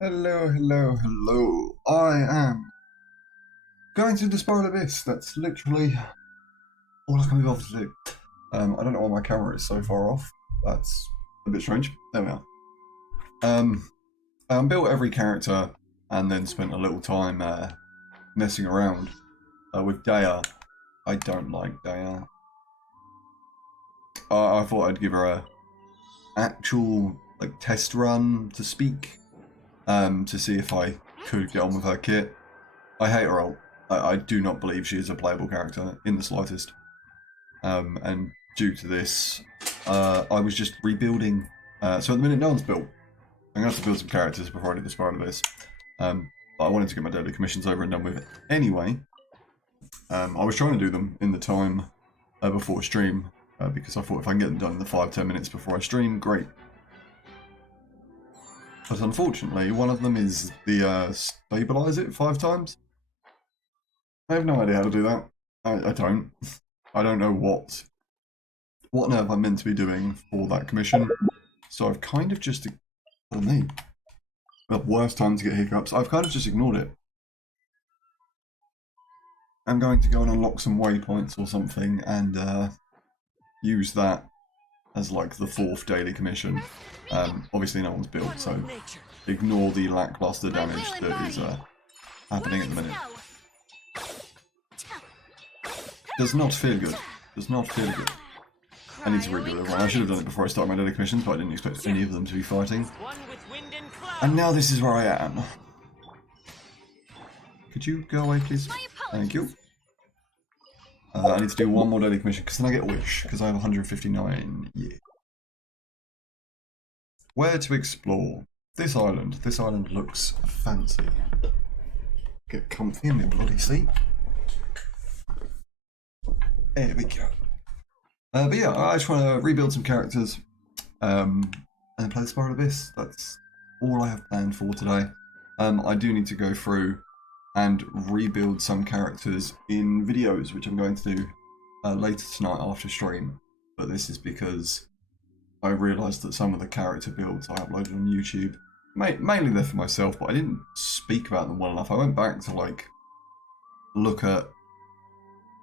Hello, hello, hello. I am going to the Spiral Abyss. That's literally all I can be bothered to do. I don't know why my camera is so far off. That's a bit strange. There we are. Built every character and then spent a little time messing around with Daya. I don't like Daya. I thought I'd give her a actual test run to speak to see if I could get on with her kit. I hate her ult. I do not believe she is a playable character in the slightest. And due to this, I was just rebuilding. So at the minute, no one's built. I'm going to have to build some characters before I do the Spiral Abyss. But I wanted to get my daily commissions over and done with it anyway. I was trying to do them in the time before stream, because I thought if I can get them done in the 5-10 minutes before I stream, great. But unfortunately, one of them is the stabilize it 5 times. I have no idea how to do that. I don't. I don't know what on earth I'm meant to be doing for that commission. So I've kind of just, the worst time to get hiccups. I've kind of just ignored it. I'm going to go and unlock some waypoints or something and use that as like the 4th daily commission. Obviously no one's built, so ignore the lackluster damage that is happening at the minute. Does not feel good. Does not feel good. I need to rebuild everyone. I should have done it before I started my daily commissions, but I didn't expect any of them to be fighting. And now this is where I am. Could you go away, please? Thank you. I need to do one more daily commission, because then I get a wish, because I have 159. Yeah. Where to explore? This island. This island looks fancy. Get comfy in my bloody seat. There we go. But yeah, I just want to rebuild some characters and play the Spiral Abyss. That's all I have planned for today. I do need to go through and rebuild some characters in videos, which I'm going to do later tonight after stream. But this is because I realised that some of the character builds I uploaded on YouTube, mainly they're for myself, but I didn't speak about them well enough. I went back to look at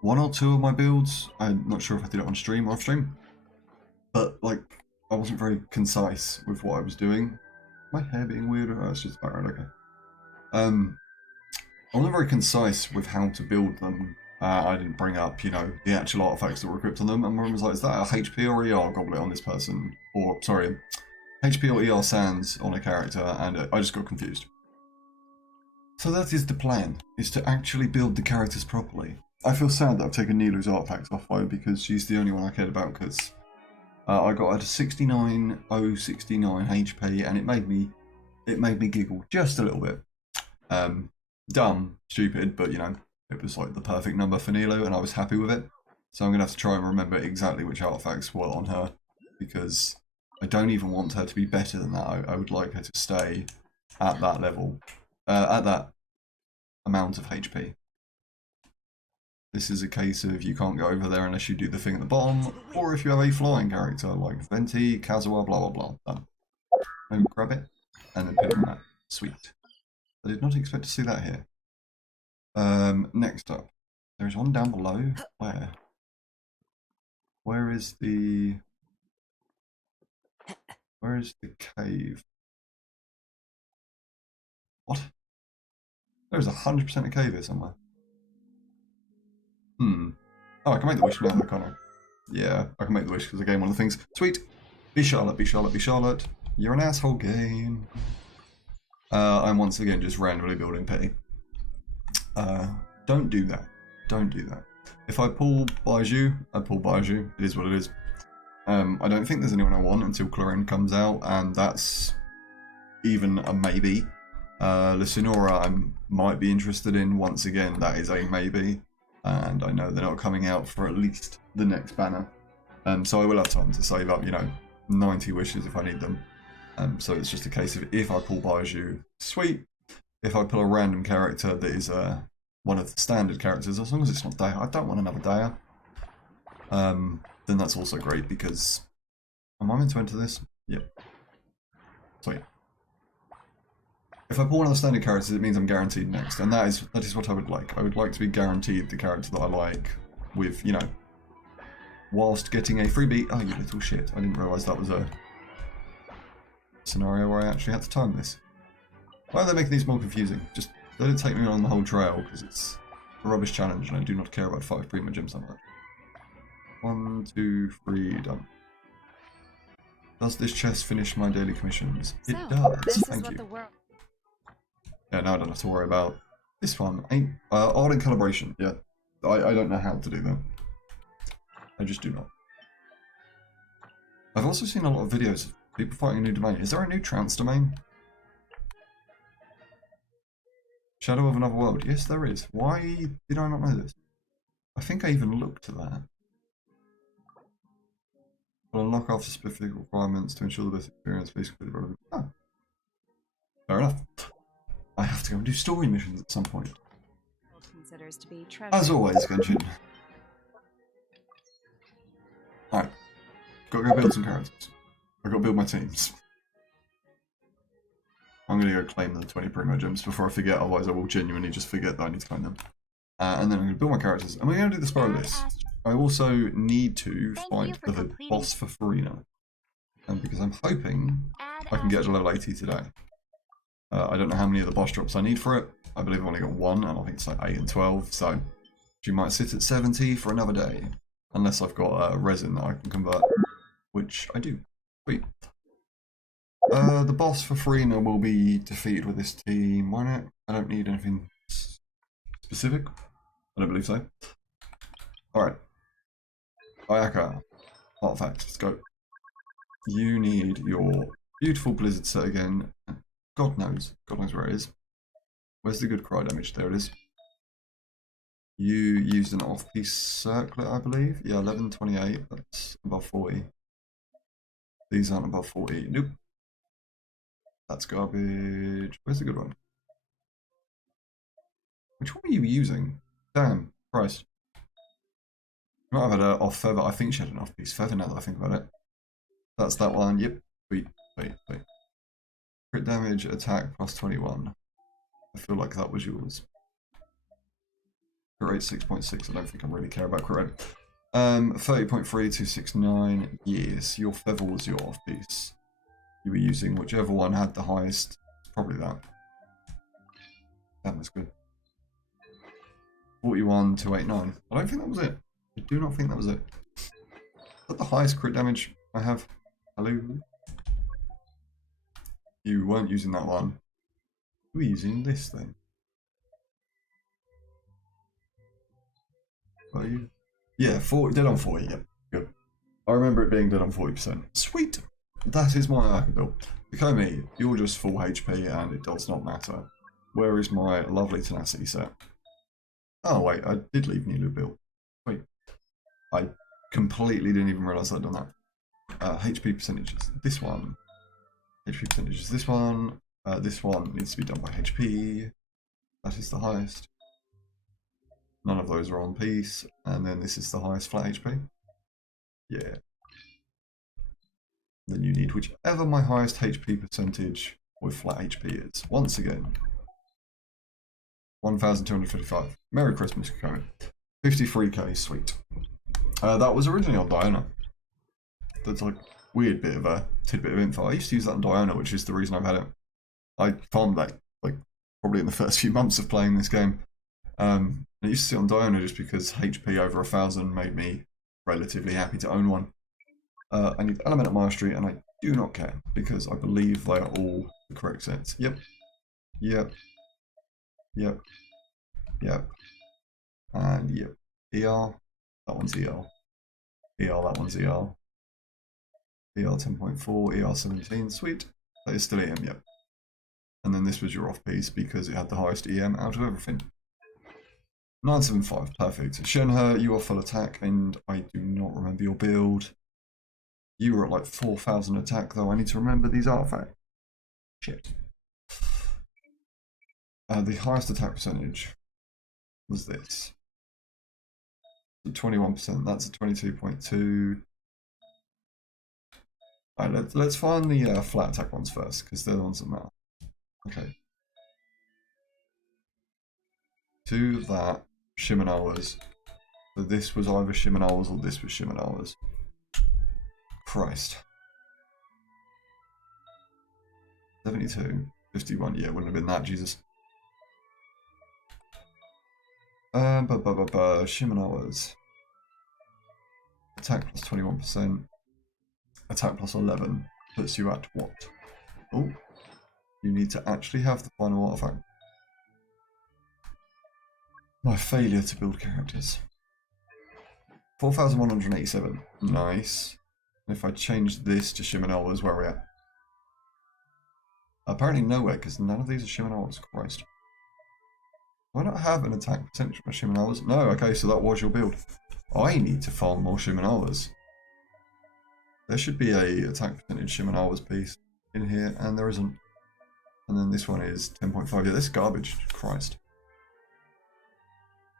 1 or 2 of my builds. I'm not sure if I did it on stream or off stream, but I wasn't very concise with what I was doing. My hair being weird? Oh, it's just background. Okay. I wasn't very concise with how to build them. I didn't bring up, the actual artifacts that were equipped on them, and one was like, is that a HP or ER goblet on this person? Or, sorry, HP or ER sands on a character, and I just got confused. So that is the plan, is to actually build the characters properly. I feel sad that I've taken Nilu's artifacts off though, because she's the only one I cared about, because I got her to 69,069 HP, and it made me giggle just a little bit. Dumb, stupid, but it was like the perfect number for Nilu, and I was happy with it. So I'm gonna have to try and remember exactly which artifacts were on her, because I don't even want her to be better than that. I would like her to stay at that level, at that amount of HP. This is a case of you can't go over there unless you do the thing at the bottom, or if you have a flying character like Venti, Kazuha, blah blah blah. Done. And grab it, and then put it on that. Sweet. I did not expect to see that here. Next up, there's one down below. Where? Where is the cave? What? There's 100% a cave here somewhere. Oh, I can make the wish now, can't I? Yeah, I can make the wish because I gained one of the things. Sweet! Be Charlotte, be Charlotte, be Charlotte. You're an asshole game. I'm once again just randomly building petty. Don't do that. Don't do that. If I pull Baiju, I pull Baiju. It is what it is. I don't think there's anyone I want until Chlorine comes out, and that's even a maybe. Lysinora I might be interested in. Once again, that is a maybe. And I know they're not coming out for at least the next banner. So I will have time to save up, 90 wishes if I need them. So it's just a case of if I pull Baiju, sweet. If I pull a random character that is one of the standard characters, as long as it's not Daya, I don't want another Daya. Then that's also great because... Am I meant to enter this? Yep. Sweet. If I pull one of the standard characters, it means I'm guaranteed next, and that is what I would like. I would like to be guaranteed the character that I like, with, you know, whilst getting a freebie. Oh, you little shit! I didn't realise that was a scenario where I actually had to time this. Why are they making these more confusing? Just let it take me on the whole trail, because it's a rubbish challenge, and I do not care about 5 Prima gems so much. 1, 2, 3, done. Does this chest finish my daily commissions? It does. Thank you. Yeah, now I don't have to worry about this one. Art and calibration. Yeah, I don't know how to do that. I just do not. I've also seen a lot of videos of people fighting a new domain. Is there a new trance domain? Shadow of Another World. Yes, there is. Why did I not know this? I think I even looked at that. Will unlock after specific requirements to ensure the best experience. Please complete the relevant. Oh. Fair enough. I have to go and do story missions at some point. As always, Genshin. Alright. Gotta go build some characters. I've got to build my teams. I'm going to go claim the 20 Primo gems before I forget, otherwise I will genuinely just forget that I need to claim them. And then I'm going to build my characters, and we're going to do the Spiral list. I also need to fight for the boss for Furina. And because I'm hoping I can get to level 80 today. I don't know how many of the boss drops I need for it. I believe I've only got 1, and I think it's like 8 and 12, so she might sit at 70 for another day. Unless I've got resin that I can convert, which I do. Sweet. The boss for Furina will be defeated with this team, won't it? I don't need anything specific. I don't believe so. Alright. Ayaka. Artifact, let's go. You need your beautiful Blizzard set again. God knows where it is. Where's the good cry damage? There it is. You used an off-piece circlet, I believe. Yeah, 1128, that's above 40. These aren't above 40. Nope. That's garbage. Where's the good one? Which one are you using? Damn, Christ. You might have had an off feather. I think she had an off-piece feather now that I think about it. That's that one. Yep. Wait. Crit damage, attack, plus 21. I feel like that was yours. Crit rate 6.6. I don't think I really care about crit rate. 30.3269. Yes, your feather was your off-piece. You were using whichever one had the highest. Probably that. That was good. 41,289. I don't think that was it. I do not think that was it. Is that the highest crit damage I have? Hello? You weren't using that one. You were using this thing. Are you? Yeah, 40, dead on 40, yep. Good. I remember it being dead on 40%. Sweet! That is my Ayaka build. Komi, you're just full HP and it does not matter. Where is my lovely tenacity set? Oh wait, I did leave new loot build. Wait. I completely didn't even realise I'd done that. HP percentages. This one. HP percentages. This one needs to be done by HP. That is the highest. None of those are on piece. And then this is the highest flat HP. Yeah. Then you need whichever my highest HP percentage with flat HP is. Once again. 1,255. Merry Christmas, Komi. 53k, sweet. That was originally on Diona. That's like weird bit of a tidbit of info. I used to use that on Diona, which is the reason I've had it. I farmed that like probably in the first few months of playing this game. I used to see it on Diona just because HP over 1,000 made me relatively happy to own one. I need Element of Mastery, and I do not care because I believe they are all the correct sets. Yep. And yep. ER, that one's ER. That one's ER. ER 10.4, ER 17, sweet. That is still EM, yep. And then this was your off-piece because it had the highest EM out of everything. 975, perfect. Shenhe, you are full attack, and I do not remember your build. You were at like 4,000 attack, though. I need to remember these artifacts. Shit. The highest attack percentage was this. 21%, that's a 22.2. Alright, let's find the flat attack ones first, because they're the ones that matter. Okay, to that, Shimanowa's. So this was either Shimanowa's or this was Shimanowa's. Christ. 72, 51, yeah, it wouldn't have been that, Jesus. Shimanowa's. Attack plus 21%. Attack plus 11 puts you at what? Oh, you need to actually have the final artifact. My failure to build characters. 4,187. Nice. And if I change this to Shimanowa's, where are we at? Apparently nowhere, because none of these are Shimanowa's. Christ. Why not have an attack potential for Shimanowa's? No, okay, so that was your build. I need to farm more Shimanowa's. There should be a attack percentage Shimanowa's piece in here, and there isn't. And then this one is 10.5. Yeah, this is garbage. Christ.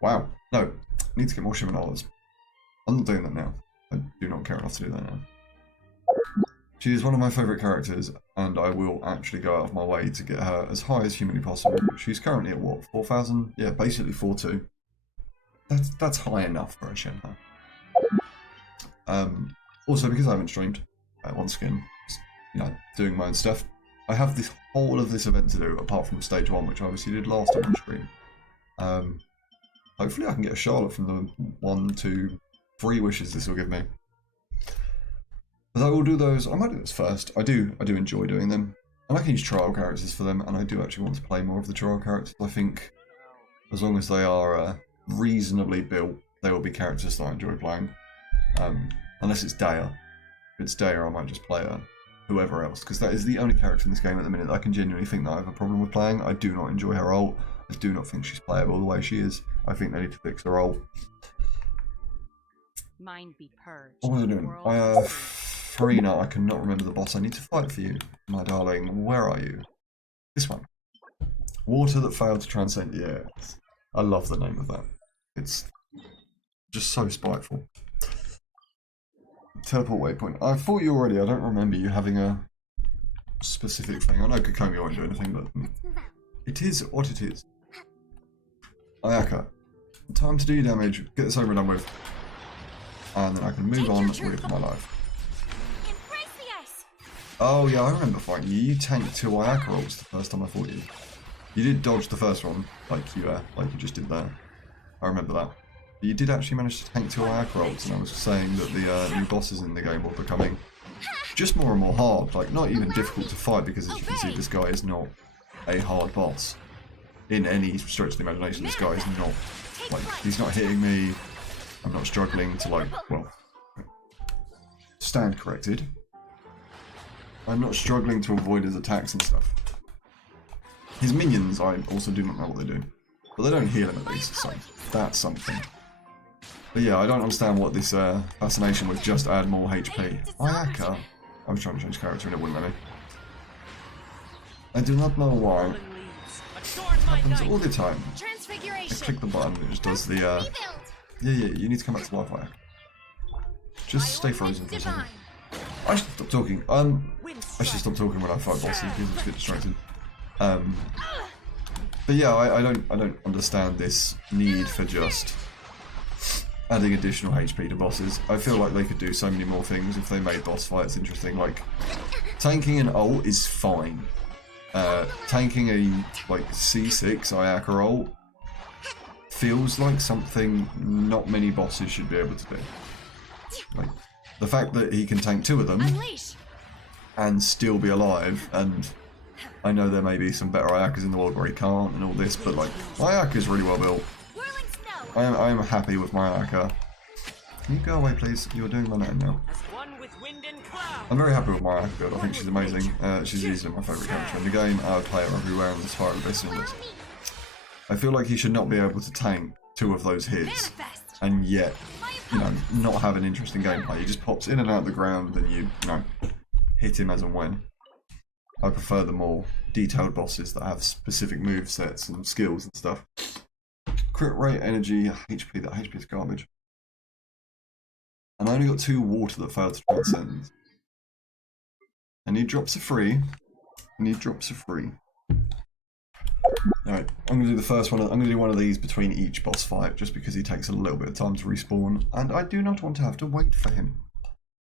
Wow. No, I need to get more Shimanowa's. I'm not doing that now. I do not care enough to do that now. She is one of my favourite characters, and I will actually go out of my way to get her as high as humanly possible. She's currently at what, 4,000? Yeah, basically 4.2. That's high enough for a Shenhe. Also, because I haven't streamed, once again, you know, doing my own stuff, I have this whole of this event to do, apart from stage 1, which I obviously did last time on stream. Hopefully I can get a Charlotte from the 1, 2, 3 wishes this will give me. But I will do those. I might do this first. I do enjoy doing them. And I can use trial characters for them, and I do actually want to play more of the trial characters. I think as long as they are reasonably built, they will be characters that I enjoy playing. Unless it's Daya. If it's Daya, I might just play whoever else, because that is the only character in this game at the minute that I can genuinely think that I have a problem with playing. I do not enjoy her ult. I do not think she's playable the way she is. I think they need to fix her ult. Mind be purged. What was I doing? I have Furina. I cannot remember the boss I need to fight for you, my darling. Where are you? This one. Water that failed to transcend. Yeah, I love the name of that. It's just so spiteful. Teleport waypoint. I fought you already. I don't remember you having a specific thing. I know Kokomi won't do anything, but it is what it is. Ayaka. Time to do damage. Get this over and done with. And then I can move on with my life. Oh yeah, I remember fighting you. You tanked 2 Ayaka rolls the first time I fought you. You did dodge the first one, like you just did there. I remember that. But you did actually manage to tank 2 Ayaka rolls, and I was saying that the new bosses in the game were becoming just more and more hard. Like, not even difficult to fight, because as you can see, this guy is not a hard boss. In any stretch of the imagination, this guy is not, like, he's not hitting me. I'm not struggling to, like, well, stand corrected. I'm not struggling to avoid his attacks and stuff. His minions, I also do not know what they do. But they don't heal him at least, so that's something. But yeah, I don't understand what this fascination with just add more HP. Ayaka. I was trying to change character and it wouldn't let me. I do not know why. It happens all the time. I click the button and it just does the yeah, you need to come back to life, Ayaka. Just stay frozen for a second. I should stop talking. I should stop talking when I fight bosses because I just get distracted. But yeah, I don't understand this need for just adding additional HP to bosses. I feel like they could do so many more things if they made boss fights interesting. Like, tanking an ult is fine. Tanking a like C6 Ayaka ult feels like something not many bosses should be able to do. Like, the fact that he can tank 2 of them and still be alive, and I know there may be some better Ayakas in the world where he can't and all this, but like, my Ayaka is really well built. I am happy with my Ayaka. Can you go away, please? You're doing my name now. I'm very happy with my Ayaka build. I think she's amazing. She's easily my favourite character in the game. I would play her everywhere in this fire abyss and all this. I feel like he should not be able to tank 2 of those hits, and yet, you know, not have an interesting gameplay. He just pops in and out of the ground, and you know, hit him as and when. I prefer the more detailed bosses that have specific move sets and skills and stuff. Crit rate, energy, HP. That HP is garbage. And I only got 2 water that failed to transcend. And he drops a free. And he drops a free. Alright, I'm going to do the first one. I'm going to do one of these between each boss fight, just because he takes a little bit of time to respawn, and I do not want to have to wait for him.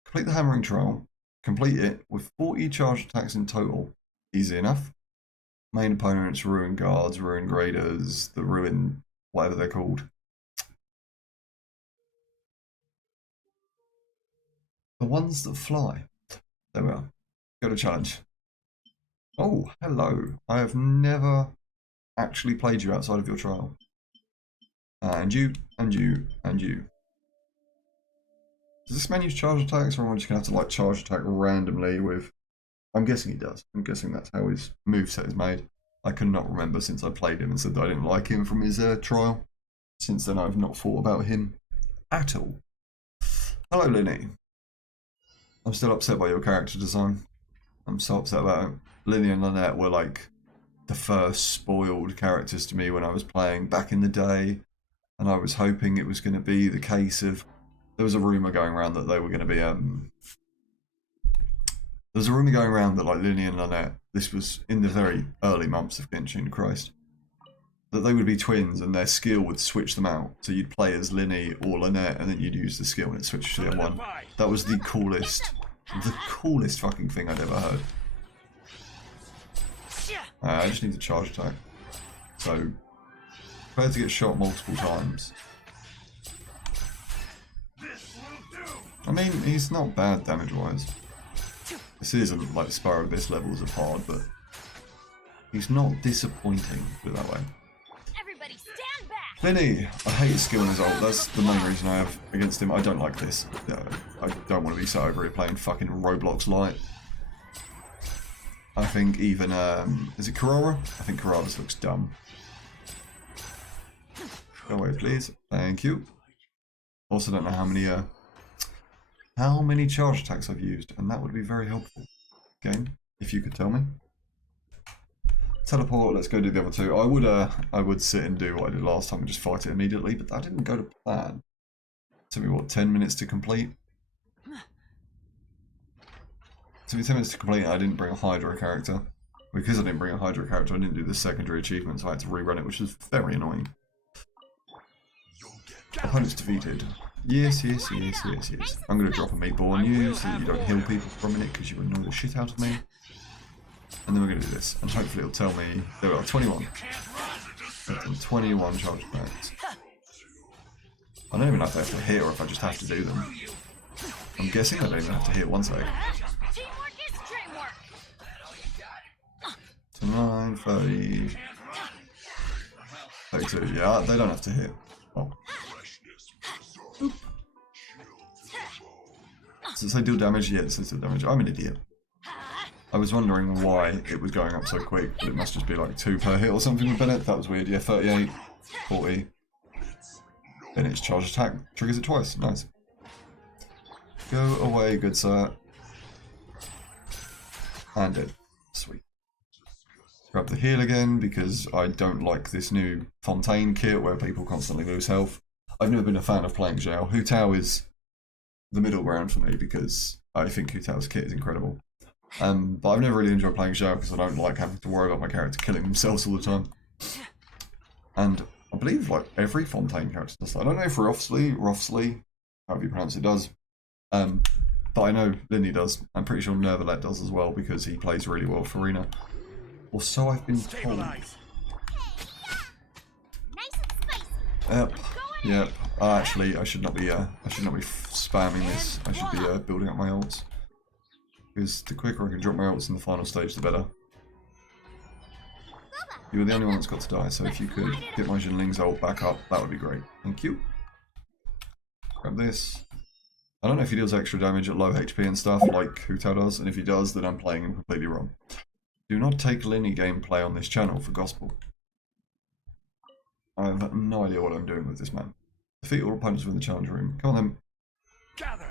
Complete the hammering trial. Complete it with 40 charge attacks in total. Easy enough. Main opponents, Ruin Guards, Ruin Graders, the Ruin... whatever they're called. The ones that fly. There we are. Go to challenge. Oh, hello. I have never actually played you outside of your trial. And you, and you, and you. Does this man use charge attacks, or am I just going to have to like charge attack randomly with... I'm guessing he does. I'm guessing that's how his moveset is made. I cannot remember since I played him and said that I didn't like him from his trial. Since then I've not thought about him at all. Hello, Linny. I'm still upset by your character design. I'm so upset about it. Linny and Lynette were like the first spoiled characters to me when I was playing back in the day, and I was hoping it was going to be the case of... There was a rumour going around that they were going to be... There's a rumour going around that like Linny and Lynette, this was in the very early months of Genshin, Christ, that they would be twins and their skill would switch them out. So you'd play as Linny or Lynette and then you'd use the skill and it switches to the other one. That was the coolest fucking thing I'd ever heard. I just need to charge attack. So, prepare to get shot multiple times. I mean, he's not bad damage-wise. This isn't like Spyro Abyss levels of hard, but he's not disappointing, put it that way. Everybody stand back. Linny, I hate his skill and his ult. That's the main reason I have against him. I don't like this. I don't want to be sat over here playing fucking Roblox Lite. I think even, is it Karora? I think Karora's looks dumb. Go away, please. Thank you. Also don't know how many charge attacks I've used, and that would be very helpful. Game, if you could tell me. Teleport, let's go do the other two. I would sit and do what I did last time and just fight it immediately, but that didn't go to plan. It took me, what, 10 minutes to complete? It took me 10 minutes to complete and I didn't bring a Hydra character. Because I didn't bring a Hydra character, I didn't do the secondary achievement, so I had to rerun it, which was very annoying. Opponent's defeated. Yes. I'm going to drop a meatball on you so that you don't heal people for a minute because you annoy the shit out of me. And then we're going to do this, and hopefully it'll tell me... There we are, 21. 21 charge attacks. I don't even know if I have to hit or if I just have to do them. I'm guessing I don't even have to hit one sec. 29, 30... 32, yeah, they don't have to hit. Oh. Does it say deal damage? Yeah, it says deal damage. I'm an idiot. I was wondering why it was going up so quick, but it must just be like 2 per hit or something with Bennett. That was weird. Yeah, 38, 40. Then its charge attack triggers it twice. Nice. Go away, good sir. And dead. Sweet. Grab the heal again because I don't like this new Fontaine kit where people constantly lose health. I've never been a fan of playing Zhao. Hu Tao is the middle ground for me because I think Hu Tao's kit is incredible. But I've never really enjoyed playing Zhao because I don't like having to worry about my character killing themselves all the time. And I believe like every Fontaine character does that. I don't know if Rothsley, however you pronounce it, does. But I know Lindy does. I'm pretty sure Nervalet does as well because he plays really well for Furina. Or so I've been told. Yep. Actually, I should not be spamming this. I should be building up my ults. Because the quicker I can drop my ults in the final stage, the better. You were the only one that's got to die, so if you could get my Jinling's ult back up, that would be great. Thank you. Grab this. I don't know if he deals extra damage at low HP and stuff, like Hu Tao does, and if he does, then I'm playing him completely wrong. Do not take linear gameplay on this channel for gospel. I have no idea what I'm doing with this man. Defeat all opponents within the challenge room. Come on then. Gather.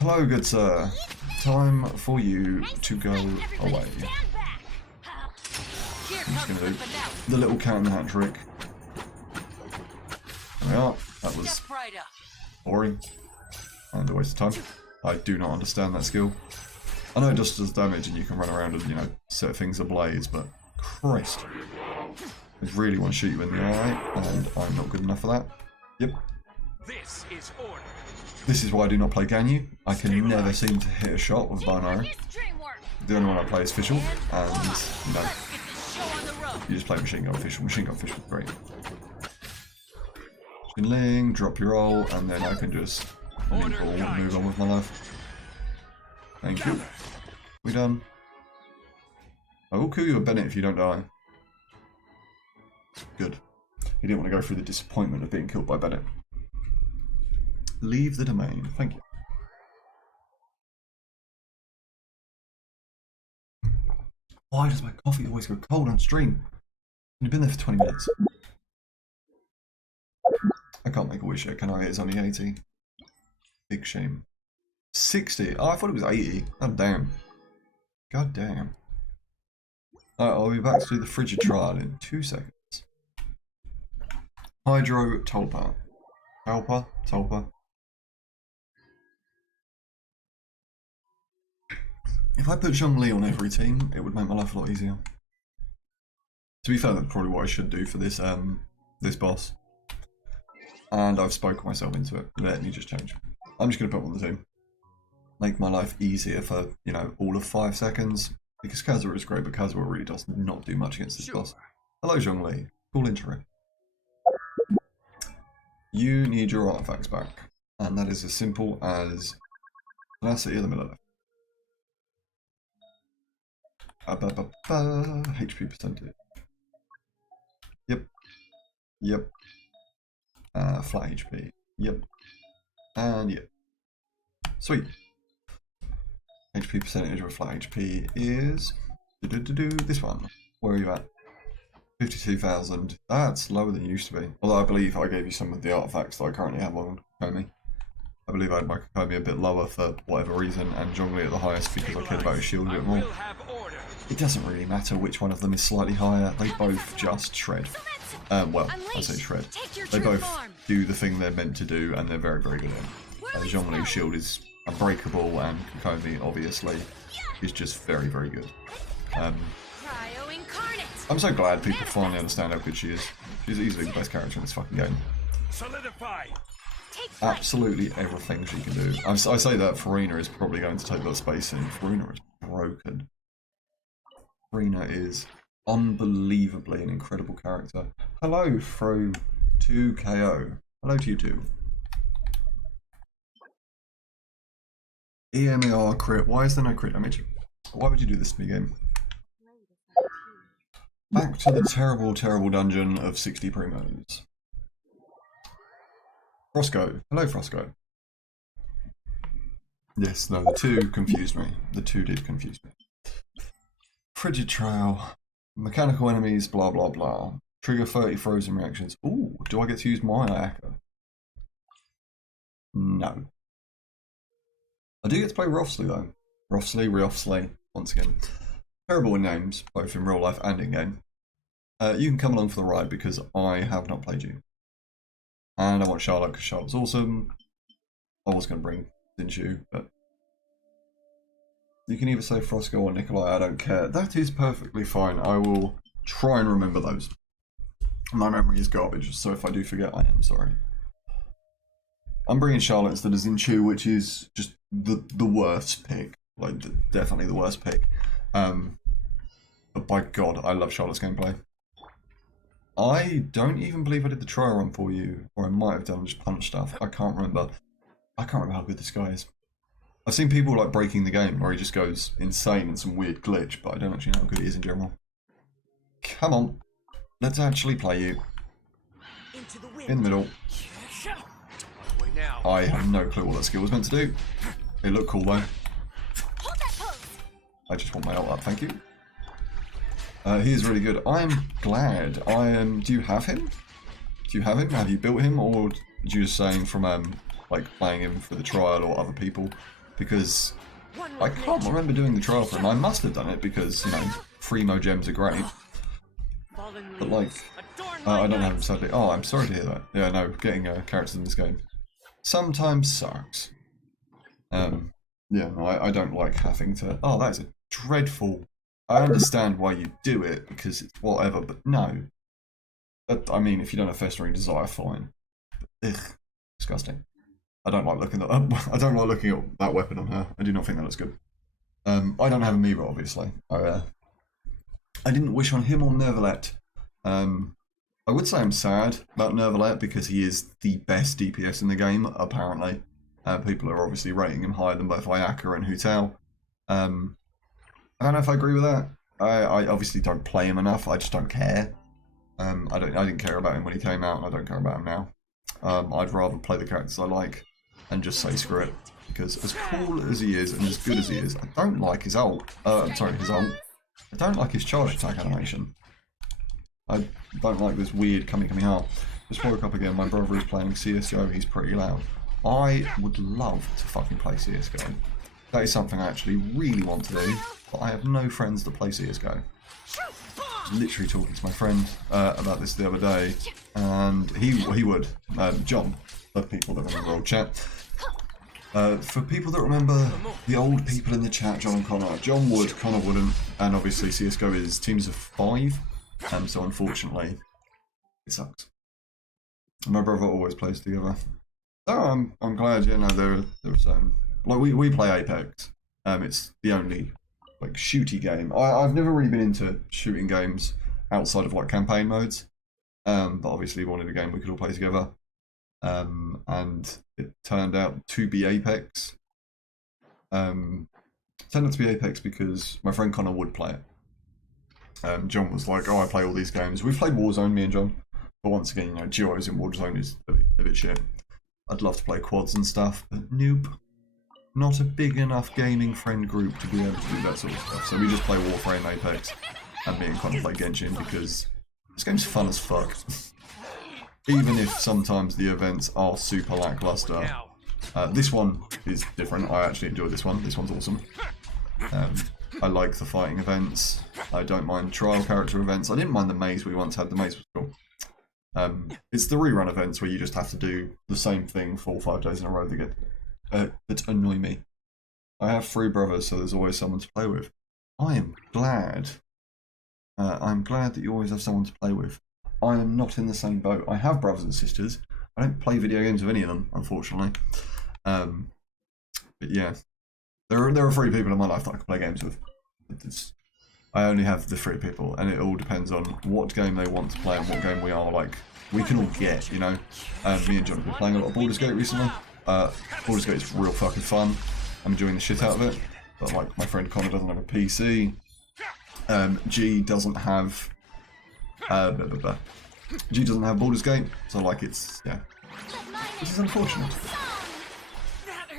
Hello, good sir. Time for you to go away. I'm just going to do the little cat in the hat trick. There we are. That was boring and a waste of time. I do not understand that skill. I know it just does damage and you can run around and, you know, set things ablaze, but Christ. I really want to shoot you in the eye, and I'm not good enough for that. Yep. This is order. This is why I do not play Ganyu. I can never seem to hit a shot with bow and arrow. The only one I play is Fischl, and you know, you just play Machine Gun Fischl. Machine Gun Fischl, great. Ling, drop your roll, and then I can just move on with my life. Thank you. We done. I will kill you a Bennett if you don't die. Good. He didn't want to go through the disappointment of being killed by Bennett. Leave the domain. Thank you. Why does my coffee always go cold on stream? You've been there for 20 minutes. I can't make a wish yet, can I? It's only 80. Big shame. 60? Oh, I thought it was 80. God damn. God damn. Alright, I'll be back to do the frigid trial in 2 seconds. Hydro Tulpa. Tulpa. If I put Zhongli on every team, it would make my life a lot easier. To be fair, that's probably what I should do for this this boss. And I've spoken myself into it. Let me just change. I'm just going to put him on the team. Make my life easier for, you know, all of 5 seconds. Because Kazuha is great, but Kazuha really does not do much against this boss. Hello, Zhongli. Cool intro. You need your artifacts back. And that is as simple as tenacity in the middle of it. HP percentage. Yep. Flat HP. Yep. And yep. Sweet. HP percentage of flat HP is this one. Where are you at? 52,000. That's lower than it used to be. Although I believe I gave you some of the artifacts that I currently have on Kokomi. I believe I had my Kokomi a bit lower for whatever reason, and Zhongli at the highest because I cared about his shield a bit more. It doesn't really matter which one of them is slightly higher. They both just shred. Well, I say shred. They both do the thing they're meant to do, and they're very, very good at it. Zhongli's shield is unbreakable, and Kokomi, obviously, is just very, very good. I'm so glad people finally understand how good she is. She's easily the best character in this fucking game. Solidify. Absolutely everything she can do. I say that Furina is probably going to take that space, and Furina is broken. Furina is unbelievably an incredible character. Hello, through 2KO. Hello to you too. EMER crit. Why is there no crit damage? Why would you do this to me, game? Back to the terrible, terrible dungeon of 60 primos. Frosco. Hello, Frosco. Yes, no, the two confused me. The two did confuse me. Frigid Trail. Mechanical enemies, blah, blah, blah. Trigger 30 frozen reactions. Ooh, do I get to use my Ayaka? No. I do get to play Rofsley, though. Rofsley, once again. Terrible in names, both in real life and in game. You can come along for the ride because I have not played you. And I want Charlotte because Charlotte's awesome. I was going to bring Dinshu, but you can either say Frosco or Nikolai, I don't care. That is perfectly fine. I will try and remember those. My memory is garbage, so if I do forget, I am sorry. I'm bringing Charlotte instead of Dinshu, which is just the worst pick. Like, definitely the worst pick. But by God, I love Charlotte's gameplay. I don't even believe I did the trial run for you, or I might have done just punch stuff. I can't remember. I can't remember how good this guy is. I've seen people like breaking the game where he just goes insane in some weird glitch, but I don't actually know how good he is in general. Come on, let's actually play you. In the middle. I have no clue what that skill was meant to do. It looked cool though. I just want my ult up, thank you. He is really good. I am glad. Do you have him? Do you have him? Have you built him, or are you just saying from like playing him for the trial or other people? Because I can't remember doing the trial for him. I must have done it because, you know, Free-mo gems are great. But like, I don't have him sadly. Oh, I'm sorry to hear that. Yeah, no, getting characters in this game sometimes sucks. Yeah, no, I don't like having to. Oh, that is a dreadful. I understand why you do it because it's whatever, but no. I mean, if you don't have festering desire, fine. Ugh, disgusting. I don't like looking at I don't like looking at that weapon on her. I do not think that looks good. I don't have Amiibo, obviously. I didn't wish on him or Nervalet. I would say I'm sad about Nervalet because he is the best DPS in the game, apparently. People are obviously rating him higher than both Ayaka and Hutel. I don't know if I agree with that. I obviously don't play him enough. I just don't care. I didn't care about him when he came out, and I don't care about him now. I'd rather play the characters I like and just say screw it. Because as cool as he is and as good as he is, I don't like his ult. I'm sorry, his ult. I don't like his charge attack animation. I don't like this weird Kamehameha. Just woke up again, my brother is playing CSGO, he's pretty loud. I would love to fucking play CSGO. That is something I actually really want to do, but I have no friends that play CSGO. I was literally talking to my friend about this the other day, and he would. John, for people that remember old chat. For people that remember the old people in the chat, John and Connor, John would, Connor wouldn't, and obviously CSGO is teams of 5, so unfortunately, it sucks. My brother always plays together. So I'm glad, you know, there are certain, like we play Apex. It's the only like shooty game. I've never really been into shooting games outside of like campaign modes. But obviously wanted a game we could all play together. And it turned out to be Apex. Turned out to be Apex because my friend Connor would play it. John was like, oh, I play all these games. We've played Warzone, me and John. But once again, you know, duos in Warzone is a bit shit. I'd love to play quads and stuff, but nope. Not a big enough gaming friend group to be able to do that sort of stuff. So we just play Warframe, Apex, and me and Connor play Genshin because this game's fun as fuck. Even if sometimes the events are super lackluster. This one is different. I actually enjoy this one. This one's awesome. I like the fighting events. I don't mind trial character events. I didn't mind the maze we once had. The maze was cool. It's the rerun events where you just have to do the same thing 4 or 5 days in a row that annoy me. I have 3 brothers, so there's always someone to play with. I am glad. I'm glad that you always have someone to play with. I am not in the same boat. I have brothers and sisters. I don't play video games with any of them, unfortunately. But yeah, there are 3 people in my life that I can play games with. I only have the 3 people, and it all depends on what game they want to play and what game we are like. We can all get, you know. Me and John have been playing a lot of Baldur's Gate recently. Baldur's Gate is real fucking fun. I'm enjoying the shit out of it. But like my friend Connor doesn't have a PC. G doesn't have. G doesn't have Baldur's Gate, so like it's which is unfortunate.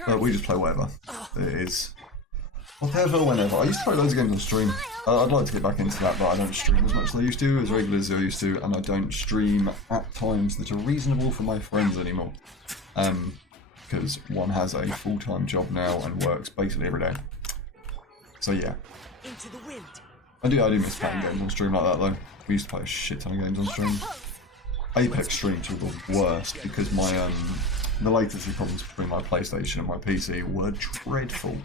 But we just play whatever. It is. Whatever, whenever. I used to play loads of games on stream. I'd like to get back into that, but I don't stream as much as I used to, as regularly as I used to, and I don't stream at times that are reasonable for my friends anymore. Because one has a full-time job now and works basically every day. So yeah. I do miss playing games on stream like that though. We used to play a shit ton of games on stream. Apex streams were the worst because my the latency problems between my PlayStation and my PC were dreadful.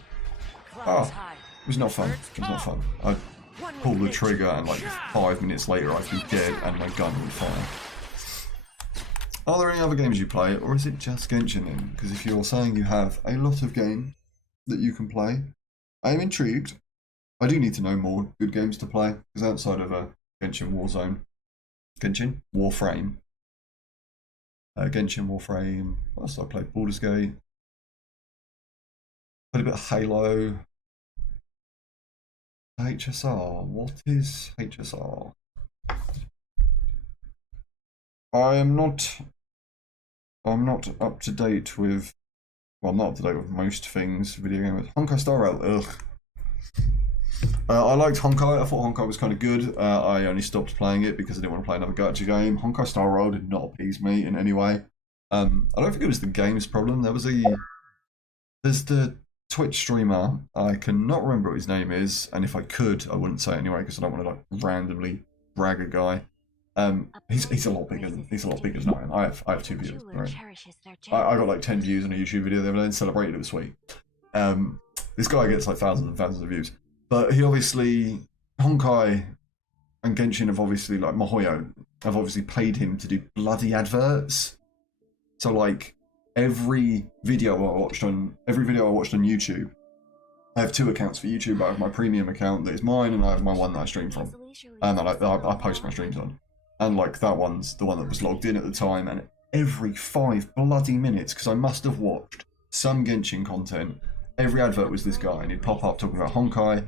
Oh, it was not fun. It was not fun. I'd pull the trigger and like 5 minutes later I'd be dead and my gun would fire. Are there any other games you play, or is it just Genshin then? Because if you're saying you have a lot of games that you can play, I am intrigued. I do need to know more good games to play, because outside of Genshin Warframe, what else did I play? Baldur's Gate. Played a bit of Halo. HSR. What is HSR? I'm not up to date with. Well, I'm not up to date with most things video games. Honkai Star Rail. Ugh. I liked Honkai. I thought Honkai was kind of good. I only stopped playing it because I didn't want to play another gacha game. Honkai Star Rail did not appease me in any way. I don't think it was the game's problem. There's the Twitch streamer. I cannot remember what his name is, and if I could, I wouldn't say it anyway because I don't want to like randomly brag a guy. He's a lot bigger than I am. I have 2 views. Right? I got like 10 views on a YouTube video the other day and celebrated. It was sweet. This guy gets like thousands and thousands of views. But he obviously, Honkai and Genshin have obviously, like Mihoyo, I've obviously paid him to do bloody adverts. So like every video I watched on YouTube, I have 2 accounts for YouTube. I have my premium account that is mine, and I have my one that I stream from, and that I post my streams on. And like that one's the one that was logged in at the time, and every 5 bloody minutes, because I must have watched some Genshin content, every advert was this guy, and he'd pop up talking about Honkai,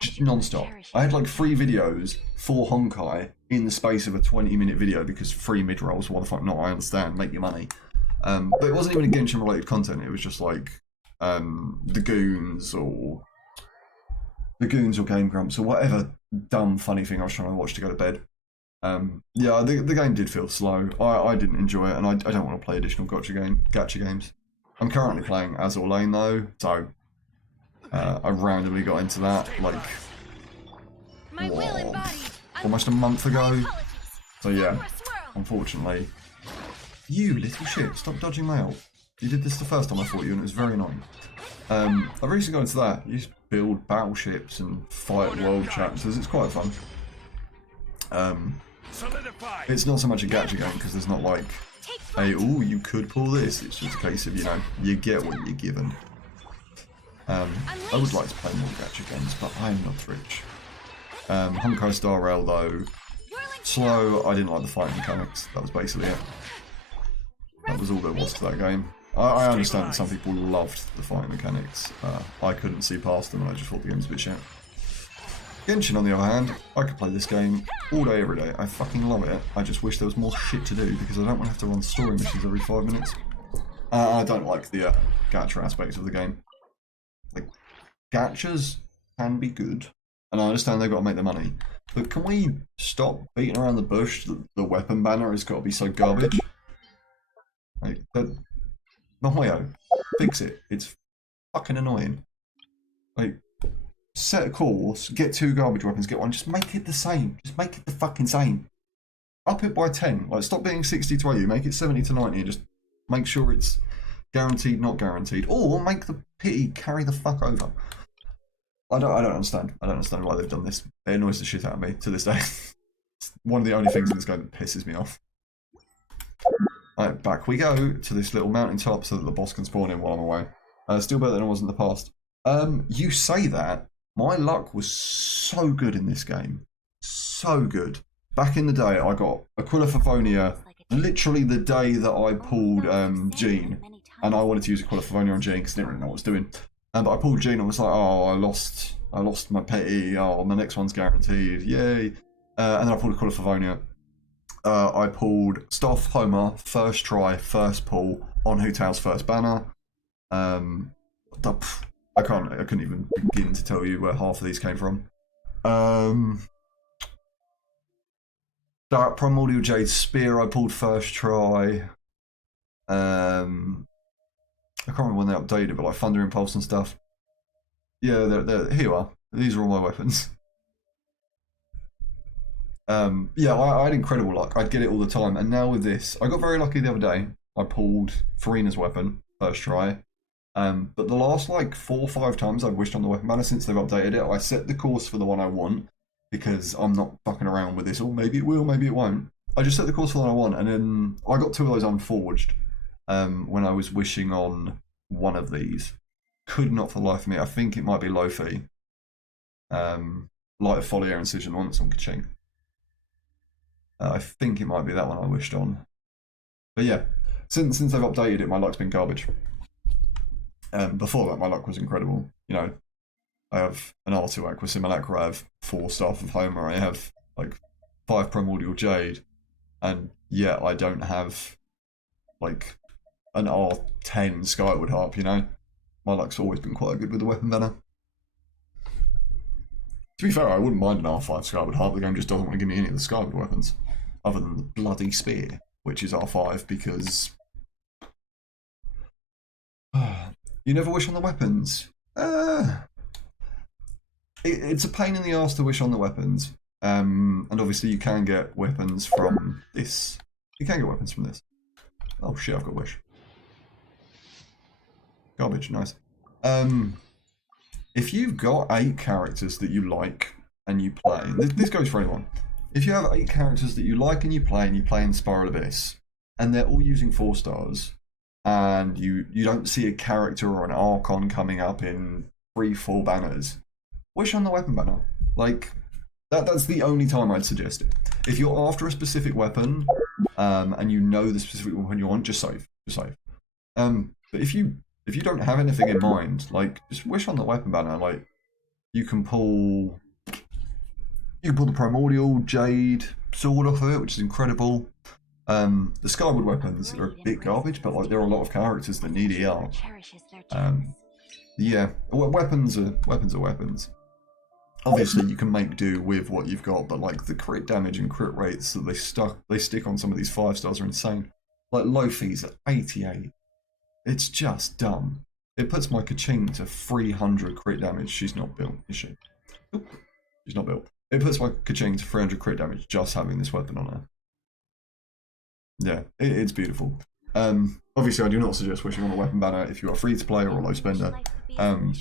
just non-stop. I had like 3 videos for Honkai in the space of a 20-minute video, because free mid-rolls, what the fuck not, I understand, make your money. But it wasn't even Genshin related content, it was just like the Goons or Game Grumps or whatever dumb funny thing I was trying to watch to go to bed. Yeah, the game did feel slow. I didn't enjoy it, and I don't want to play additional gacha games. I'm currently playing Azur Lane though, so I randomly got into that like almost a month ago. So yeah, unfortunately. You little shit, stop dodging my ult. You did this the first time I fought you, and it was very annoying. I've recently got into that. You just build battleships and fight world chapters. It's quite fun. It's not so much a gacha game, because there's not like a, ooh, you could pull this. It's just a case of, you know, you get what you're given. I would like to play more gacha games, but I'm not rich. Honkai Star Rail though, slow. I didn't like the fight mechanics. That was basically it. That was all there was to that game. I understand that some people loved the fight mechanics. I couldn't see past them, and I just thought the game was a bit shit. Genshin, on the other hand, I could play this game all day, every day. I fucking love it. I just wish there was more shit to do, because I don't want to have to run story missions every 5 minutes. I don't like the gacha aspects of the game. Like, gachas can be good, and I understand they've got to make their money, but can we stop beating around the bush that the weapon banner has got to be so garbage? Like, Mahoyo, fix it. It's fucking annoying. Like, set a course, get 2 garbage weapons, get 1, just make it the same. Just make it the fucking same. Up it by 10. Like, stop being 60 to 80, make it 70 to 90, and just make sure it's guaranteed, not guaranteed. Or make the pity carry the fuck over. I don't understand. I don't understand why they've done this. It annoys the shit out of me to this day. It's one of the only things in this game that pisses me off. Alright, back we go to this little mountain top so that the boss can spawn in while I'm away. Still better than it was in the past. You say that. My luck was so good in this game. So good. Back in the day, I got Aquila Favonius literally the day that I pulled Jean. And I wanted to use Aquila Favonius on Jean because I didn't really know what I was doing. But I pulled Jean and I was like, oh, I lost my petty. Oh, my next one's guaranteed. Yay. And then I pulled Aquila Favonius. I pulled Staff Homer, first try, first pull, on Hu Tao's first banner. I couldn't even begin to tell you where half of these came from. Dark Primordial Jade Spear I pulled first try. I can't remember when they updated it, but like Thunder Impulse and stuff. Yeah, here you are. These are all my weapons. Yeah, I had incredible luck. I'd get it all the time, and now with this, I got very lucky the other day. I pulled Furina's weapon first try. But the last like 4 or 5 times I've wished on the weapon banner since they've updated it, I set the course for the one I want, because I'm not fucking around with this. Or maybe it will, maybe it won't. I just set the course for the one I want, and then I got 2 of those unforged when I was wishing on one of these. Could not for the life of me. I think it might be Lofi. Light of Foliar Incision one that's on Kaching. I think it might be that one I wished on. But yeah, since they've updated it, my luck's been garbage. Before that, my luck was incredible. You know, I have an R2 Aqua Simulacra, I have 4 Staff of Homer, I have like 5 Primordial Jade, and yet I don't have like an R10 Skyward Harp, you know? My luck's always been quite good with the weapon banner. To be fair, I wouldn't mind an R5 Skyward Harp, the game just doesn't want to give me any of the Skyward weapons, other than the bloody Spear, which is R5, because... You never wish on the weapons. It's a pain in the arse to wish on the weapons. And obviously you can get weapons from this. You can get weapons from this. Oh shit, I've got wish. Garbage, nice. If you've got 8 characters that you like and you play, this goes for anyone. if you have 8 characters that you like and you play in Spiral Abyss, and they're all using 4 stars, and you don't see a character or an Archon coming up in 3-4 banners, wish on the weapon banner. Like, that's the only time I'd suggest it. If you're after a specific weapon, and you know the specific weapon you want, just save. But if you don't have anything in mind, like, just wish on the weapon banner. Like, you can pull the Primordial Jade sword off of it, which is incredible. The Skyward weapons are a bit garbage, but like there are a lot of characters that need ER. Yeah, weapons are weapons. Obviously, you can make do with what you've got, but like the crit damage and crit rates that they stick on some of these 5 stars are insane. Like Lofi's at 88. It's just dumb. It puts my Kaching to 300 crit damage. She's not built, is she? Oop, she's not built. It puts my Kaching to 300 crit damage just having this weapon on her. Yeah, it's beautiful. Obviously, I do not suggest wishing on a weapon banner if you are free to play or a low spender.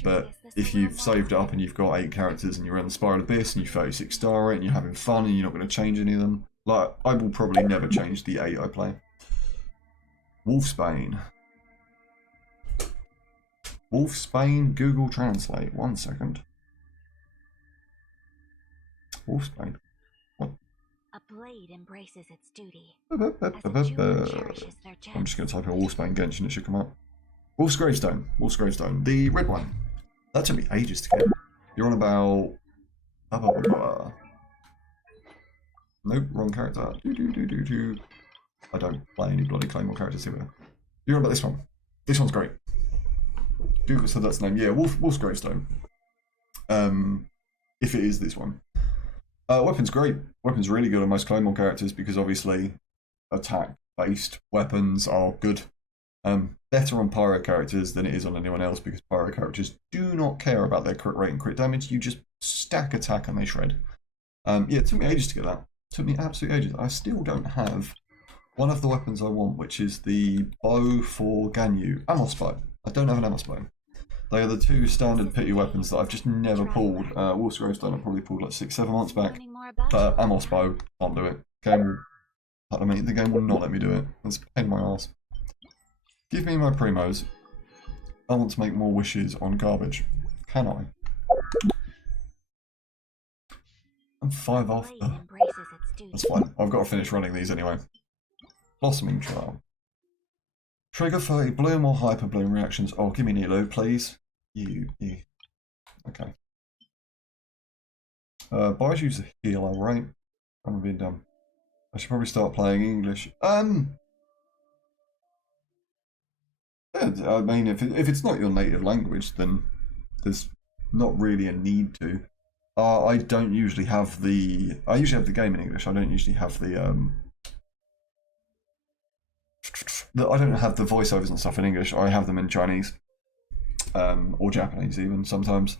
But if you've saved up and you've got 8 characters and you're in the Spiral Abyss and you 36 star it and you're having fun and you're not going to change any of them, like I will probably never change the 8 I play. Wolfsbane. Wolfsbane, Google Translate. 1 second. Wolfsbane. What? A blade embraces its duty. I'm just going to type in Wolfsbane Genshin, it should come up. Wolf's Gravestone. Wolf's Gravestone. The red one. That took me ages to get. You're on about... Nope, wrong character. I don't play any bloody Claymore characters here. You're on about this one. This one's great. Google said that's the name. Yeah, Wolf's Gravestone. If it is this one. Weapon's great. Weapon's really good on most Claymore characters because obviously attack-based weapons are good. Better on Pyro characters than it is on anyone else because Pyro characters do not care about their crit rate and crit damage. You just stack attack and they shred. Yeah, it took me ages to get that. It took me absolute ages. I still don't have one of the weapons I want, which is the bow for Ganyu. Amos bow. I don't have an Amos bow. They are the 2 standard pity weapons that I've just never pulled. Wolf's Gravestone I probably pulled like 6-7 months back. But Amos bow, can't do it. The game will not let me do it. It's a pain in my arse. Give me my primos. I want to make more wishes on garbage. Can I? I'm 5 off. That's fine. I've got to finish running these anyway. Blossoming Trial. Trigger 30 bloom or hyper bloom reactions. Oh, give me Nilo, please. You. Okay. Baiju's a healer, right? I'm being dumb. I should probably start playing English. I mean, if it's not your native language, then there's not really a need to. I don't usually have the. I usually have the game in English. I don't usually have the. I don't have the voiceovers and stuff in English. I have them in Chinese, or Japanese even sometimes,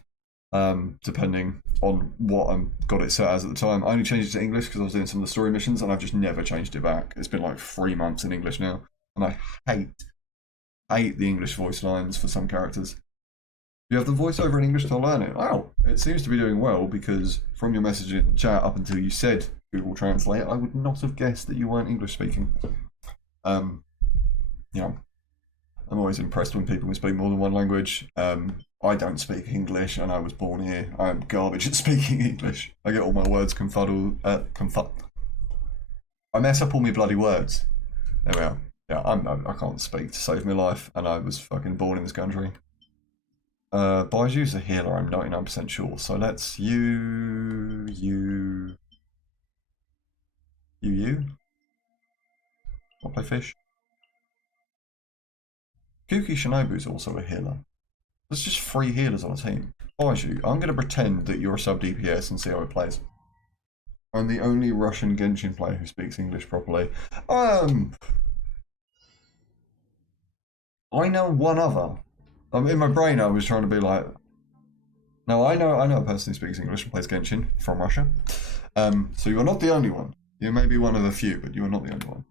depending on what I've got it set as at the time. I only changed it to English because I was doing some of the story missions, and I've just never changed it back. It's been like 3 months in English now, and I hate the English voice lines for some characters. You have the voiceover in English to learn it. Wow, it seems to be doing well because from your message in the chat up until you said Google Translate, I would not have guessed that you weren't English speaking. Yeah, I'm always impressed when people can speak more than one language. I don't speak English and I was born here. I am garbage at speaking English. I get all my words confuddled. I mess up all my bloody words. There we are. Yeah, I can't speak to save my life, and I was fucking born in this country. Baiju's a healer, I'm 99% sure. So let's you. I'll play fish. Kuki Shinobu's also a healer. There's just 3 healers on a team. Baiju, I'm going to pretend that you're a sub DPS and see how it plays. I'm the only Russian Genshin player who speaks English properly. I know one other. In my brain, I was trying to be like, no, I know a person who speaks English and plays Genshin from Russia. So you are not the only one. You may be one of a few, but you are not the only one.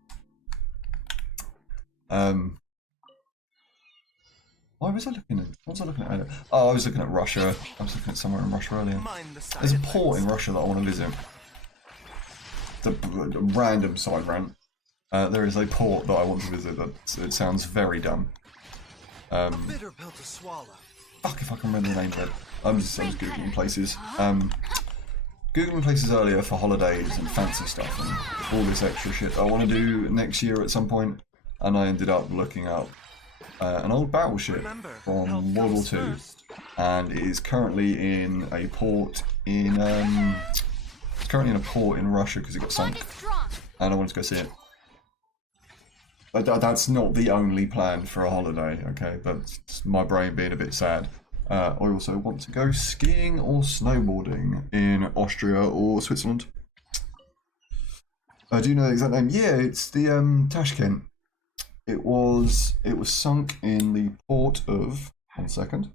Why was I looking at? What was I looking at? Oh, I was looking at Russia. I was looking at somewhere in Russia earlier. There's a port in Russia that I want to visit. a random side rant. There is a port that I want to visit that it sounds very dumb. Bitter pill to swallow. Fuck if I can remember the name of it. I'm just Googling places. Googling places earlier for holidays and fancy stuff and all this extra shit I want to do next year at some point, and I ended up looking up an old battleship from World War II, and it is currently in a port in Russia because it got sunk, and I wanted to go see it. But that's not the only plan for a holiday, okay? That's my brain being a bit sad. I also want to go skiing or snowboarding in Austria or Switzerland. Do you know the exact name? Yeah, it's the Tashkent. It was sunk in the port of 1 second.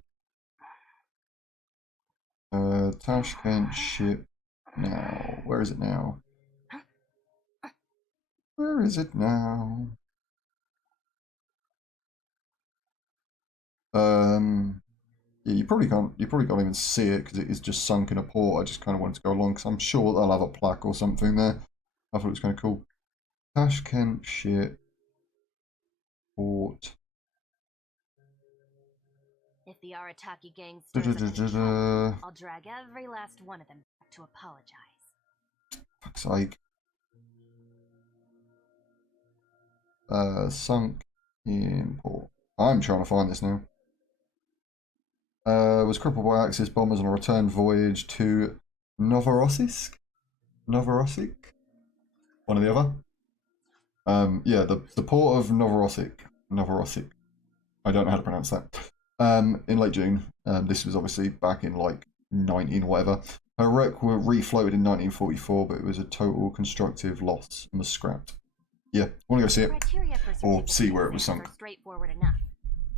Tashkent ship now. Where is it now? Where is it now? Yeah, you probably can't even see it because it is just sunk in a port. I just kind of wanted to go along because I'm sure they'll have a plaque or something there. I thought it was kind of cool. Tashkent ship port. If the Arataki gang stirs up any trouble, I'll drag every last one of them back to apologize. Fuck's sake. Sunk in port. I'm trying to find this now. Was crippled by Axis bombers on a return voyage to Novorossiysk? Novorossiysk? One or the other. Yeah, the port of Novorossiysk. I don't know how to pronounce that. In late June. This was obviously back in like 19 whatever. Her wreck were refloated in 1944, but it was a total constructive loss and was scrapped. Yeah, I want to go see it. Or see where it was sunk. Straightforward enough.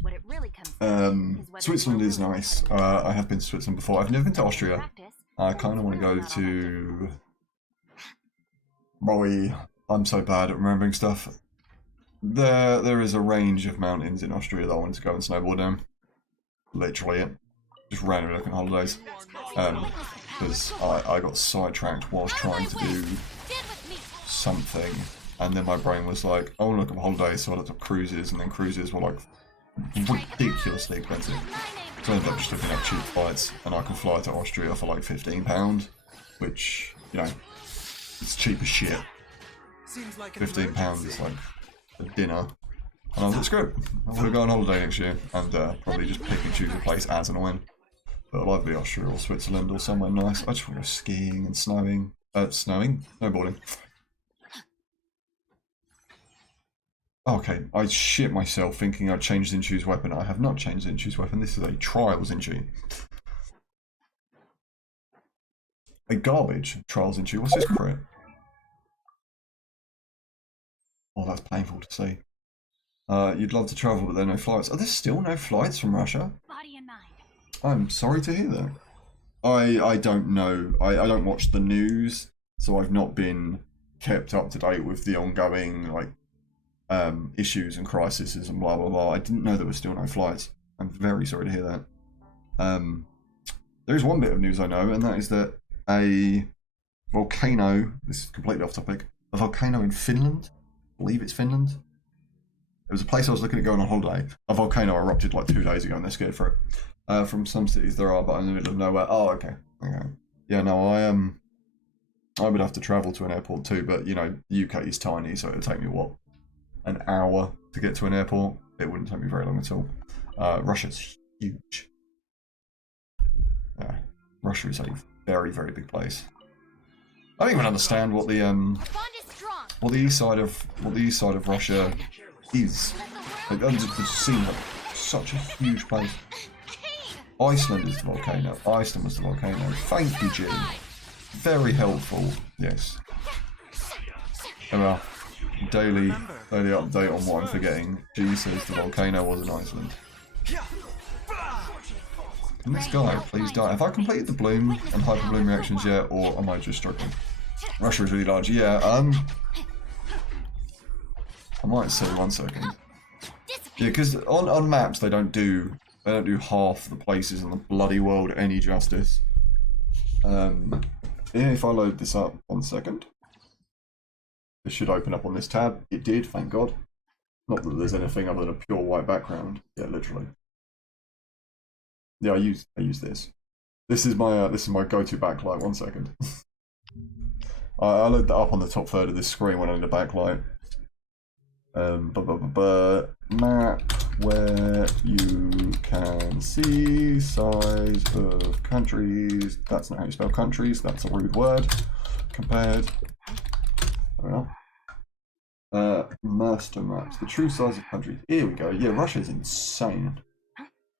What it really comes down to is whether Switzerland is you're willing nice. to put in the I have been to Switzerland before. I've never been to Austria. practice, I kind of want to go to... Boy, I'm so bad at remembering stuff. There is a range of mountains in Austria that I wanted to go and snowboard down. Literally it. Just randomly looking at holidays. Because I got sidetracked whilst trying to do something. And then my brain was like, oh, look at holidays. So I looked up cruises, and then cruises were like ridiculously expensive. So I ended up just looking at cheap flights, and I can fly to Austria for like £15, which, you know, it's cheap as shit. £15 is like a dinner. And I was like, screw it. I'm going to go on holiday next year, and probably just pick and choose a place as and when. But I'll either be Austria or Switzerland or somewhere nice. I just want to go skiing and snowboarding. Okay, I shit myself thinking I changed Inchu's weapon. I have not changed Inchu's weapon. This is a Trials Inchu. A garbage Trials Inchu. What's this crit? Oh, that's painful to see. You'd love to travel, but there are no flights. Are there still no flights from Russia? body and mind. I'm sorry to hear that. I don't know. I don't watch the news, so I've not been kept up to date with the ongoing like issues and crises and blah blah blah. I didn't know there were still no flights. I'm very sorry to hear that. There is one bit of news I know, and that is that a volcano, this is completely off topic, a volcano in Finland, I believe it's Finland. It was a place I was looking at going on holiday. A volcano erupted like 2 days ago and they're scared for it. From some cities there are, but in the middle of nowhere. Oh, okay. Yeah, no, I would have to travel to an airport too, but you know, the UK is tiny, so it would take me, what, an hour to get to an airport? It wouldn't take me very long at all. Russia's huge. Yeah, Russia is a very, very big place. I don't even understand what the east side of Russia is. Like, it just seems like such a huge place. Iceland is the volcano. Iceland was the volcano. Thank you, Jim. Very helpful. Yes. Oh well. Daily update on what I'm forgetting. G says the volcano was in Iceland. Can this guy please die? Have I completed the bloom and hyper bloom reactions yet, or am I just struggling? Russia is really large. Yeah. I might say 1 second. Yeah, because on maps they don't do half the places in the bloody world any justice. If I load this up 1 second. This should open up on this tab. It did, thank God. Not that there's anything other than a pure white background. Yeah, literally. Yeah, I use this. This is my go-to backlight. 1 second. I looked that up on the top third of this screen when I need a backlight. Map where you can see size of countries. That's not how you spell countries. That's a rude word. Compared. There we are. Master maps. The true size of countries. Here we go. Yeah, Russia's insane.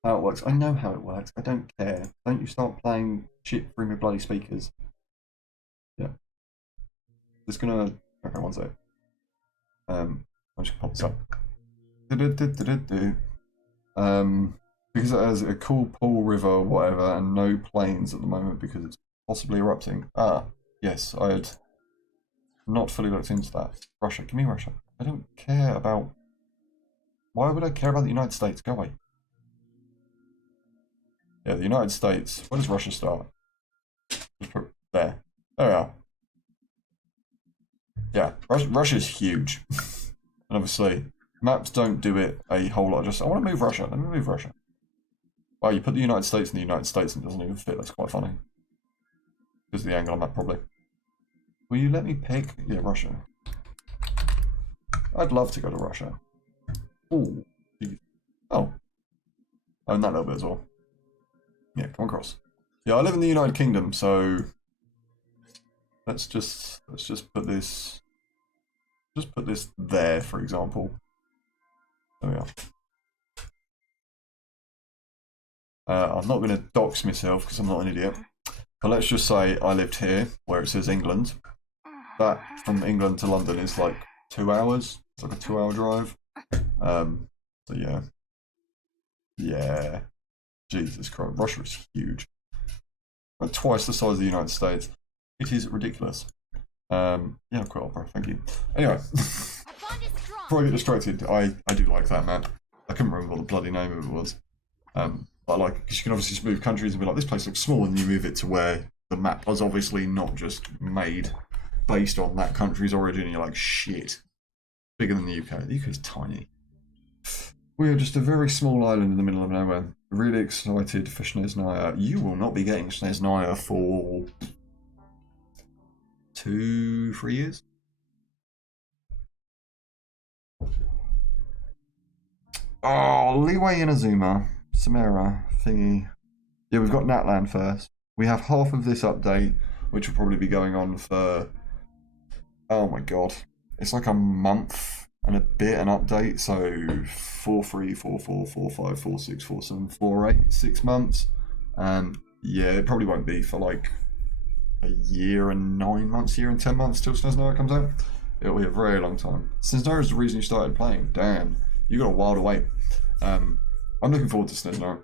How it works. I know how it works. I don't care. Don't you start playing shit through my bloody speakers. Yeah. Just gonna. Okay, 1 sec. I'm just gonna pop this up. Because it has a cool pool, river, whatever, and no plains at the moment because it's possibly erupting. Ah, yes, I had not fully looked into that. Russia, give me Russia. I don't care about. Why would I care about the United States? Go away. Yeah, the United States. Where does Russia start? Just put there. There we are. Yeah, Russia's huge. And obviously, maps don't do it a whole lot. I want to move Russia. Let me move Russia. Wow, you put the United States in the United States and it doesn't even fit. That's quite funny. Because of the angle on that, probably. Will you let me pick? Yeah, Russia. I'd love to go to Russia. Ooh. Oh. Oh, and that little bit as well. Yeah, come across. Yeah, I live in the United Kingdom, so let's just put this. Just put this there, for example. There we are. I'm not going to dox myself because I'm not an idiot. But let's just say I lived here, where it says England. That from England to London is like 2 hours. It's like a 2-hour drive. So yeah. Yeah. Jesus Christ. Russia is huge. Like twice the size of the United States. It is ridiculous. Yeah, quite opera, thank you. Anyway, before I get distracted, I do like that map. I couldn't remember what the bloody name of it was. But I like it because you can obviously just move countries and be like, this place looks small, and you move it to where the map was obviously not just made based on that country's origin, and you're like, shit. Bigger than the UK. The UK is tiny. We are just a very small island in the middle of nowhere. Really excited for Snezhnaya. You will not be getting Snezhnaya for 2-3 years. Oh, Leeway Inazuma, Samara, thingy. Yeah, we've got Natlan first. We have half of this update, which will probably be going on for. Oh my god. It's like a month and a bit an update, so 4-3, 4-4, 4-5, 4-6, 4-7, 4-8, 6 months. Yeah, it probably won't be for like a year and 9 months, year and 10 months till Snezhnaya comes out. It'll be a very long time. Snezhnaya is the reason you started playing. Damn, you got a while to wait. I'm looking forward to Snezhnaya.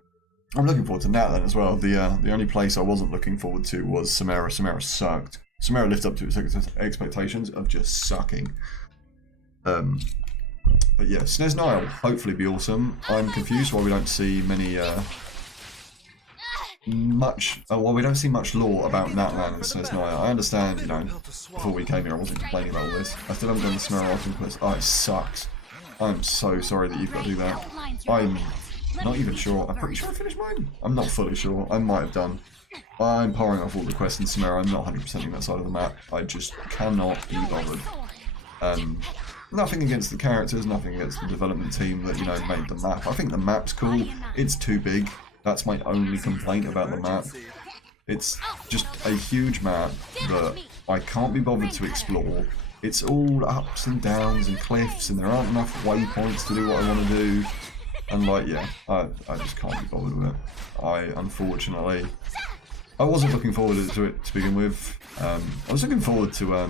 I'm looking forward to Natlan as well. The only place I wasn't looking forward to was Samara. Samara sucked. Samara lived up to its expectations of just sucking. But yeah, Snezhnaya will hopefully be awesome. I'm confused why we don't see many we don't see much lore about Natlan and Snezhnaya. I understand, you know, before we came here I wasn't complaining about all this. I still haven't done the Samara Ultimate Quest. Oh, it sucks. I'm so sorry that you've got to do that. I'm not even sure. I'm pretty sure I finished mine. I'm not fully sure. I might have done. I'm powering off all the quests in Samara. I'm not 100%ing that side of the map. I just cannot be bothered. Nothing against the characters, nothing against the development team that, you know, made the map. I think the map's cool. It's too big. That's my only complaint about the map. It's just a huge map that I can't be bothered to explore. It's all ups and downs and cliffs, and there aren't enough waypoints to do what I want to do. And like, yeah, I just can't be bothered with it. Unfortunately, I wasn't looking forward to it to begin with. I was looking forward to, I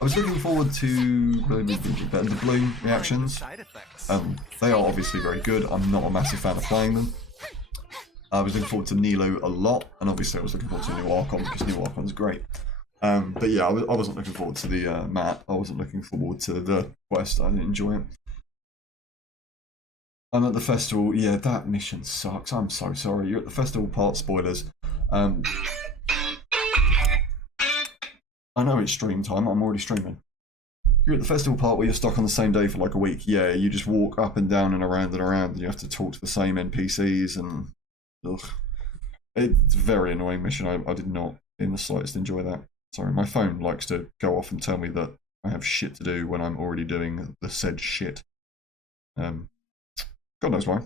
was looking forward to the Bloom reactions. They are obviously very good. I'm not a massive fan of playing them. I was looking forward to Nilo a lot, and obviously I was looking forward to New Archon because New Archon's great. But yeah, I wasn't looking forward to the map. I wasn't looking forward to the quest. I didn't enjoy it. I'm at the festival. Yeah, that mission sucks. I'm so sorry. You're at the festival part. Spoilers. I know it's stream time, I'm already streaming. You're at the festival part where you're stuck on the same day for like a week. Yeah, you just walk up and down and around and around, and you have to talk to the same NPCs, and ugh. It's a very annoying mission. I did not in the slightest enjoy that. Sorry, my phone likes to go off and tell me that I have shit to do when I'm already doing the said shit. God knows why.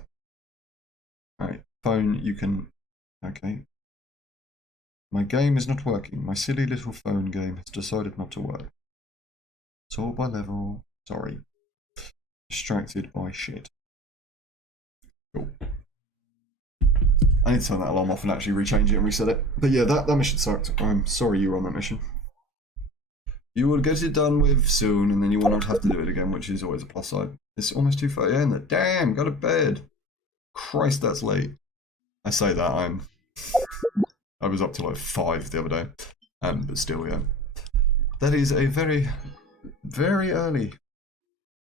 Alright, phone, you can... Okay. My game is not working. My silly little phone game has decided not to work. Sort by level. Sorry. Distracted by shit. Cool. I need to turn that alarm off and actually rechange it and reset it. But yeah, that mission sucked. I'm sorry you were on that mission. You will get it done with soon, and then you will not have to do it again, which is always a plus side. It's almost 2:30 a.m. Damn, go to bed. Christ, that's late. I say that, I was up till like 5 the other day. But still, yeah. That is a very, very early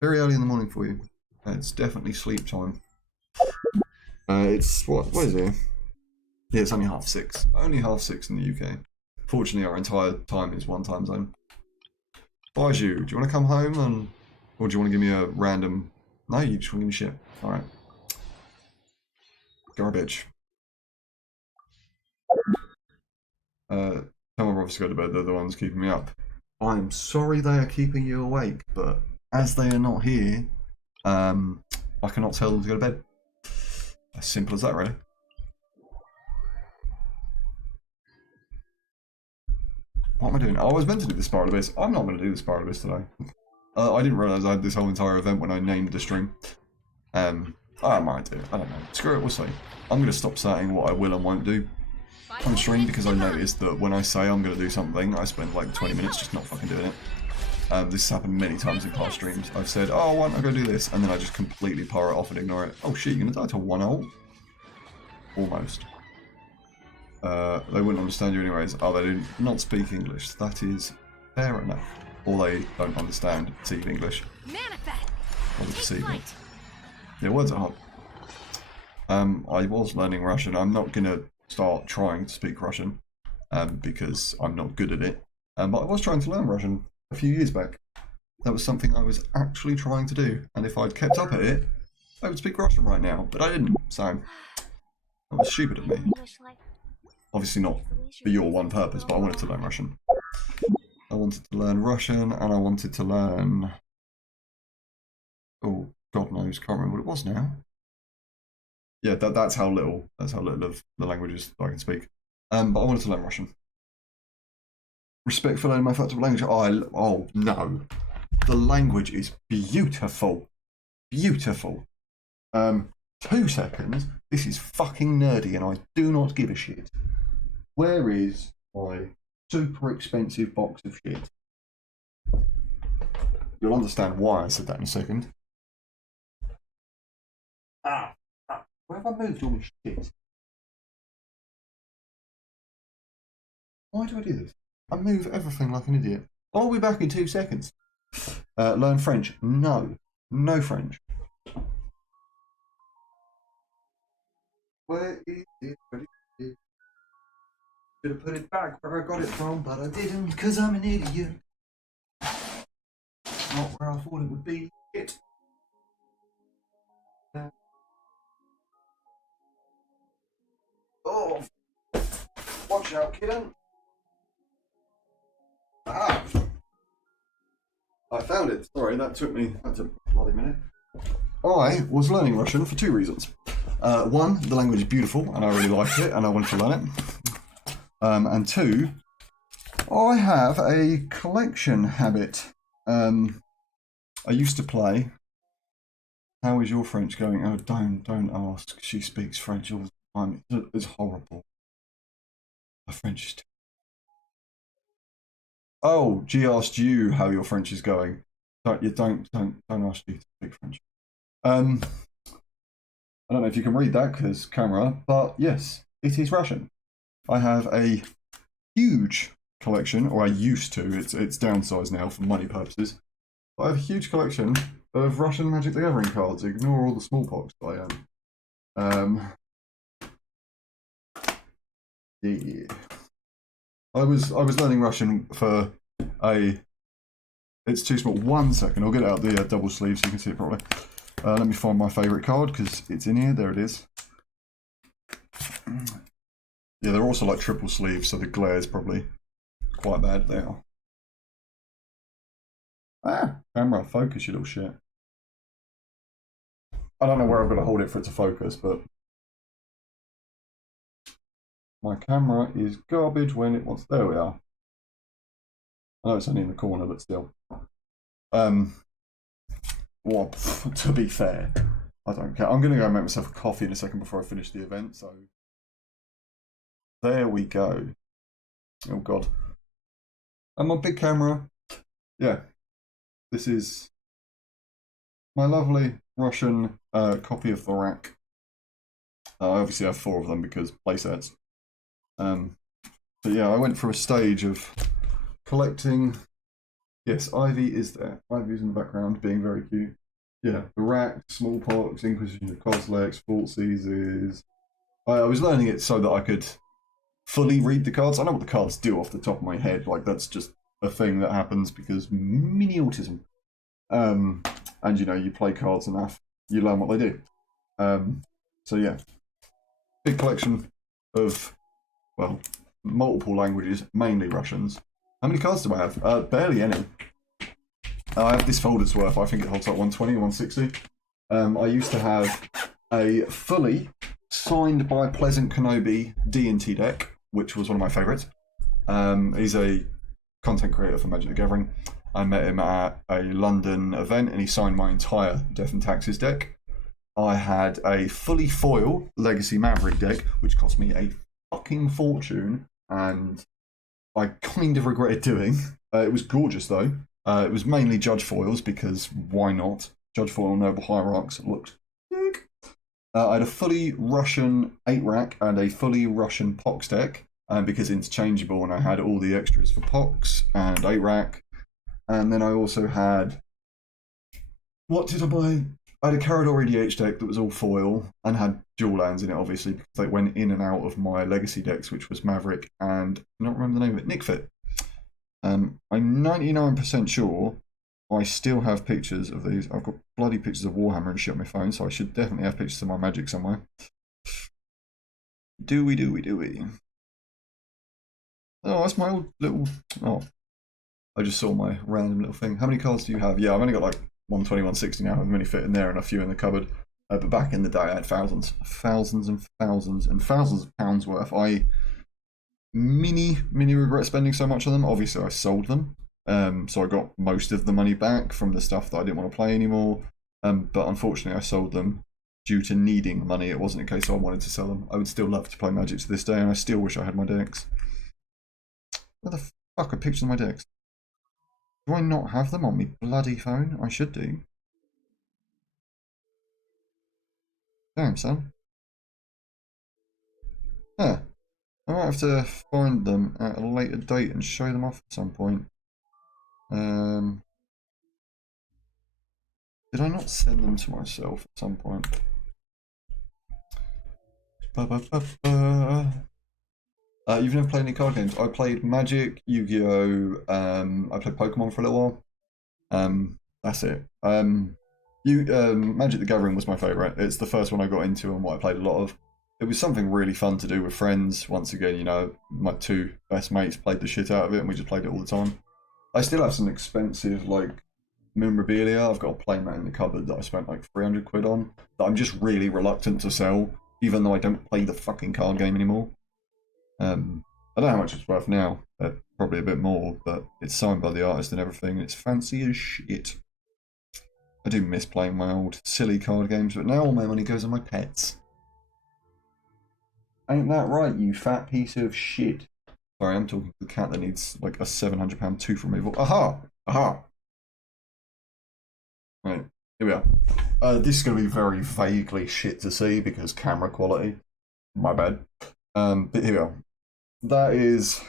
in the morning for you. It's definitely sleep time. It's, what is it? Yeah, it's only 6:30. Only 6:30 in the UK. Fortunately, our entire time is one time zone. Baiju, do you want to come home or do you want to give me a random... No, you just want to give me shit. Alright. Garbage. Tell my brothers to go to bed, they're the ones keeping me up. I'm sorry they are keeping you awake, but as they are not here, I cannot tell them to go to bed. As simple as that, really. What am I doing? Oh, I was meant to do the Spiral Abyss. I'm not going to do the Spiral Abyss today. I didn't realise I had this whole entire event when I named the stream. I might do. I don't know. Screw it, we'll see. I'm going to stop saying what I will and won't do on the stream because I noticed that when I say I'm going to do something, I spend like 20 minutes just not fucking doing it. This has happened many times in past streams. I've said, oh, why don't I go do this? And then I just completely power it off and ignore it. Oh shit, you're going to die to 1 ult? Almost. They wouldn't understand you anyways. Oh, they do not speak English. That is fair enough. Or they don't understand perceive English. Or perceive it. Yeah, words are hard. I was learning Russian. I'm not going to start trying to speak Russian because I'm not good at it. But I was trying to learn Russian a few years back. That was something I was actually trying to do. And if I'd kept up at it, I would speak Russian right now. But I didn't, so that was stupid of me. Obviously not for your one purpose, but I wanted to learn Russian. I wanted to learn Russian, and I wanted to learn... Oh, God knows, can't remember what it was now. Yeah, that's how little of the languages I can speak. But I wanted to learn Russian. Respect for learning my factual language. Oh, no. The language is beautiful. Beautiful. 2 seconds. This is fucking nerdy, and I do not give a shit. Where is my super expensive box of shit? You'll understand why I said that in a second. Where have I moved all my shit? Why do I do this? I move everything like an idiot. I'll be back in 2 seconds. Learn French? No. No French. Where is it? Should have put it back where I got it from, but I didn't because I'm an idiot. Not where I thought it would be. Shit. Oh, watch out, kiddo. Ah, I found it. Sorry, that took a bloody minute. I was learning Russian for 2 reasons. One, the language is beautiful, and I really liked it, and I wanted to learn it. And 2, I have a collection habit. I used to play. How is your French going? Oh, don't ask. She speaks French all the time. It's horrible. My French is. Oh, G asked you how your French is going. Don't ask you to speak French. I don't know if you can read that because camera, but yes, it is Russian. I have a huge collection, or I used to. It's downsized now for money purposes. I have a huge collection of Russian Magic the Gathering cards. Ignore all the smallpox that I am. Yeah. I was learning Russian for It's too small. 1 second, I'll get out the double sleeve so you can see it properly. Let me find my favourite card because it's in here. There it is. Yeah, they're also like triple sleeves, so the glare is probably quite bad now. Ah, camera, focus, you little shit. I don't know where I've got to hold it for it to focus, but my camera is garbage when it wants. There we are. I know it's only in the corner, but still. Well, to be fair, I don't care. I'm going to go make myself a coffee in a second before I finish the event, so there we go. Oh god. And my big camera. Yeah. This is my lovely Russian copy of the rack. I obviously have 4 of them because playsets. But yeah, I went through a stage of collecting. Yes, Ivy is there. Ivy's in the background, being very cute. Yeah, the rack, smallpox, Inquisition of Kozlex, Fault Seizes. I was learning it so that I could fully read the cards. I know what the cards do off the top of my head. Like, that's just a thing that happens because mini autism. And you know, you play cards enough, you learn what they do. So yeah, big collection of, well, multiple languages, mainly Russians. How many cards do I have? Barely any. I have this folder's worth. I think it holds like 120, 160. I used to have a fully signed by Pleasant Kenobi D&T deck, which was one of my favourites. He's a content creator for Magic the Gathering. I met him at a London event and he signed my entire Death and Taxes deck. I had a fully foil Legacy Maverick deck, which cost me a fucking fortune, and I kind of regretted doing. It was gorgeous though. It was mainly Judge foils because why not? Judge foil Noble Hierarchs looked sick. I had a fully Russian 8-rack and a fully Russian Pox deck, because interchangeable, and I had all the extras for Pox and 8-rack. And then I also had, what did I buy? I had a Carador EDH deck that was all foil and had dual lands in it, obviously, because they went in and out of my legacy decks, which was Maverick and, I don't remember the name of it, Nickfit. I'm 99% sure I still have pictures of these. I've got bloody pictures of Warhammer and shit on my phone, so I should definitely have pictures of my Magic somewhere. Dooey. Oh, that's my old little... Oh, I just saw my random little thing. How many cards do you have? Yeah, I've only got like 120, 160 now. I've only fit in there and a few in the cupboard. But back in the day, I had thousands and thousands of pounds worth. I mini regret spending so much on them. Obviously, I sold them. So I got most of the money back from the stuff that I didn't want to play anymore. But unfortunately, I sold them due to needing money. It wasn't a case I wanted to sell them. I would still love to play Magic to this day, and I still wish I had my decks. Where the fuck are pictures of my decks? Do I not have them on my bloody phone? I should do. Damn, son. Huh. I might have to find them at a later date and show them off at some point. Did I not send them to myself at some point? You've never played any card games? I played Magic, Yu-Gi-Oh! I played Pokemon for a little while. That's it. Magic the Gathering was my favourite. It's the first one I got into and what I played a lot of. It was something really fun to do with friends. Once again, you know, my 2 best mates played the shit out of it and we just played it all the time. I still have some expensive, like, memorabilia. I've got a playmat in the cupboard that I spent like 300 quid on that I'm just really reluctant to sell, even though I don't play the fucking card game anymore. I don't know how much it's worth now, probably a bit more, but it's signed by the artist and everything. It's fancy as shit. I do miss playing my old silly card games, but now all my money goes on my pets. Ain't that right, you fat piece of shit? Sorry, I'm talking to the cat that needs like a £700 tooth removal. Aha! Aha! Right, here we are. This is going to be very vaguely shit to see because camera quality. My bad. But here we are. That is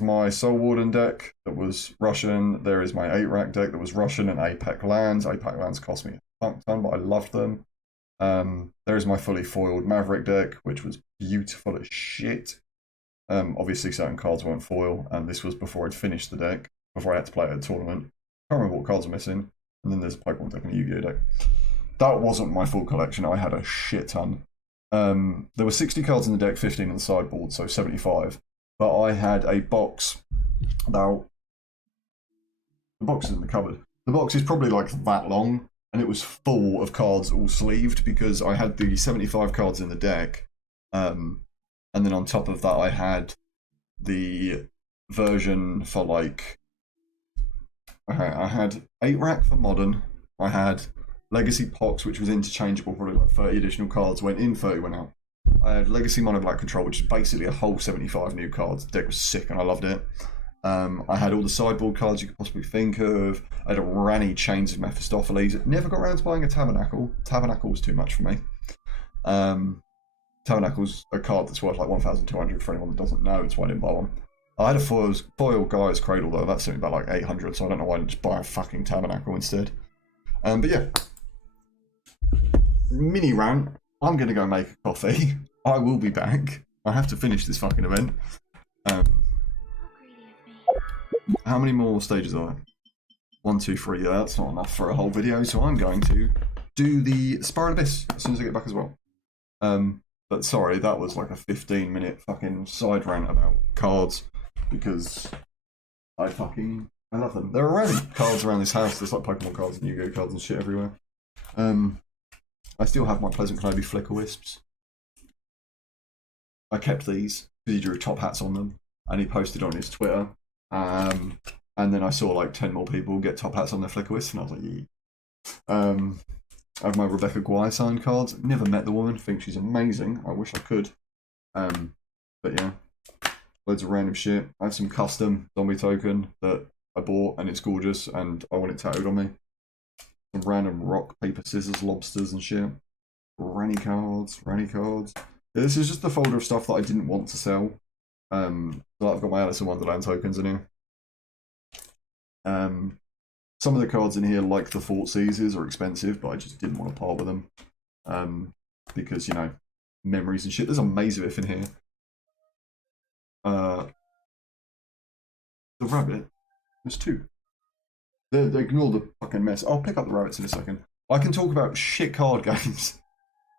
my Soul Warden deck that was Russian. There is my 8-rack deck that was Russian and APAC lands. APAC lands cost me a fuck ton, but I loved them. There is my fully foiled Maverick deck, which was beautiful as shit. Obviously, certain cards weren't foil, and this was before I'd finished the deck, before I had to play it at a tournament. Can't remember what cards are missing. And then there's a Pokemon deck and a Yu-Gi-Oh deck. That wasn't my full collection. I had a shit ton. There were 60 cards in the deck, 15 on the sideboard, so 75. But I had a box. Now, the box is in the cupboard. The box is probably like that long, and it was full of cards all sleeved because I had the 75 cards in the deck. And then on top of that, I had the version for like... I had 8-rack for Modern. I had Legacy Pox, which was interchangeable, probably like 30 additional cards. Went in, 30 went out. I had Legacy Mono Black Control, which is basically a whole 75 new cards. The deck was sick and I loved it. I had all the sideboard cards you could possibly think of. I had a Ranny Chains of Mephistopheles. Never got around to buying a Tabernacle. Tabernacle was too much for me. Tabernacle's a card that's worth like 1,200 for anyone that doesn't know. It's why I didn't buy one. I had a foil Gaia's Cradle though. That's only about like 800, so I don't know why I didn't just buy a fucking Tabernacle instead. But yeah. Mini rant. I'm going to go make a coffee. I will be back. I have to finish this fucking event. How many more stages are there? 1, 2, 3. Yeah, that's not enough for a whole video, so I'm going to do the Spiral Abyss as soon as I get back as well. But sorry, that was like a 15-minute fucking side rant about cards because I love them. There are random cards around this house. There's like Pokemon cards and Yu-Gi-Oh cards and shit everywhere. I still have my Pleasant Kenobi Flicker Wisps. I kept these because he drew top hats on them and he posted on his Twitter. And then I saw like 10 more people get top hats on their Flicker Wisps and I was like, yeah. I have my Rebecca Guay signed cards. Never met the woman. Think she's amazing. I wish I could. But yeah, loads of random shit. I have some custom zombie token that I bought and it's gorgeous and I want it tattooed on me. Some random rock, paper, scissors, lobsters and shit. Ranny cards. This is just the folder of stuff that I didn't want to sell. So I've got my Alice in Wonderland tokens in here. Some of the cards in here, like the Fort Seizes, are expensive, but I just didn't want to part with them. Because, you know, memories and shit. There's a Mazevif in here. The rabbit. There's 2. They ignore the fucking mess. I'll pick up the rabbits in a second. I can talk about shit card games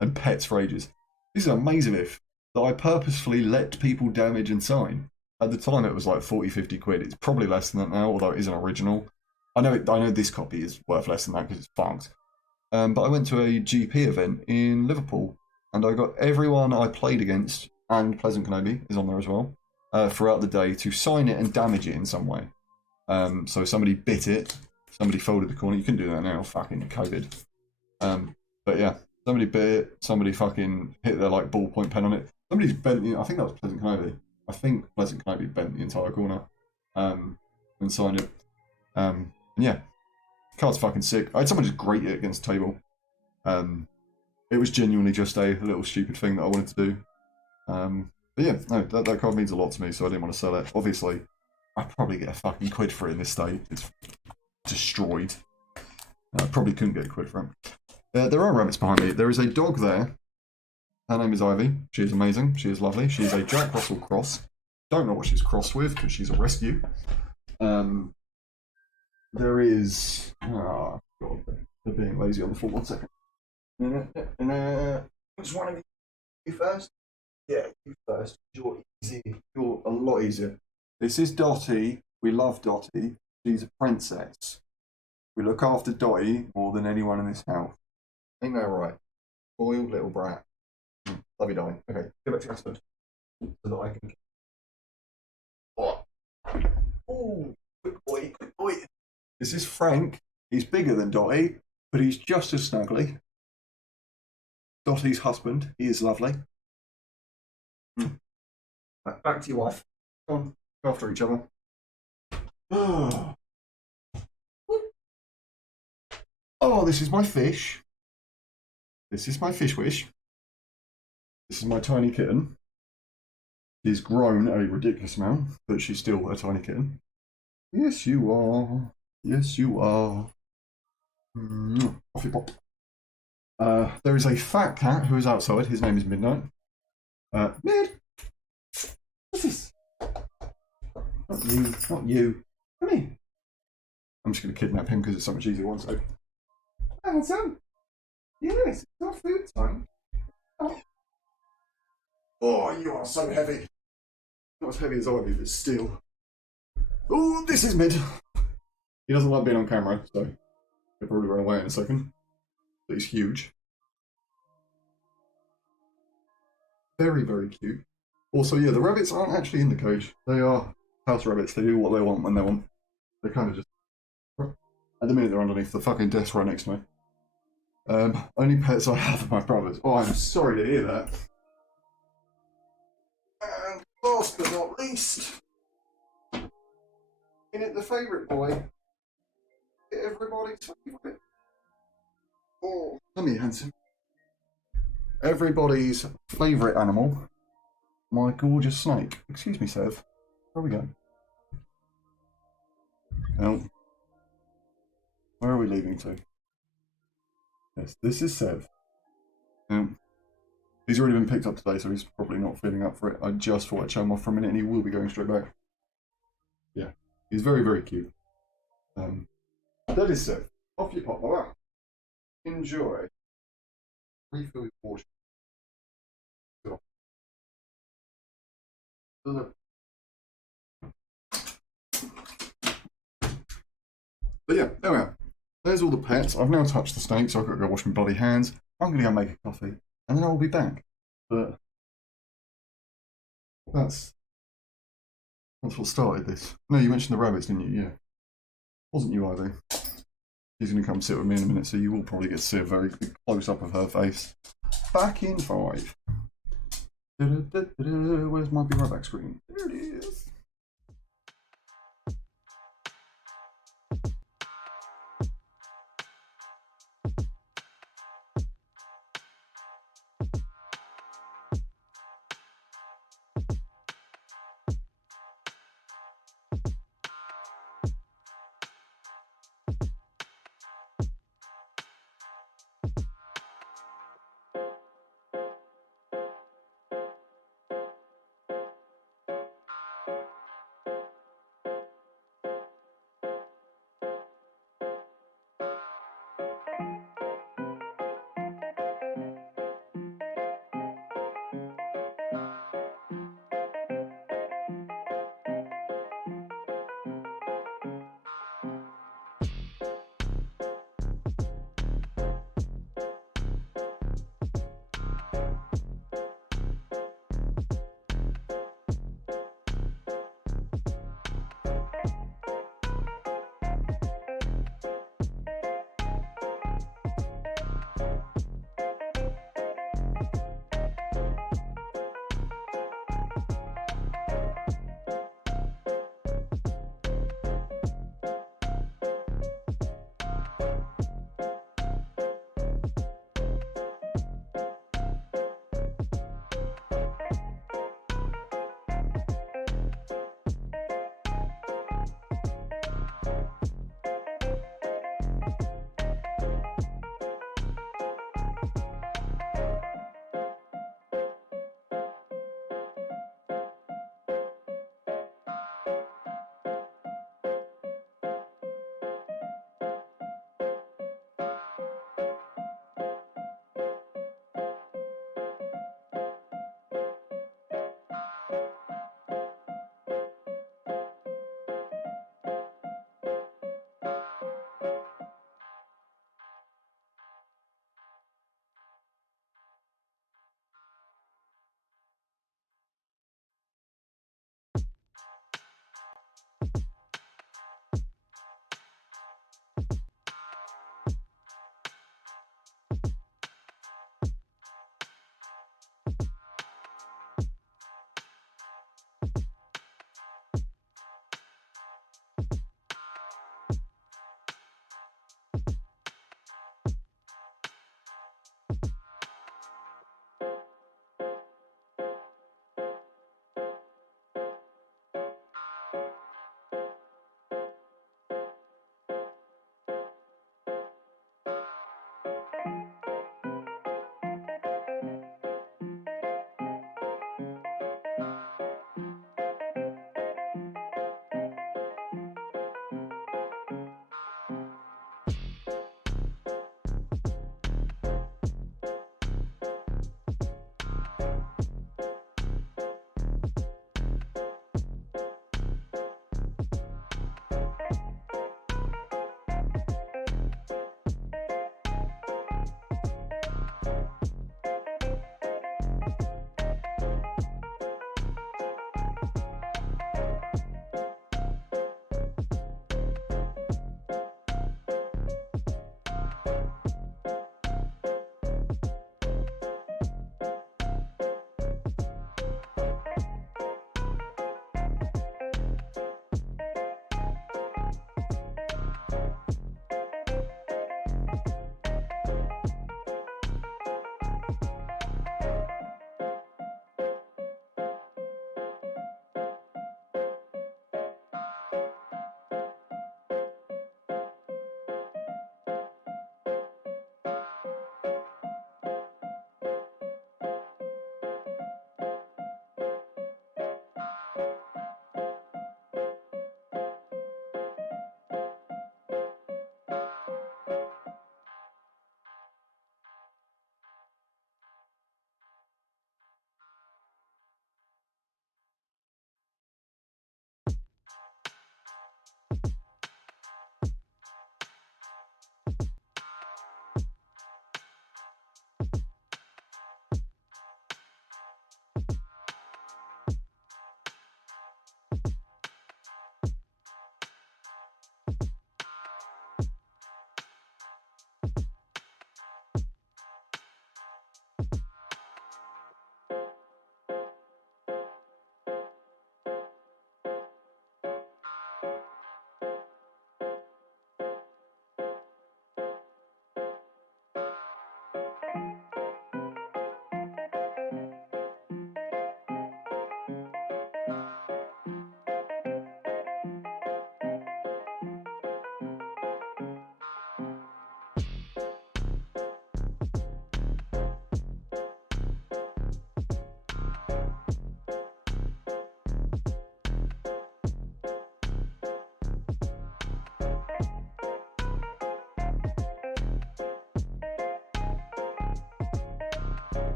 and pets for ages. This is a Mazevif that I purposefully let people damage and sign. At the time, it was like 40, 50 quid. It's probably less than that now, although it is an original. I know this copy is worth less than that because it's fucked. But I went to a GP event in Liverpool, and I got everyone I played against, and Pleasant Kenobi is on there as well, throughout the day to sign it and damage it in some way. So somebody bit it, somebody folded the corner. You can do that now, fucking COVID. But yeah, somebody bit it, somebody fucking hit their like ballpoint pen on it. Somebody's bent. I think that was Pleasant Kenobi. I think Pleasant Kenobi bent the entire corner and signed it. Yeah, card's fucking sick. I had someone just grate it against the table. It was genuinely just a little stupid thing that I wanted to do. But yeah, no, that card means a lot to me, so I didn't want to sell it. Obviously, I'd probably get a fucking quid for it in this state. It's destroyed. I probably couldn't get a quid for it. There are rabbits behind me. There is a dog there. Her name is Ivy. She is amazing. She is lovely. She is a Jack Russell cross. Don't know what she's crossed with because she's a rescue. There is... Oh, God. They're being lazy on the floor. 1 second. Which one of you first? Yeah, you first. You're easy. You're a lot easier. This is Dottie. We love Dottie. She's a princess. We look after Dottie more than anyone in this house. Ain't that right? Spoiled little brat. Love you, Dottie. Okay, go back to Aspen. So that I can... What? Oh, quick boy, quick boy. This is Frank. He's bigger than Dottie, but he's just as snuggly. Dottie's husband. He is lovely. Back to your wife. Go on. Go after each other. Oh, this is my fish. This is my fish wish. This is my tiny kitten. She's grown a ridiculous amount, but she's still a tiny kitten. Yes, you are. Yes, you are. Coffee pop. There is a fat cat who is outside. His name is Midnight. Mid. What's this? Not you. Not you. Come here. I'm just going to kidnap him because it's so much easier one so. Handsome. Yes, it's not food time. Oh, you are so heavy. Not as heavy as Ivy, but still. Oh, this is mid. He doesn't like being on camera, so he'll probably run away in a second. But he's huge. Very, very cute. Also, yeah, the rabbits aren't actually in the cage. They are house rabbits. They do what they want when they want. They kind of just... At the minute, they're underneath the fucking desk right next to me. Only pets I have are my brothers. Oh, I'm sorry to hear that. And last but not least, in it the favourite boy. Everybody's favourite. Oh, come here, handsome. Everybody's favourite animal. My gorgeous snake. Excuse me, Sev. Where are we going? Oh. Where are we leaving to? Yes, this is Sev. He's already been picked up today, so he's probably not feeling up for it. I just thought I'd show him off for a minute, and he will be going straight back. Yeah, he's very, very cute. That is Sev. Off you pop. Wow. Enjoy. Refill your water. But yeah, there we are. There's all the pets. I've now touched the snake, so I've got to go wash my bloody hands. I'm going to go make a coffee, and then I'll be back. But that's what started this. No, you mentioned the rabbits, didn't you? Yeah. Wasn't you, Ivy? She's going to come sit with me in a minute, so you will probably get to see a very big close-up of her face. Back in 5. Where's my be right back screen? There it is.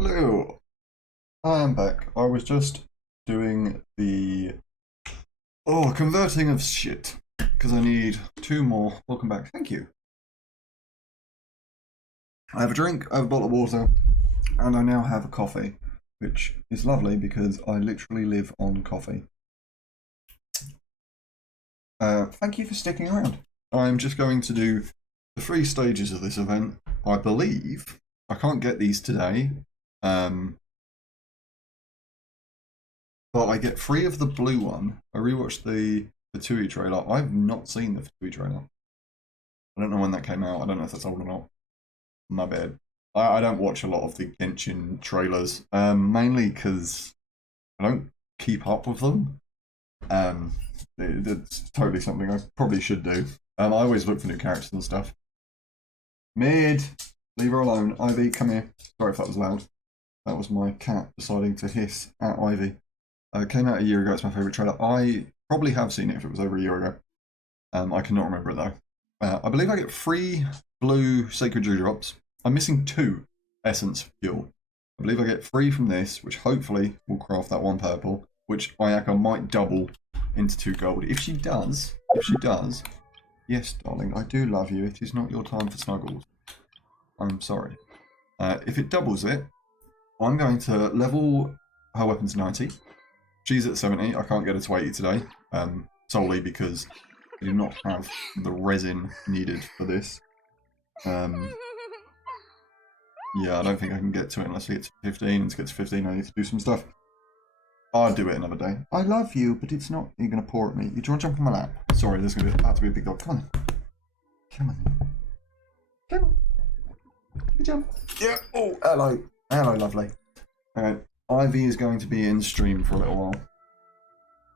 Hello, I am back. I was just doing the converting of shit because I need 2 more. Welcome back. Thank you. I have a drink, I have a bottle of water, and I now have a coffee, which is lovely because I literally live on coffee. Thank you for sticking around. I'm just going to do the 3 stages of this event. I believe I can't get these today, but I get 3 of the blue one. I rewatched the Fatui trailer. I've not seen the Fatui trailer. I don't know when that came out. I don't know if that's old or not. My bad. I don't watch a lot of the Genshin trailers, mainly because I don't keep up with them. It's totally something I probably should do. I always look for new characters and stuff. Mid! Leave her alone. Ivy, come here. Sorry if that was loud. That was my cat deciding to hiss at Ivy. Came out a year ago. It's my favourite trailer. I probably have seen it if it was over a year ago. I cannot remember it though. I believe I get 3 blue Sacred Dewdrops. I'm missing 2 Essence Fuel. I believe I get 3 from this, which hopefully will craft that 1 purple, which Ayaka might double into 2 gold. If she does, yes, darling, I do love you. It is not your time for snuggles. I'm sorry. If it doubles it, I'm going to level her weapon to 90. She's at 70. I can't get her to 80 today, solely because I do not have the resin needed for this. Yeah, I don't think I can get to it unless I get to 15, and to get to 15 I need to do some stuff. I'll do it another day. I love you, but it's not... You're going to pour at me. Do you want to jump on my lap? Sorry, there's going to have to be a big dog. Come on. Come on. Come on. Good jump. Yeah. Oh, hello. Hello, lovely. Alright, Ivy is going to be in stream for a little while.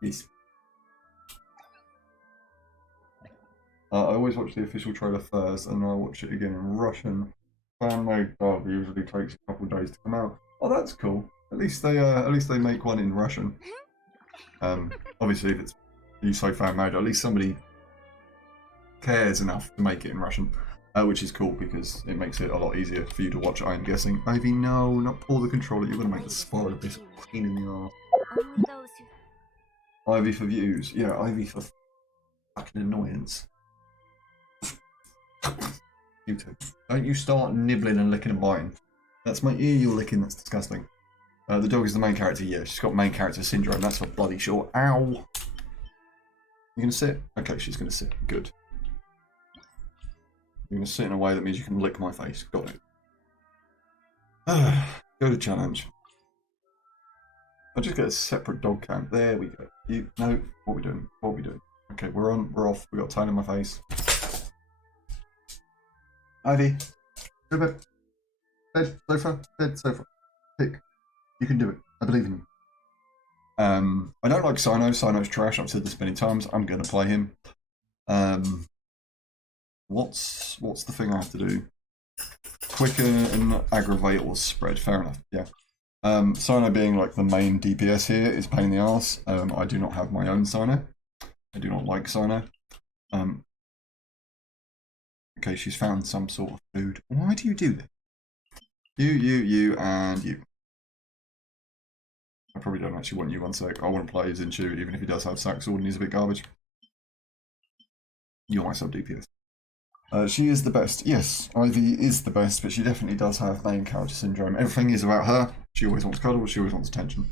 Yes. I always watch the official trailer first, and then I watch it again in Russian. Fan-made dub usually takes a couple of days to come out. Oh, that's cool. At least they make one in Russian. Obviously, if it's you say fan-made, at least somebody cares enough to make it in Russian, which is cool because it makes it a lot easier for you to watch. I'm guessing. Ivy, no, not pull the controller. You're gonna make the spoiler of this pain in the arse. Ivy for views, yeah. Ivy for fucking annoyance. You two. Don't you start nibbling and licking and biting. That's my ear you're licking, that's disgusting. The dog is the main character, yeah, she's got main character syndrome, that's for bloody sure. Ow! You gonna sit? Okay, she's gonna sit. Good. You're gonna sit in a way that means you can lick my face. Got it. Go to challenge. I'll just get a separate dog count. There we go. No, what are we doing? What are we doing? Okay, we're off. We got time in my face. Ivy, go to bed. Bed, sofa. Pick. You can do it. I believe in you. I don't like Sino. Sino's trash. I've said this many times. I'm going to play him. What's the thing I have to do? Quicken, aggravate, or spread. Fair enough. Yeah. Sino being like the main DPS here is a pain in the arse. I do not have my own Sino. I do not like Sino. Okay, she's found some sort of food. Why do you do this? You, and you. I probably don't actually want you one sec. I want to play Zinchu, even if he does have sack sword and he's a bit garbage. You're my sub DPS. She is the best. Yes, Ivy is the best, but she definitely does have main character syndrome. Everything is about her. She always wants cuddles, she always wants attention.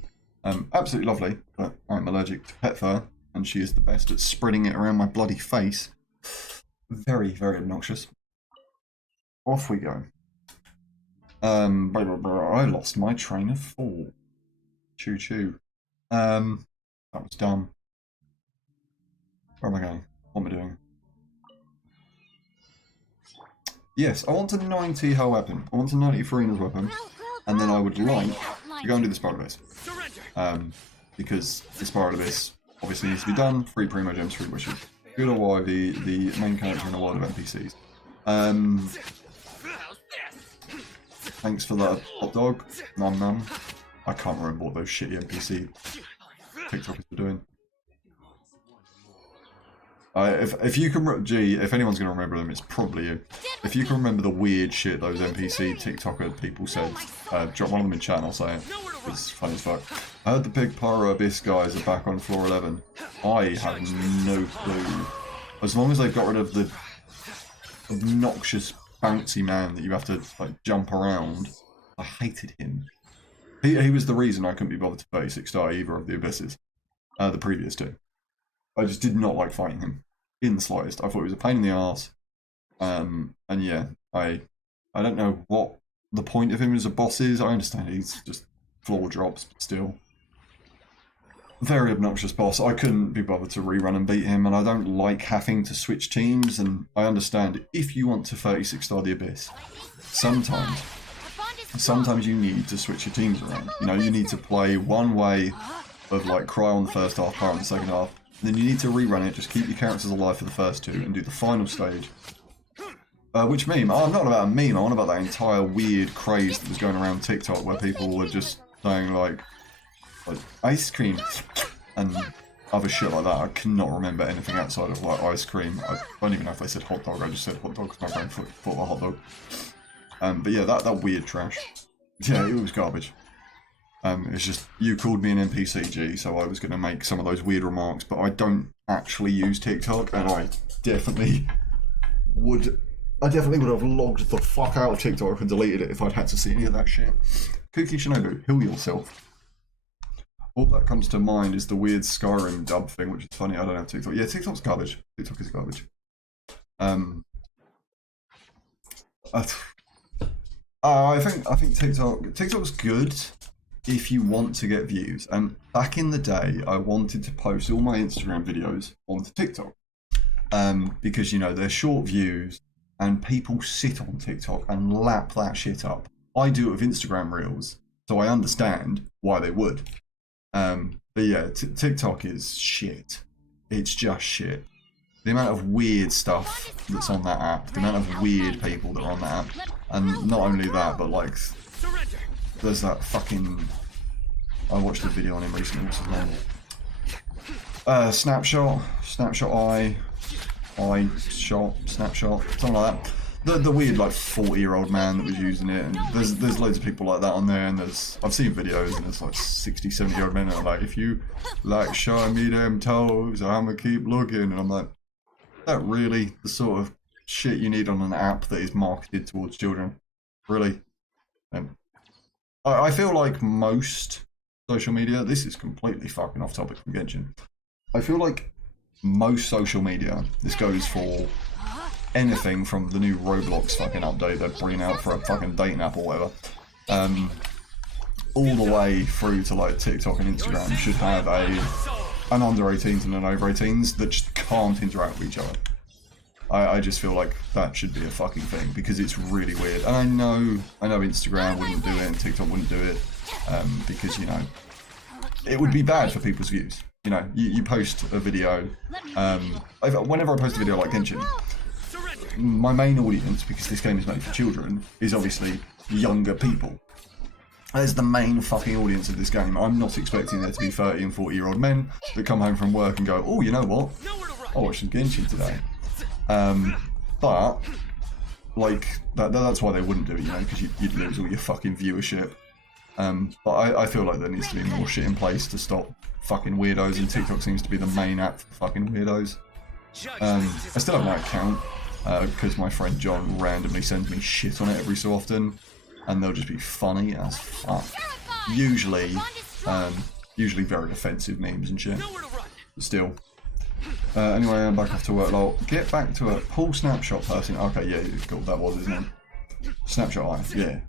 Absolutely lovely, but I'm allergic to pet fur, and she is the best at spreading it around my bloody face. Very, very obnoxious. Off we go. I lost my train of thought. Choo choo. That was dumb. Where am I going? What am I doing? Yes, I want to 90 her weapon. I want to 90 Furina's weapon. And then I would like to go and do the Spiral Abyss. Because the Spiral Abyss obviously needs to be done. 3 Primo Gems, 3 Wishes. Good or why the main character in a lot of NPCs. Thanks for that hot dog. Nom nom. I can't remember what those shitty NPC TikTokers were doing. If you can, gee, if anyone's gonna remember them, it's probably you. If you can remember the weird shit those NPC TikToker people said, drop one of them in chat and I'll say it. It's funny as fuck. I heard the big Pyro Abyss guys are back on floor 11. I have no clue. As long as they've got rid of the obnoxious bouncy man that you have to like jump around, I hated him. He was the reason I couldn't be bothered to 36 star either of the Abysses, the previous two. I just did not like fighting him in the slightest. I thought he was a pain in the arse. And yeah, I don't know what the point of him as a boss is. I understand he's just floor drops, but still. Very obnoxious boss. I couldn't be bothered to rerun and beat him, and I don't like having to switch teams, and I understand if you want to 36 star the Abyss, sometimes you need to switch your teams around. You know, you need to play one way of like Cry on the first half, Cry on the second half. Then you need to rerun it, just keep your characters alive for the first two, and do the final stage. Which meme? Oh, I'm not about a meme, I'm on about that entire weird craze that was going around TikTok where people were just saying like ice cream and other shit like that. I cannot remember anything outside of like ice cream. I don't even know if they said hot dog, I just said hot dog because my brain thought a hot dog. But yeah, that weird trash. Yeah, it was garbage. It's just, you called me an NPCG, so I was going to make some of those weird remarks, but I don't actually use TikTok, and I definitely would have logged the fuck out of TikTok and deleted it if I'd had to see any of that shit. Kooky Shinobu, heal yourself. All that comes to mind is the weird Skyrim dub thing, which is funny. I don't have TikTok. Yeah, TikTok's garbage. TikTok is garbage. I think TikTok's good if you want to get views. And back in the day, I wanted to post all my Instagram videos onto TikTok. Because, you know, they're short views and people sit on TikTok and lap that shit up. I do it with Instagram Reels, so I understand why they would. But yeah, TikTok is shit. It's just shit. The amount of weird stuff that's on that app, the amount of weird people that are on that app, and not only that, but like, there's that fucking, I watched a video on him recently, what's his name? Snapshot Eye, Snapshot, something like that. The weird like 40-year-old man that was using it, and there's loads of people like that on there, and I've seen videos and there's like 60, 70-year-old men that are like, if you like show me them toes, I'ma keep looking, and I'm like, is that really the sort of shit you need on an app that is marketed towards children? Really? I feel like most social media, this is completely fucking off topic from Genshin. I feel like most social media, this goes for anything from the new Roblox fucking update they're bringing out for a fucking dating app or whatever, all the way through to like TikTok and Instagram should have an under 18s and an over 18s that just can't interact with each other. I just feel like that should be a fucking thing because it's really weird. And I know Instagram wouldn't do it and TikTok wouldn't do it because, you know, it would be bad for people's views. You know, you post a video, whenever I post a video like Genshin, my main audience, because this game is made for children, is obviously younger people. As the main fucking audience of this game, I'm not expecting there to be 30 and 40-year-old men that come home from work and go, oh, you know what, I watched some Genshin today. But, like, that's why they wouldn't do it, you know, because you'd lose all your fucking viewership. But I feel like there needs to be more shit in place to stop fucking weirdos, and TikTok seems to be the main app for fucking weirdos. I still have my account, because my friend John randomly sends me shit on it every so often, and they'll just be funny as fuck. Usually very offensive memes and shit. But still. Anyway, I'm back off to work, lol. Get back to a Paul Snapshot person. Okay, yeah, cool, that was his name. Snapshot Eye, yeah.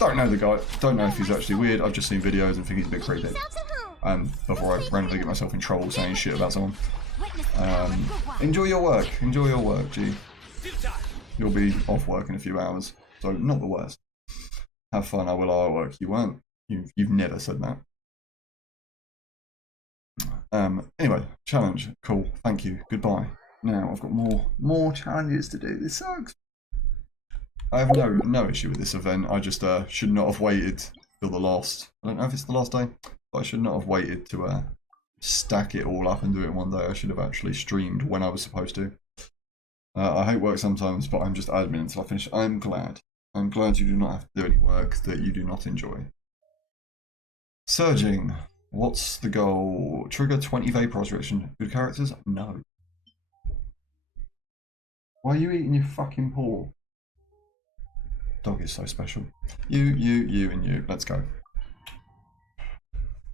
Don't know the guy, don't know if he's actually weird, I've just seen videos and think he's a bit creepy. Before I randomly get myself in trouble saying shit about someone. Enjoy your work, G. You'll be off work in a few hours, so not the worst. Have fun, I will work. You won't. You've never said that. Anyway, challenge, cool, thank you, goodbye. Now I've got more challenges to do. This sucks. I have no issue with this event. I just should not have waited till the last. I don't know if it's the last day, but I should not have waited to stack it all up and do it in one day. I should have actually streamed when I was supposed to. I hate work sometimes, but I'm just admin until I finish. I'm glad. I'm glad you do not have to do any work that you do not enjoy. Surging. What's the goal? Trigger 20 vaporize reaction. Good characters? No. Why are you eating your fucking paw? Dog is so special. You, and you. Let's go.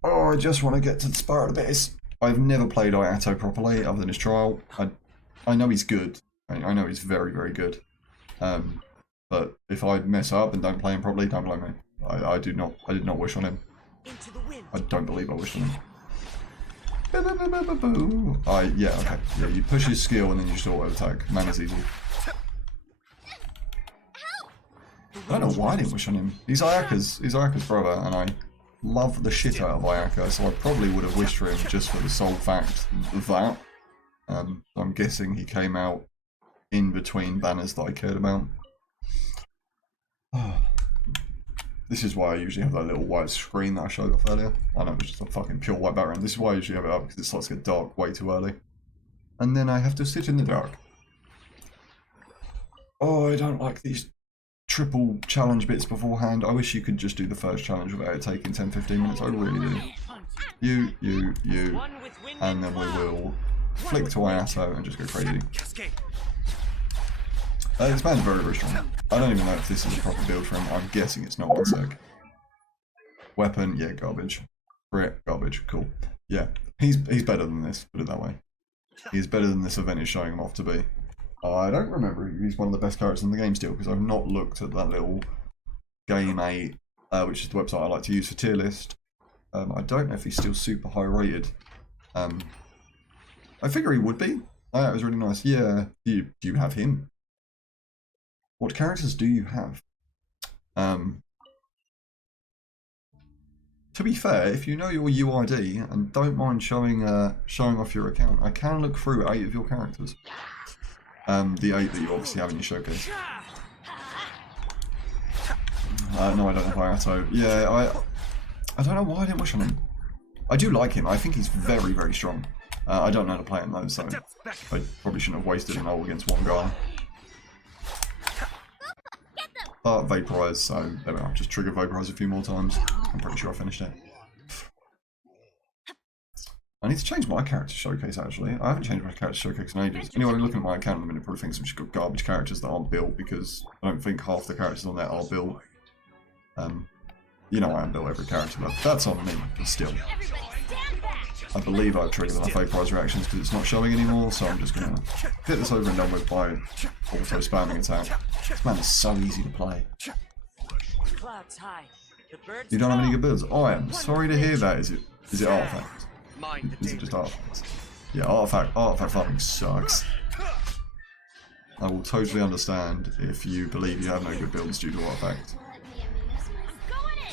Oh, I just want to get to the Spirit Abyss. I've never played Ayato properly, other than his trial. I know he's good. I know he's very, very good. But if I mess up and don't play him properly, don't blame me. I did not wish on him. I don't believe I wished on him. Yeah, okay. Yeah, you push his skill and then you just auto attack. Man is easy. I don't know why I didn't wish on him. He's Ayaka's brother, and I love the shit out of Ayaka, so I probably would have wished for him just for the sole fact of that. I'm guessing he came out in between banners that I cared about. This is why I usually have that little white screen that I showed off earlier. I know it's just a fucking pure white background. This is why I usually have it up, because it starts to get dark way too early. And then I have to sit in the dark. Oh, I don't like these triple challenge bits beforehand. I wish you could just do the first challenge without it taking 10-15 minutes. I really do. You, and then we will flick to Ayato and just go crazy. This man's very, very strong. I don't even know if this is a proper build for him. I'm guessing it's not. 1 sec. Weapon, yeah, garbage. Crit, garbage, cool. Yeah, he's better than this, put it that way. He's better than this event is showing him off to be. I don't remember if he's one of the best characters in the game still, because I've not looked at that little Game 8, which is the website I like to use for tier list. I don't know if he's still super high rated. I figure he would be. That was really nice. Yeah, do you have him? What characters do you have? To be fair, if you know your UID and don't mind showing off your account, I can look through 8 of your characters. The 8 that you obviously have in your showcase. No, I don't have Ayato. Yeah, I don't know why I didn't wish on him. I do like him. I think he's very, very strong. I don't know how to play him though, so I probably shouldn't have wasted an ult against one guy. But Vaporize, so there we are. Just trigger Vaporize a few more times. I'm pretty sure I finished it. I need to change my character showcase actually. I haven't changed my character showcase in ages. Anyone looking at my account at the minute probably thinks I'm just got garbage characters that aren't built, because I don't think half the characters on there are built. You know I haven't built every character, but that's on me, but still. I believe I've triggered enough Vaporize reactions because it's not showing anymore, so I'm just going to get this over and done with by auto spamming attack. This man is so easy to play. You don't have any good builds? Oh, I am sorry to hear that. Is it Artifact? Is it just Artifact? Yeah, Artifact farming sucks. I will totally understand if you believe you have no good builds due to Artifact.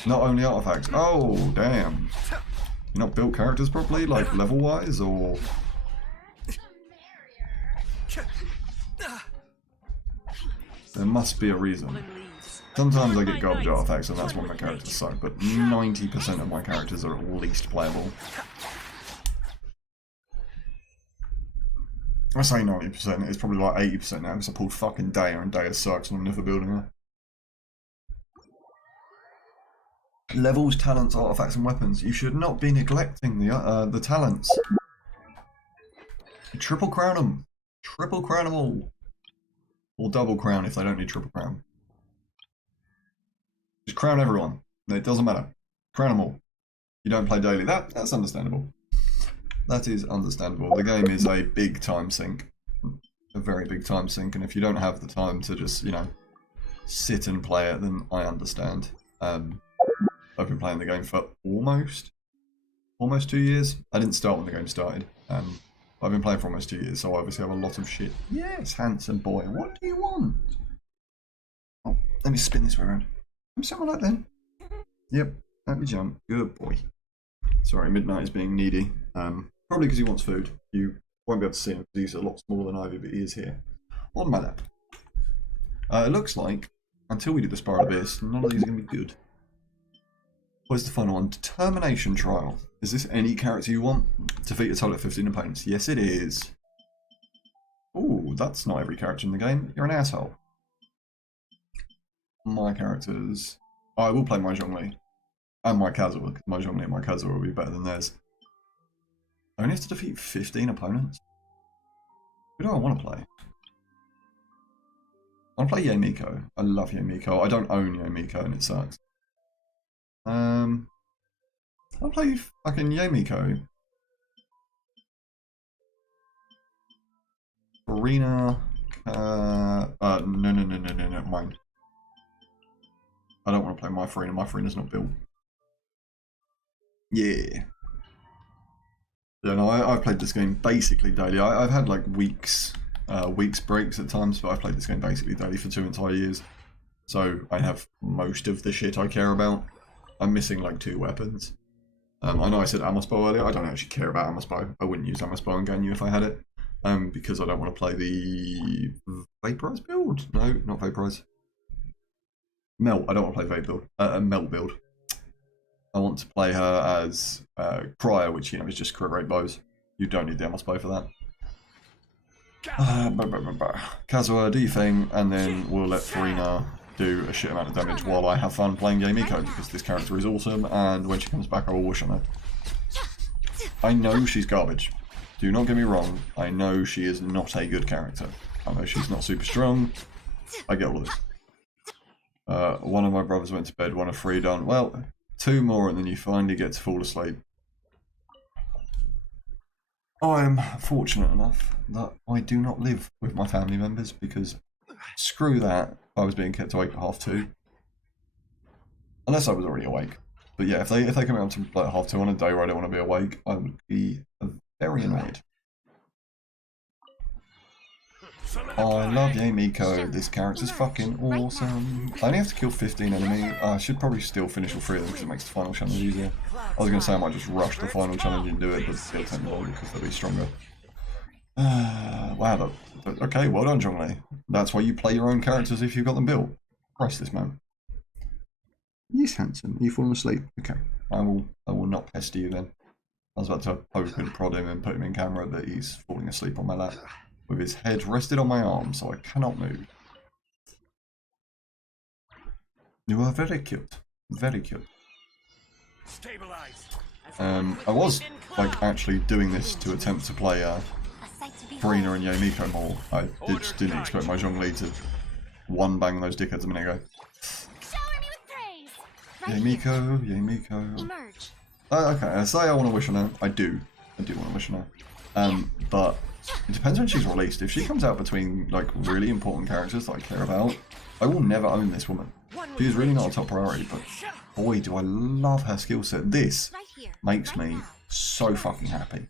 Not only Artifact. Oh, damn. You not built characters properly, like level-wise, or...? There must be a reason. Sometimes I get garbage artifacts and that's when my characters suck, but 90% of my characters are at least playable. I say 90%, it's probably like 80% now because I pulled fucking Daya and Daya sucks and I'm never building her. Levels, talents, artifacts and weapons. You should not be neglecting the talents. Triple crown them. Triple crown them all. Or double crown if they don't need triple crown. Just crown everyone. It doesn't matter. Crown them all. You don't play daily. That's understandable. That is understandable. The game is a big time sink. A very big time sink. And if you don't have the time to just, you know, sit and play it, then I understand. I've been playing the game for almost 2 years. I didn't start when the game started. I've been playing for almost 2 years, so I obviously have a lot of shit. Yes, handsome boy. What do you want? Oh, let me spin this way around. I'm something like that then. Yep, let me jump. Good boy. Sorry, Midnight is being needy. Probably because he wants food. You won't be able to see him because he's a lot smaller than Ivy, but he is here. On my lap. It looks like, until we do the Spiral Abyss, none of these are going to be good. What's the final one? Determination Trial. Is this any character you want? Defeat a total of 15 opponents. Yes, it is. Ooh, that's not every character in the game. You're an asshole. My characters... Oh, I will play my Zhongli. And my Kazuha, because my Zhongli and my Kazuha will be better than theirs. I only have to defeat 15 opponents? Who do I want to play? I want to play Yamiko. I love Yamiko. I don't own Yamiko and it sucks. I'll play fucking Yamiko. Furina. No, mine. I don't want to play my Furina. My Furina's not built. Yeah. Yeah, no, I've played this game basically daily. I've had like weeks breaks at times, but I've played this game basically daily for 2 entire years. So I have most of the shit I care about. I'm missing like 2 weapons. I know I said Amos Bow earlier. I don't actually care about Amos Bow. I wouldn't use Amos Bow and Ganyu if I had it. Because I don't want to play the Vaporize build. No, not Vaporize. Melt. I don't want to play Vape build. Melt build. I want to play her as Cryer, which is just great bows. You don't need the Amos Bow for that. Kazuha, do your thing, and then we'll let Furina do a shit amount of damage while I have fun playing Yamiko, because this character is awesome, and when she comes back I will wish on her. I know she's garbage. Do not get me wrong, I know she is not a good character. I know she's not super strong. I get all of this. One of my brothers went to bed, one of 3 done. Well, 2 more and then you finally get to fall asleep. I am fortunate enough that I do not live with my family members, because screw that, I was being kept awake at 2:30. Unless I was already awake. But yeah, if they come out to like 2:30 on a day where I don't want to be awake, I would be very annoyed. Oh, I love Yamiko. This character's fucking awesome. I only have to kill 15 enemies. I should probably still finish all 3 of them because it makes the final challenge easier. I was going to say I might just rush the final challenge and do it, but it'll take me longer because they'll be stronger. Wow, okay, well done, Zhongli. That's why you play your own characters if you've got them built. Christ, this man. Yes, handsome. You've fallen asleep. Okay, I will not pester you then. I was about to poke and prod him and put him in camera, but he's falling asleep on my lap with his head rested on my arm, so I cannot move. You are very cute. Very cute. I was like actually doing this to attempt to play Furina and Yamiko more. I just didn't expect my Zhongli to one-bang those dickheads a minute ago. Yamiko. Okay, I say I want to wish on her. I do want to wish on her. But it depends when she's released. If she comes out between like really important characters that I care about, I will never own this woman. She is really not a top priority, but boy do I love her skill set. This makes me so fucking happy.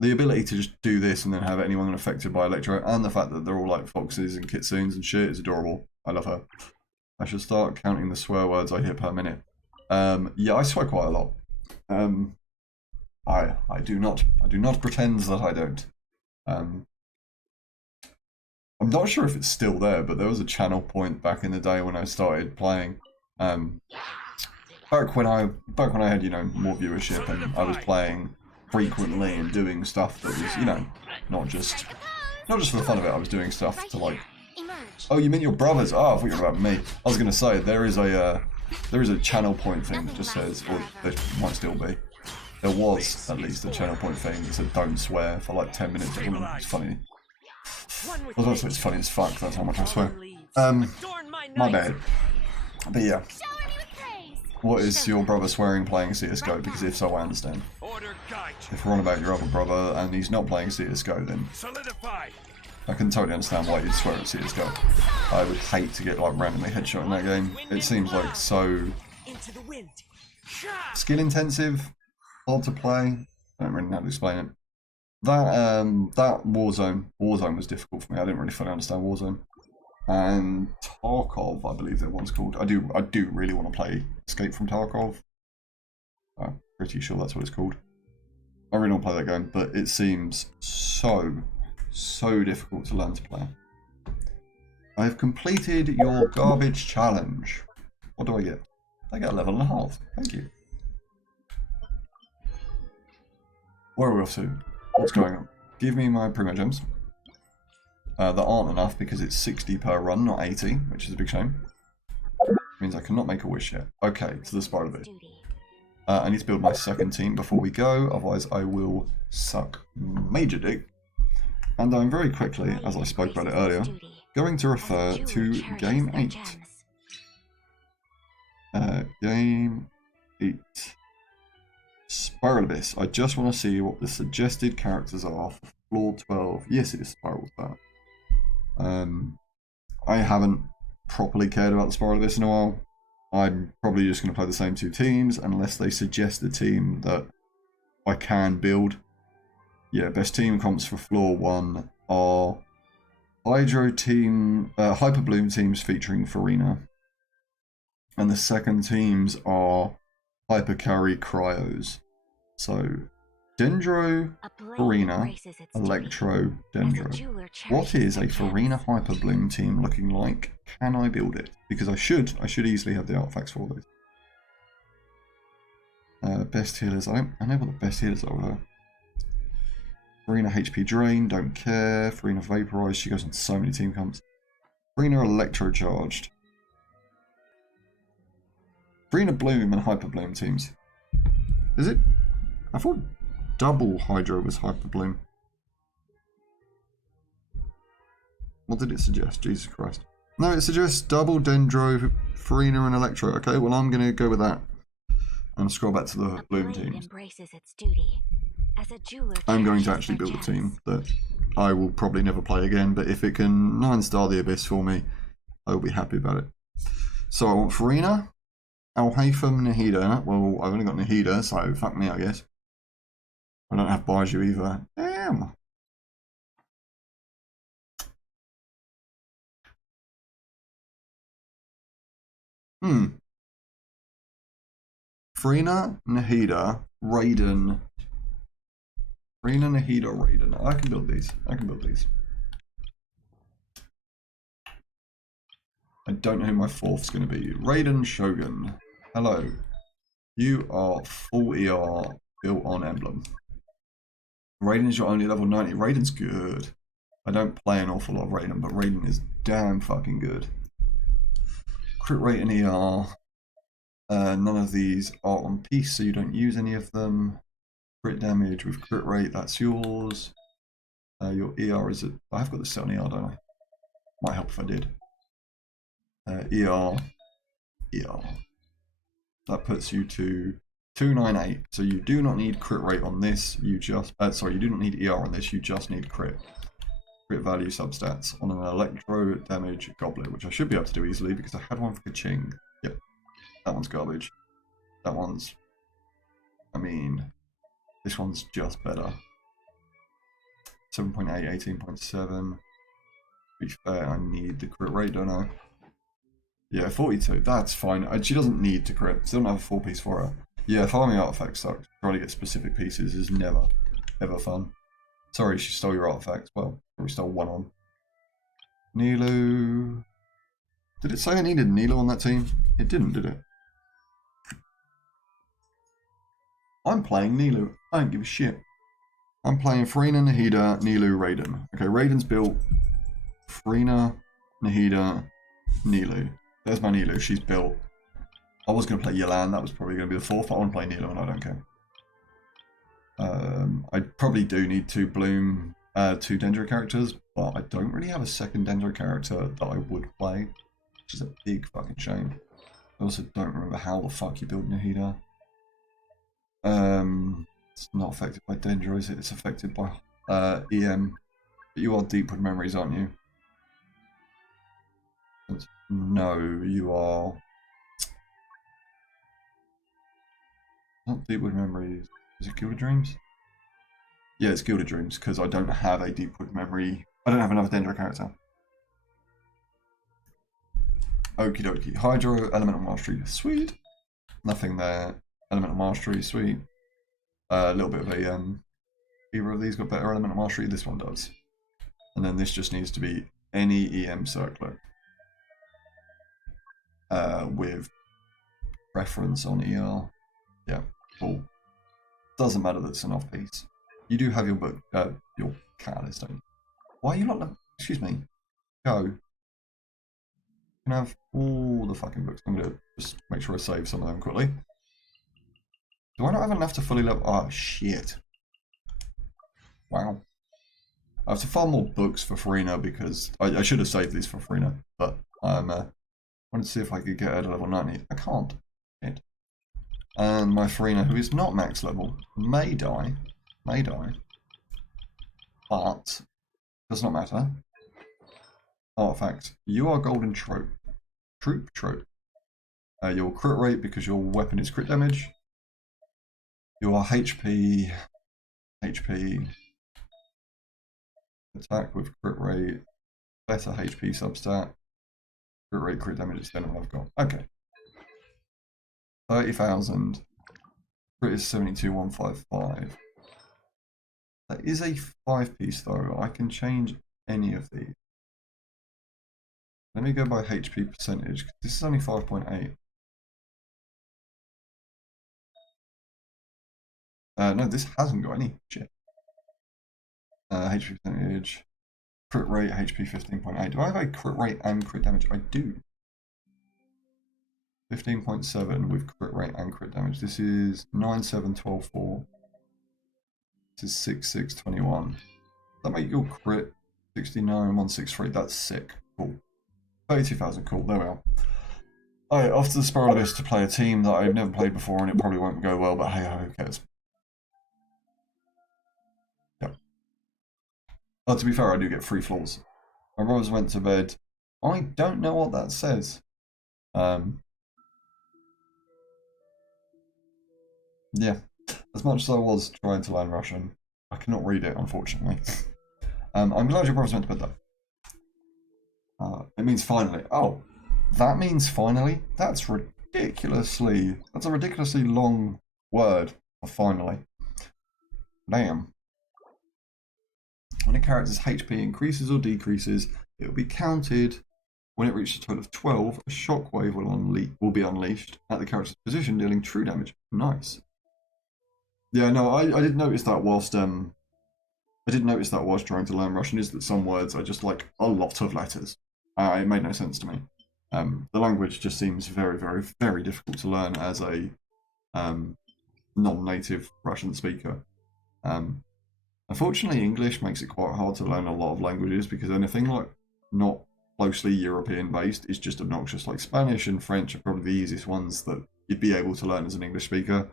The ability to just do this and then have anyone affected by Electro, and the fact that they're all like foxes and kitsunes and shit, is adorable. I love her. I should start counting the swear words I hear per minute. Yeah, I swear quite a lot. I do not pretend that I don't. I'm not sure if it's still there, but there was a channel point back in the day when I started playing. Back when I had more viewership and I was playing frequently and doing stuff that was not just for the fun of it. I was doing stuff to like. Oh, you mean your brothers? Oh, I thought you were about me. I was gonna say there is a channel point thing that just says, or there might still be. There was at least a channel point thing that said don't swear for like 10 minutes. It's funny. Although it's funny as fuck, that's how much I swear. My bad. But yeah. What is your brother swearing playing CSGO? Because if so, I understand. If we're on about your other brother and he's not playing CSGO, then I can totally understand why you'd swear at CSGO. I would hate to get like randomly headshot in that game. It seems like so skill intensive, hard to play. I don't really know how to explain it. That Warzone was difficult for me. I didn't really fully understand Warzone. And Tarkov, I believe that one's called. I do really want to play Escape from Tarkov. I'm pretty sure that's what it's called. I really want to play that game, but it seems so difficult to learn to play. I have completed your garbage challenge. What do I get? They get a level and a half. Thank you. Where are we off to? What's going on? Give me my Primo Gems. That aren't enough because it's 60 per run, not 80, which is a big shame. Means I cannot make a wish yet. Okay, to the spider bit. I need to build my second team before we go, otherwise I will suck major dick. And I'm very quickly, as I spoke about it earlier, going to refer to Game 8. Game 8. Spiral Abyss. I just want to see what the suggested characters are for floor 12. Yes, it is Spiral that. I haven't properly cared about the Spiral Abyss in a while. I'm probably just going to play the same two teams unless they suggest a team that I can build. Yeah, best team comps for floor 1 are Hydro team, Hyper Bloom teams featuring Furina. And the second teams are Hyper Carry Cryos. So, Dendro, Furina, Electro, Dendro. What is a Furina Hyper Bloom team looking like? Can I build it? Because I should easily have the artifacts for this. Best healers. I know what the best healers are with her. Furina HP Drain, don't care. Furina Vaporize, she goes on so many team comps. Furina Electro Charged. Furina Bloom and Hyper Bloom teams. Is it? I thought double Hydro was Hyper Bloom. What did it suggest? Jesus Christ. No, it suggests double Dendro, Furina and Electro. Okay, well I'm going to go with that. And scroll back to the Bloom teams. I'm going to actually build a team that I will probably never play again, but if it can 9-star the Abyss for me, I will be happy about it. So I want Furina, Alhaitham, Nahida. Well, I've only got Nahida, so fuck me, I guess. I don't have Baiju either. Damn. Furina, Nahida, Raiden. Furina, Nahida, Raiden. I can build these. I can build these. I don't know who my fourth's going to be. Raiden Shogun. Hello. You are full ER built on Emblem. Raiden is your only level 90. Raiden's good. I don't play an awful lot of Raiden, but Raiden is damn fucking good. Crit rate and ER. None of these are on piece, so you don't use any of them. Crit damage with crit rate, that's yours. Your ER is I have got this set on ER, don't I? Might help if I did. ER. That puts you to 298. So you do not need crit rate on this. You just you do not need ER on this. You just need crit. Crit value substats on an electro damage goblet, which I should be able to do easily because I had one for Kaching. Yep. That one's garbage. That one's, I mean, this one's just better. 7.8, 18.7. To be fair, I need the crit rate, don't I? Yeah, 42. That's fine. She doesn't need to crit. Still don't have a 4-piece for her. Yeah, farming artifacts sucks. Trying to get specific pieces is never, ever fun. Sorry, she stole your artifacts. Well, probably stole one on. Nilu. Did it say I needed Nilu on that team? It didn't, did it? I'm playing Nilu. I don't give a shit. I'm playing Furina, Nahida, Nilu, Raiden. Okay, Raiden's built. Furina, Nahida, Nilu. There's my Nilu. She's built. I was going to play Yelan. That was probably going to be the fourth. I want to play Nilu and I don't care. I probably do need two Bloom, two Dendro characters, but I don't really have a second Dendro character that I would play, which is a big fucking shame. I also don't remember how the fuck you build Nahida. It's not affected by Dendro, is it? It's affected by EM. But you are Deepwood Memories, aren't you? No, you are not Deepwood Memories. Is it Gilded Dreams? Yeah, it's Gilded Dreams because I don't have a Deepwood Memory. I don't have another Dendro character. Okie dokie. Hydro, Elemental Mastery, sweet. Nothing there. Elemental Mastery, sweet. A little bit of a either of these got better Elemental Mastery. This one does. And then this just needs to be any EM circlet with preference on ER. Yeah, cool. Doesn't matter that it's an off-piece. You do have your book, your catalyst, don't you? Why are you not... Excuse me. Go. You can have all the fucking books. I'm going to just make sure I save some of them quickly. Do I not have enough to fully level... Oh, shit. Wow. I have to farm more books for Furina because... I should have saved these for Furina, but I wanted to see if I could get her to level 90. I can't. Shit. And my Furina, who is not max level, may die. May die. But... does not matter. Artifact. You are golden trope. Trope. Your crit rate because your weapon is crit damage. Your HP. Attack with crit rate. Better HP substat. Crit rate, crit damage is then what I've got. Okay. 30,000. Crit is 72,155. That is a 5-piece though. I can change any of these. Let me go by HP percentage. This is only 5.8. No, this hasn't got any. Shit. HP percentage. Crit rate, HP 15.8. Do I have a crit rate and crit damage? I do. 15.7 with crit rate and crit damage. This is 9,712.4. This is 6,621. That make your crit 69,163. That's sick. Cool. 32,000. Cool. There we are. Alright, off to the Spiral Abyss to play a team that I've never played before, and it probably won't go well. But hey, who cares? Yep. Oh, to be fair, I do get 3 floors. My brothers went to bed. I don't know what that says. Yeah. As much as I was trying to learn Russian, I cannot read it, unfortunately. I'm glad your brothers went to bed, though. It means finally. Oh, that means finally? That's a ridiculously long word for finally. Damn. When a character's HP increases or decreases, it will be counted. When it reaches a total of 12, a shockwave will be unleashed at the character's position, dealing true damage. Nice. Yeah, no, I did notice that whilst trying to learn Russian, is that some words are just like a lot of letters. It made no sense to me. The language just seems very, very, very difficult to learn as a non-native Russian speaker. Unfortunately, English makes it quite hard to learn a lot of languages because anything like not closely European-based is just obnoxious. Like Spanish and French are probably the easiest ones that you'd be able to learn as an English speaker.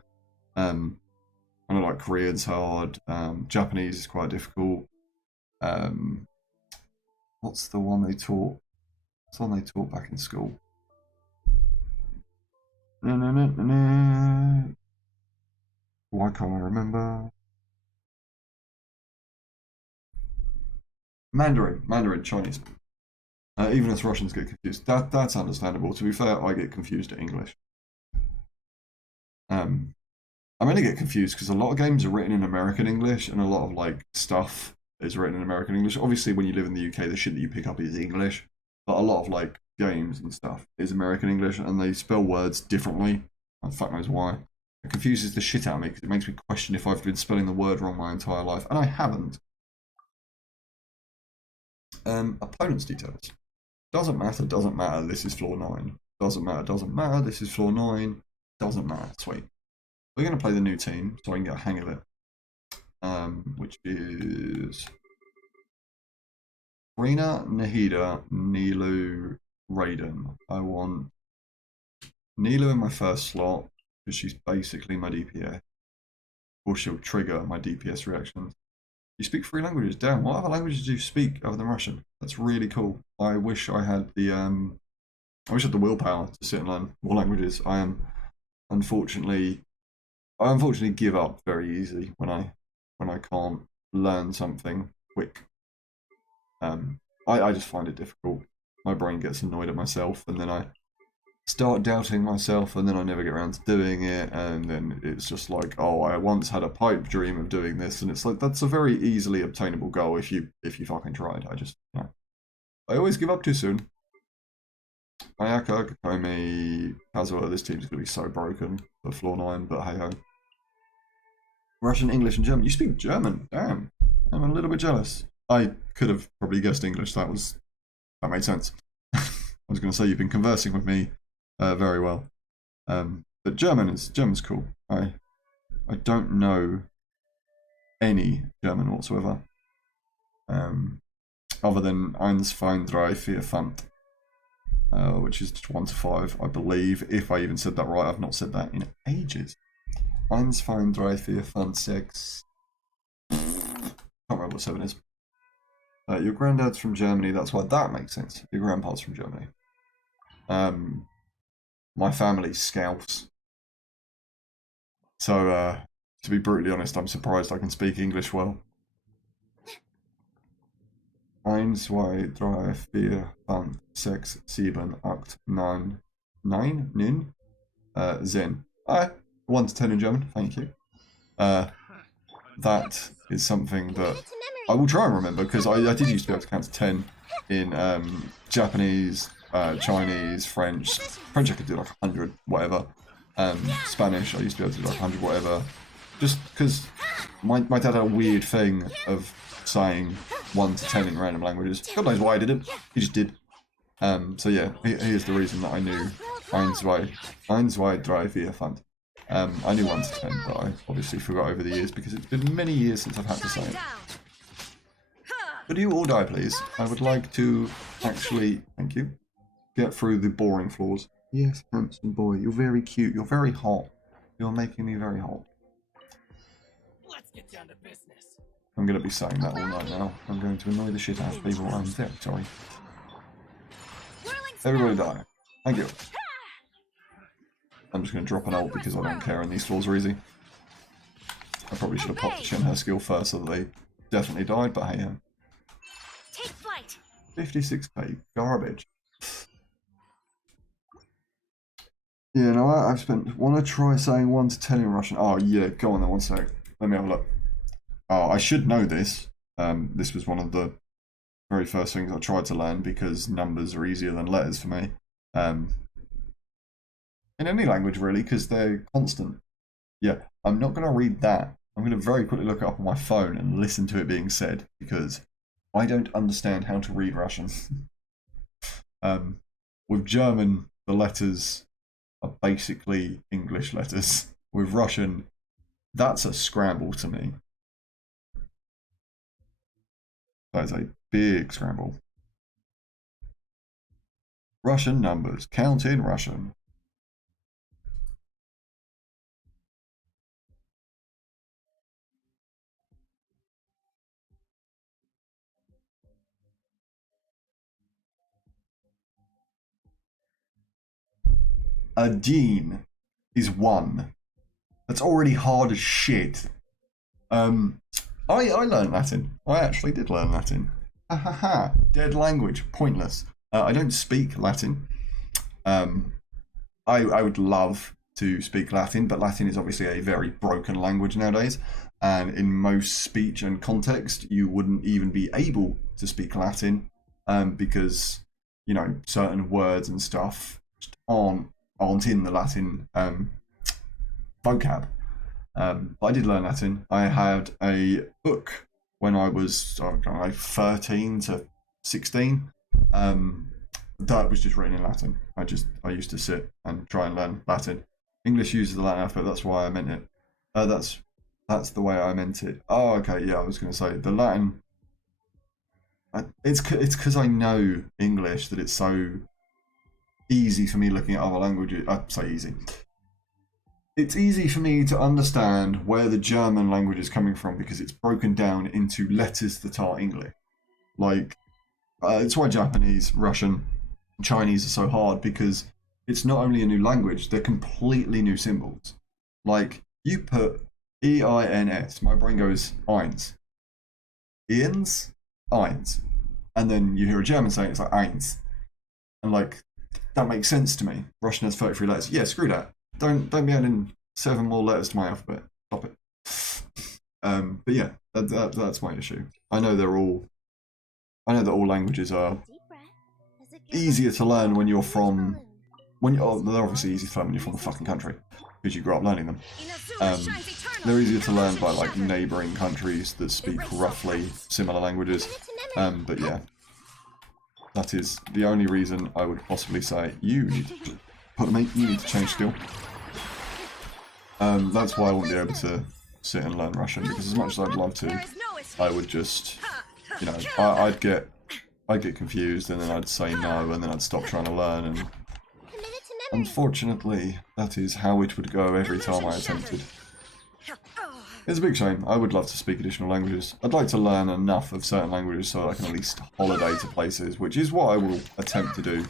I know like Korean's hard. Japanese is quite difficult. What's the one they taught? What's the one they taught back in school? Why can't I remember? Mandarin, Chinese. Even as Russians get confused. That's understandable. To be fair, I get confused at English. I mainly get confused because a lot of games are written in American English and a lot of like stuff is written in American English. Obviously, when you live in the UK, the shit that you pick up is English, but a lot of like games and stuff is American English, and they spell words differently. And fuck knows why. It confuses the shit out of me because it makes me question if I've been spelling the word wrong my entire life, and I haven't. Opponent's details. Doesn't matter, this is floor 9. Doesn't matter, this is floor 9. Doesn't matter, sweet. We're going to play the new team so I can get a hang of it. Which is Furina, Nahida, Nilu, Raiden. I want Nilu in my first slot because she's basically my DPS. Or she'll trigger my DPS reactions. You speak 3 languages. Damn, what other languages do you speak other than Russian? That's really cool. I wish I had the willpower to sit and learn more languages. I unfortunately give up very easily when I can't learn something quick. I just find it difficult. My brain gets annoyed at myself, and then I start doubting myself, and then I never get around to doing it, and then it's just like, oh, I once had a pipe dream of doing this, and it's like that's a very easily obtainable goal if you fucking tried. I always give up too soon. Ayaka, Kokomi, Kazuha, this team's going to be so broken for floor 9, but hey ho. Russian, English, and German. You speak German? Damn. I'm a little bit jealous. I could have probably guessed English. That made sense. I was going to say you've been conversing with me very well. But German's cool. I don't know any German whatsoever. Other than Eins, Fein, Drei, Vier, Fünf. Which is 1 to 5, I believe. If I even said that right, I've not said that in ages. Eins, Fein, Drei, Vier, Fünf, 6. Can't remember what 7 is. Your granddad's from Germany, that's why that makes sense. Your grandpa's from Germany. My family's Scouts. So, to be brutally honest, I'm surprised I can speak English well. 1, 2, 3, 4, 5, 6, 7, 8, 9, 9, Zen. 1 to 10 in German, thank you. That is something that I will try and remember, because I did used to be able to count to 10 in Japanese, Chinese, French. French I could do like 100, whatever. Spanish I used to be able to do like 100, whatever. Just because my dad had a weird thing of saying 1 to 10 in random languages. God knows why I did it. He just did. So yeah, here's the reason that I knew 1, 2, 3, 4, 5. I knew 1 to 10, but I obviously forgot over the years because it's been many years since I've had to say it. Could you all die, please? I would like to actually, thank you, get through the boring floors. Yes, handsome boy, you're very cute, you're very hot. You're making me very hot. Let's get down to business. I'm going to be saying that all night now. I'm going to annoy the shit out of people. I'm very sorry. Everybody die. Thank you. I'm just going to drop an ult because I don't care and these floors are easy. I probably should have popped the Shinher skill first so that they definitely died, but hey, Take flight. 56k, garbage. Yeah, no, I've spent. Want to try saying 1 to 10 in Russian? Oh yeah, go on then. 1 sec. Let me have a look. Oh, I should know this. This was one of the very first things I tried to learn because numbers are easier than letters for me. In any language really, because they're constant. Yeah, I'm not going to read that. I'm going to very quickly look it up on my phone and listen to it being said because I don't understand how to read Russian. With German, the letters are basically English letters. With Russian, that's a scramble to me. That is a big scramble. Russian numbers. Count in Russian. A dean is 1. That's already hard as shit. I learned Latin. I actually did learn Latin. Ha ha ha. Dead language. Pointless. I don't speak Latin. I would love to speak Latin, but Latin is obviously a very broken language nowadays. And in most speech and context, you wouldn't even be able to speak Latin because, you know, certain words and stuff just aren't in the Latin vocab. But I did learn Latin. I had a book when I was 13 to 16. That was just written in Latin. I used to sit and try and learn Latin. English uses the Latin alphabet. That's why I meant it. That's the way I meant it. Oh, okay. Yeah, I was going to say the Latin. It's because I know English that it's so easy for me looking at other languages. I say easy. It's easy for me to understand where the German language is coming from because it's broken down into letters that are English. Like, it's why Japanese, Russian, Chinese are so hard because it's not only a new language, they're completely new symbols. Like, you put E-I-N-S, my brain goes eins. Eins? Eins. And then you hear a German saying it's like eins. And like, that makes sense to me. Russian has 33 letters. Yeah, screw that. Don't be adding 7 more letters to my alphabet. Stop it. But yeah, that's my issue. I know that all languages are Deep breath. As it easier to learn when you're from... oh, they're obviously easy to learn when you're from the fucking country, because you grew up learning them. They're easier to learn by like neighbouring countries that speak roughly similar languages. But yeah, that is the only reason I would possibly say you need to, you need to change skill. That's why I won't be able to sit and learn Russian, because as much as I'd love to, I would just, you know, I'd get confused, and then I'd say no, and then I'd stop trying to learn, and unfortunately, that is how it would go every time I attempted. It's a big shame. I would love to speak additional languages. I'd like to learn enough of certain languages so I can at least holiday to places, which is what I will attempt to do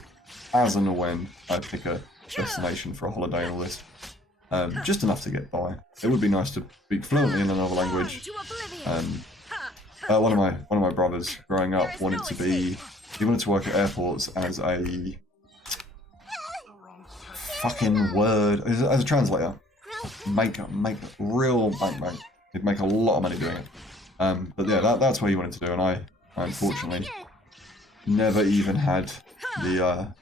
as and when I pick a destination for a holiday and all this. Just enough to get by. It would be nice to speak fluently in another language. One of my brothers growing up he wanted to work at airports as a fucking word, as a translator. Make real bank. He'd make a lot of money doing it. But yeah, that's what he wanted to do, and I unfortunately never even had the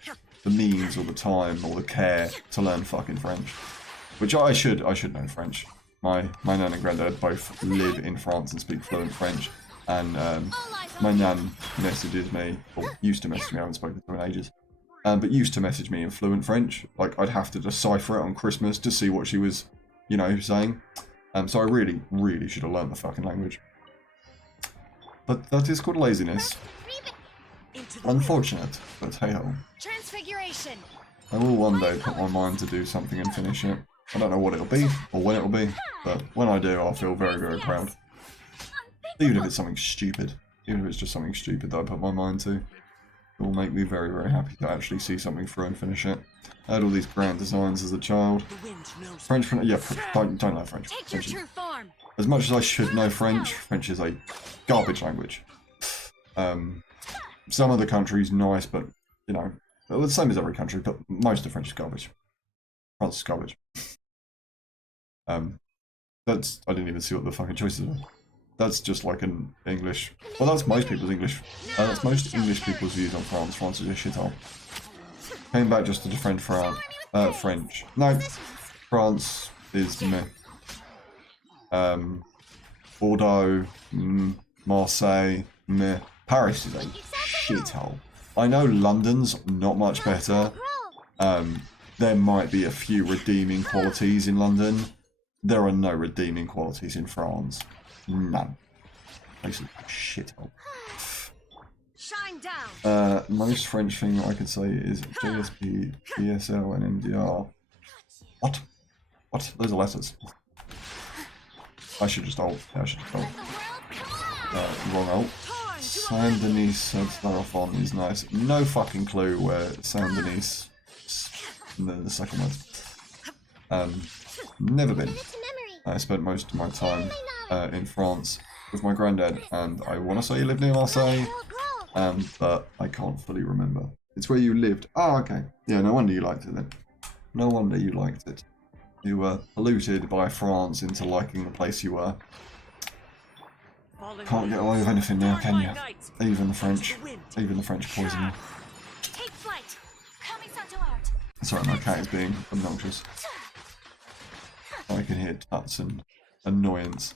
means or the time or the care to learn fucking French. Which I should know French. My nan and granddad both live in France and speak fluent French, and my nan messages me, or used to message me, I haven't spoken to her in ages, but used to message me in fluent French. Like, I'd have to decipher it on Christmas to see what she was, you know, saying. So I really, really should have learned the fucking language. But that is called laziness. Unfortunate, but hey-ho. Transfiguration. I will one day put my mind to do something and finish it. I don't know what it'll be, or when it'll be, but when I do, I'll feel very, very proud. Even if it's something stupid. Even if it's just something stupid that I put my mind to. It will make me very, very happy to actually see something through and finish it. I had all these grand designs as a child. French, yeah, don't know French. As much as I should know French, French is a garbage language. Some of the countries nice, but, you know, well, the same as every country, but most of French is garbage. France is garbage. I didn't even see what the fucking choices were. That's just like an English. Well, that's most people's English. That's most English people's views on France. France is a shithole. Came back just to defend France. French. No, France is meh. Bordeaux, Marseille, meh. Paris is a shithole. I know London's not much better. There might be a few redeeming qualities in London. There are no redeeming qualities in France. None. Basically, shithole. Shine down. Most French thing I could say is JSP, BSL, and MDR. What? What? Those are letters. I should just ult. Yeah, I should just ult. Wrong ult. Saint Denis Styrofoam is nice. No fucking clue where Saint Denis. The second one. Never been. I spent most of my time in France with my granddad, and I want to say he lived near Marseille, but I can't fully remember. It's where you lived. Oh, okay. Yeah, no wonder you liked it then. No wonder you liked it. You were polluted by France into liking the place you were. Can't get away with anything now, can you? Even the French. Even the French poison you. Take flight. Coming to art. Sorry, my cat is being obnoxious. I can hear tuts and annoyance.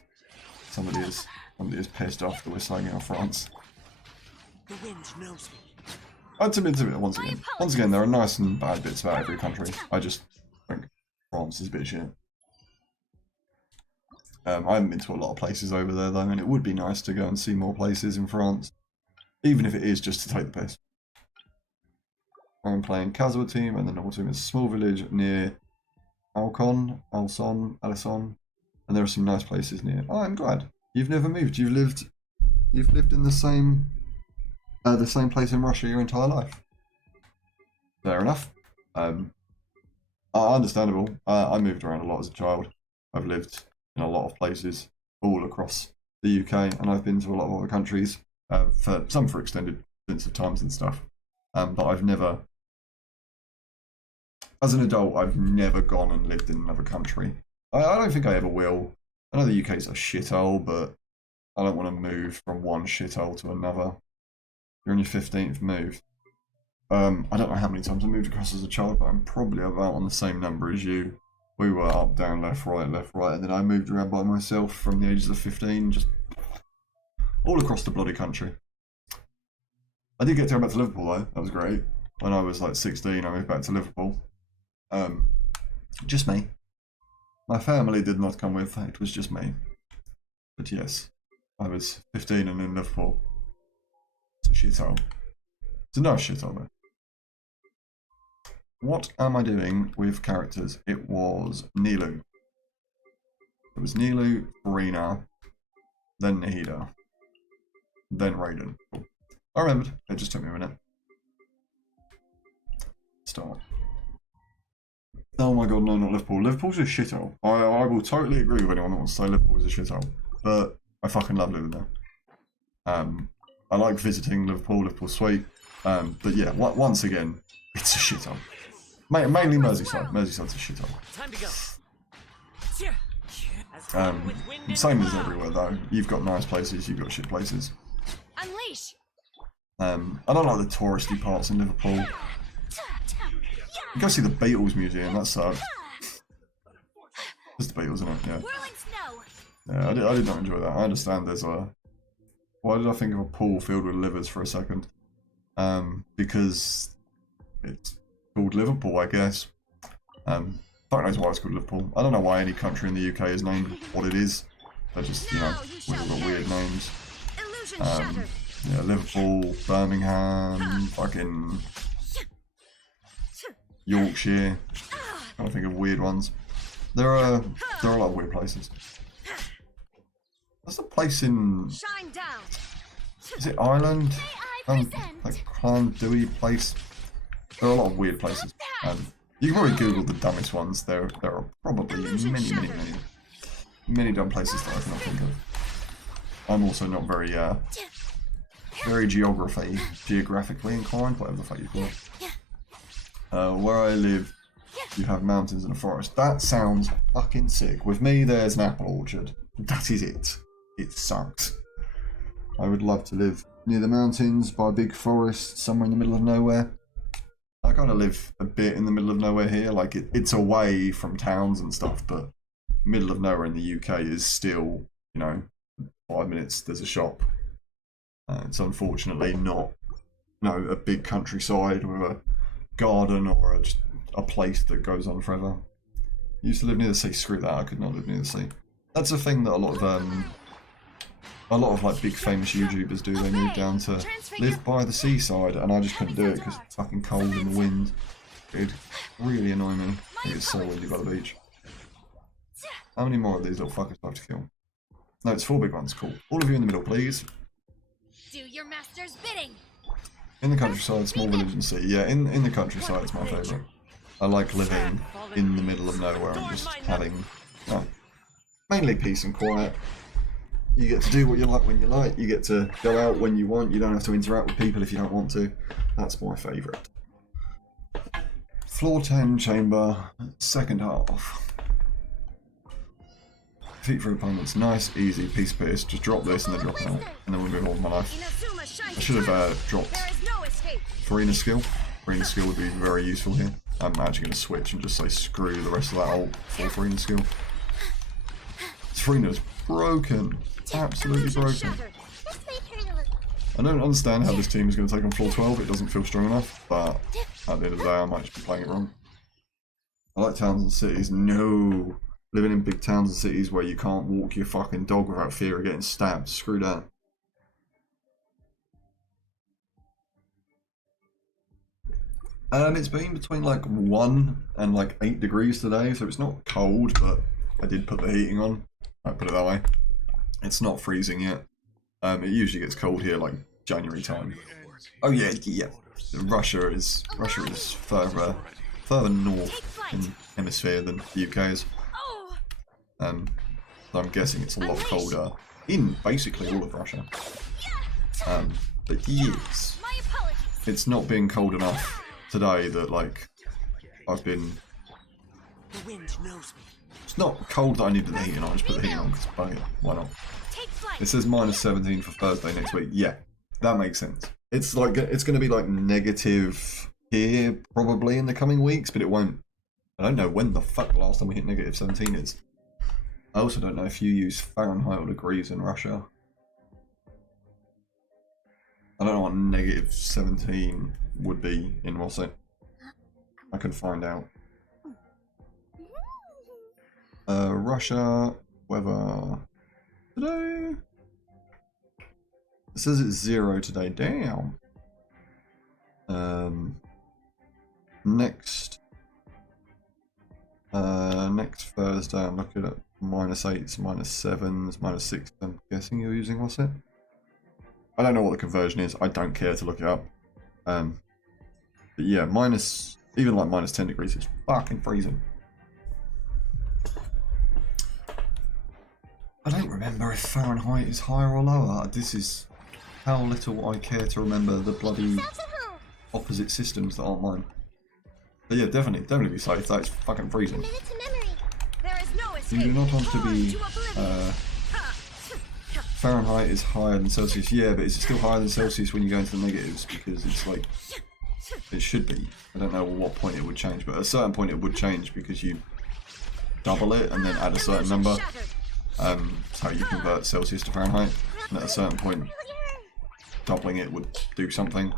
Somebody is pissed off that we're slagging off France. The wind knows me. I'd admit to it once again. Once again, there are nice and bad bits about every country. I just think France is a bit shit. I haven't been to a lot of places over there though, and it would be nice to go and see more places in France, even if it is just to take the piss. I'm playing Kazawa team, and the normal team is a small village near Alson, and there are some nice places near. Oh, I'm glad you've never moved. You've lived in the same place in Russia your entire life. Fair enough. Understandable. I moved around a lot as a child. I've lived in a lot of places all across the UK, and I've been to a lot of other countries, for extended stints of times and stuff. But I've never, as an adult, I've never gone and lived in another country. I don't think I ever will. I know the UK is a shithole, but I don't want to move from one shithole to another. You're on your 15th move. I don't know how many times I moved across as a child, but I'm probably about on the same number as you. We were up, down, left, right, and then I moved around by myself from the ages of 15, just all across the bloody country. I did get to go back to Liverpool though, that was great. When I was like 16, I moved back to Liverpool. Just me. My family did not come with, it was just me. But yes, I was 15 and in Liverpool. It's a shithole. It's a nice shithole though. What am I doing with characters? It was Nilu. It was Nilu, Furina, then Nahida, then Raiden. I remembered, it just took me a minute. Start. Oh my god, no, not Liverpool. Liverpool's a shithole. I will totally agree with anyone that wants to say Liverpool is a shithole. But I fucking love living there. I like visiting Liverpool, Liverpool's sweet. But yeah, once again, it's a shithole. Mainly Merseyside. Merseyside's a shithole. Time to go. Same as everywhere though. You've got nice places, you've got shit places. Unleash. I don't like the touristy parts in Liverpool. You go see the Beatles Museum, that sucks. It's the Beatles, isn't it? Yeah. Whirling snow. Yeah, I did not enjoy that. I understand there's a... Why did I think of a pool filled with livers for a second? Because it's called Liverpool, I guess. Fuck knows why it's called Liverpool. I don't know why any country in the UK is named what it is. They're just, you know, we've all got weird names. Illusion shattered. Yeah, Liverpool, Birmingham, fucking Yorkshire. I don't think of weird ones. There are a lot of weird places. What's the place in? Shine down. Is it Ireland? present. Like Clondewey place. There are a lot of weird places. You can probably Google the dumbest ones. There are probably many dumb places that I cannot think of. I'm also not very geographically inclined, whatever the fuck you call it. Where I live, you have mountains and a forest. That sounds fucking sick. With me, there's an apple orchard. That is it. It sucks. I would love to live near the mountains, by a big forest, somewhere in the middle of nowhere. I kind of live a bit in the middle of nowhere here. Like, it's away from towns and stuff, but middle of nowhere in the UK is still, you know, 5 minutes, there's a shop. It's unfortunately not, you know, a big countryside with a garden or just a place that goes on forever. Used to live near the sea. Screw that, I could not live near the sea. That's a thing that a lot of like big famous YouTubers do. They move down to live by the seaside, and I just couldn't do it because it's fucking cold in the wind. It'd really annoy me. I think it's so windy by the beach. How many more of these little fuckers do I have to kill? No, it's 4 big ones. Cool. All of you in the middle, please. Do your master's bidding. In the countryside, small village and sea. Yeah, in the countryside, it's my favourite. I like living in the middle of nowhere and just having, mainly peace and quiet. You get to do what you like when you like. You get to go out when you want. You don't have to interact with people if you don't want to. That's my favourite. Floor 10 chamber, second half. Defeat for opponents. Nice, easy, peace pierce. Just drop this and then drop out. And then we'll move on with my life. I should have dropped Furina skill. Furina skill would be very useful here. I'm actually going to switch and just say screw the rest of that ult for Furina skill. Furina's broken. Absolutely broken. I don't understand how this team is going to take on floor 12. It doesn't feel strong enough, but at the end of the day I might just be playing it wrong. I like towns and cities. No. Living in big towns and cities where you can't walk your fucking dog without fear of getting stabbed. Screw that. It's been between like 1 and like 8 degrees today, so it's not cold, but I did put the heating on. I put it that way. It's not freezing yet. It usually gets cold here like January time. Oh yeah. Russia is further north in hemisphere than the UK is. So I'm guessing it's a lot colder in basically all of Russia. But yes, it's not been cold enough today that like I've been. The wind knows me. It's not cold that I needed the heating on. I just put the heating on because why not? It says -17 for Thursday next week. Yeah, that makes sense. It's like it's going to be like negative here probably in the coming weeks, but it won't. I don't know when the fuck the last time we hit negative 17 is. I also don't know if you use Fahrenheit or degrees in Russia. I don't know what negative 17 would be in Russia. I can find out. Russia weather today. It says it's 0 today. Damn. Next Thursday, I'm looking at -8s, -7s, -6. I'm guessing you're using, what's it? I don't know what the conversion is. I don't care to look it up. But yeah, even like -10 degrees is fucking freezing. I don't remember if Fahrenheit is higher or lower. This is how little I care to remember the bloody opposite systems that aren't mine. But yeah, definitely be safe. That is fucking freezing. You do not want to be. Fahrenheit is higher than Celsius. Yeah, but it's still higher than Celsius when you go into the negatives because it's like it should be. I don't know at what point it would change, but at a certain point it would change because you double it and then add a certain number. That's how you convert Celsius to Fahrenheit. And at a certain point, doubling it would do something.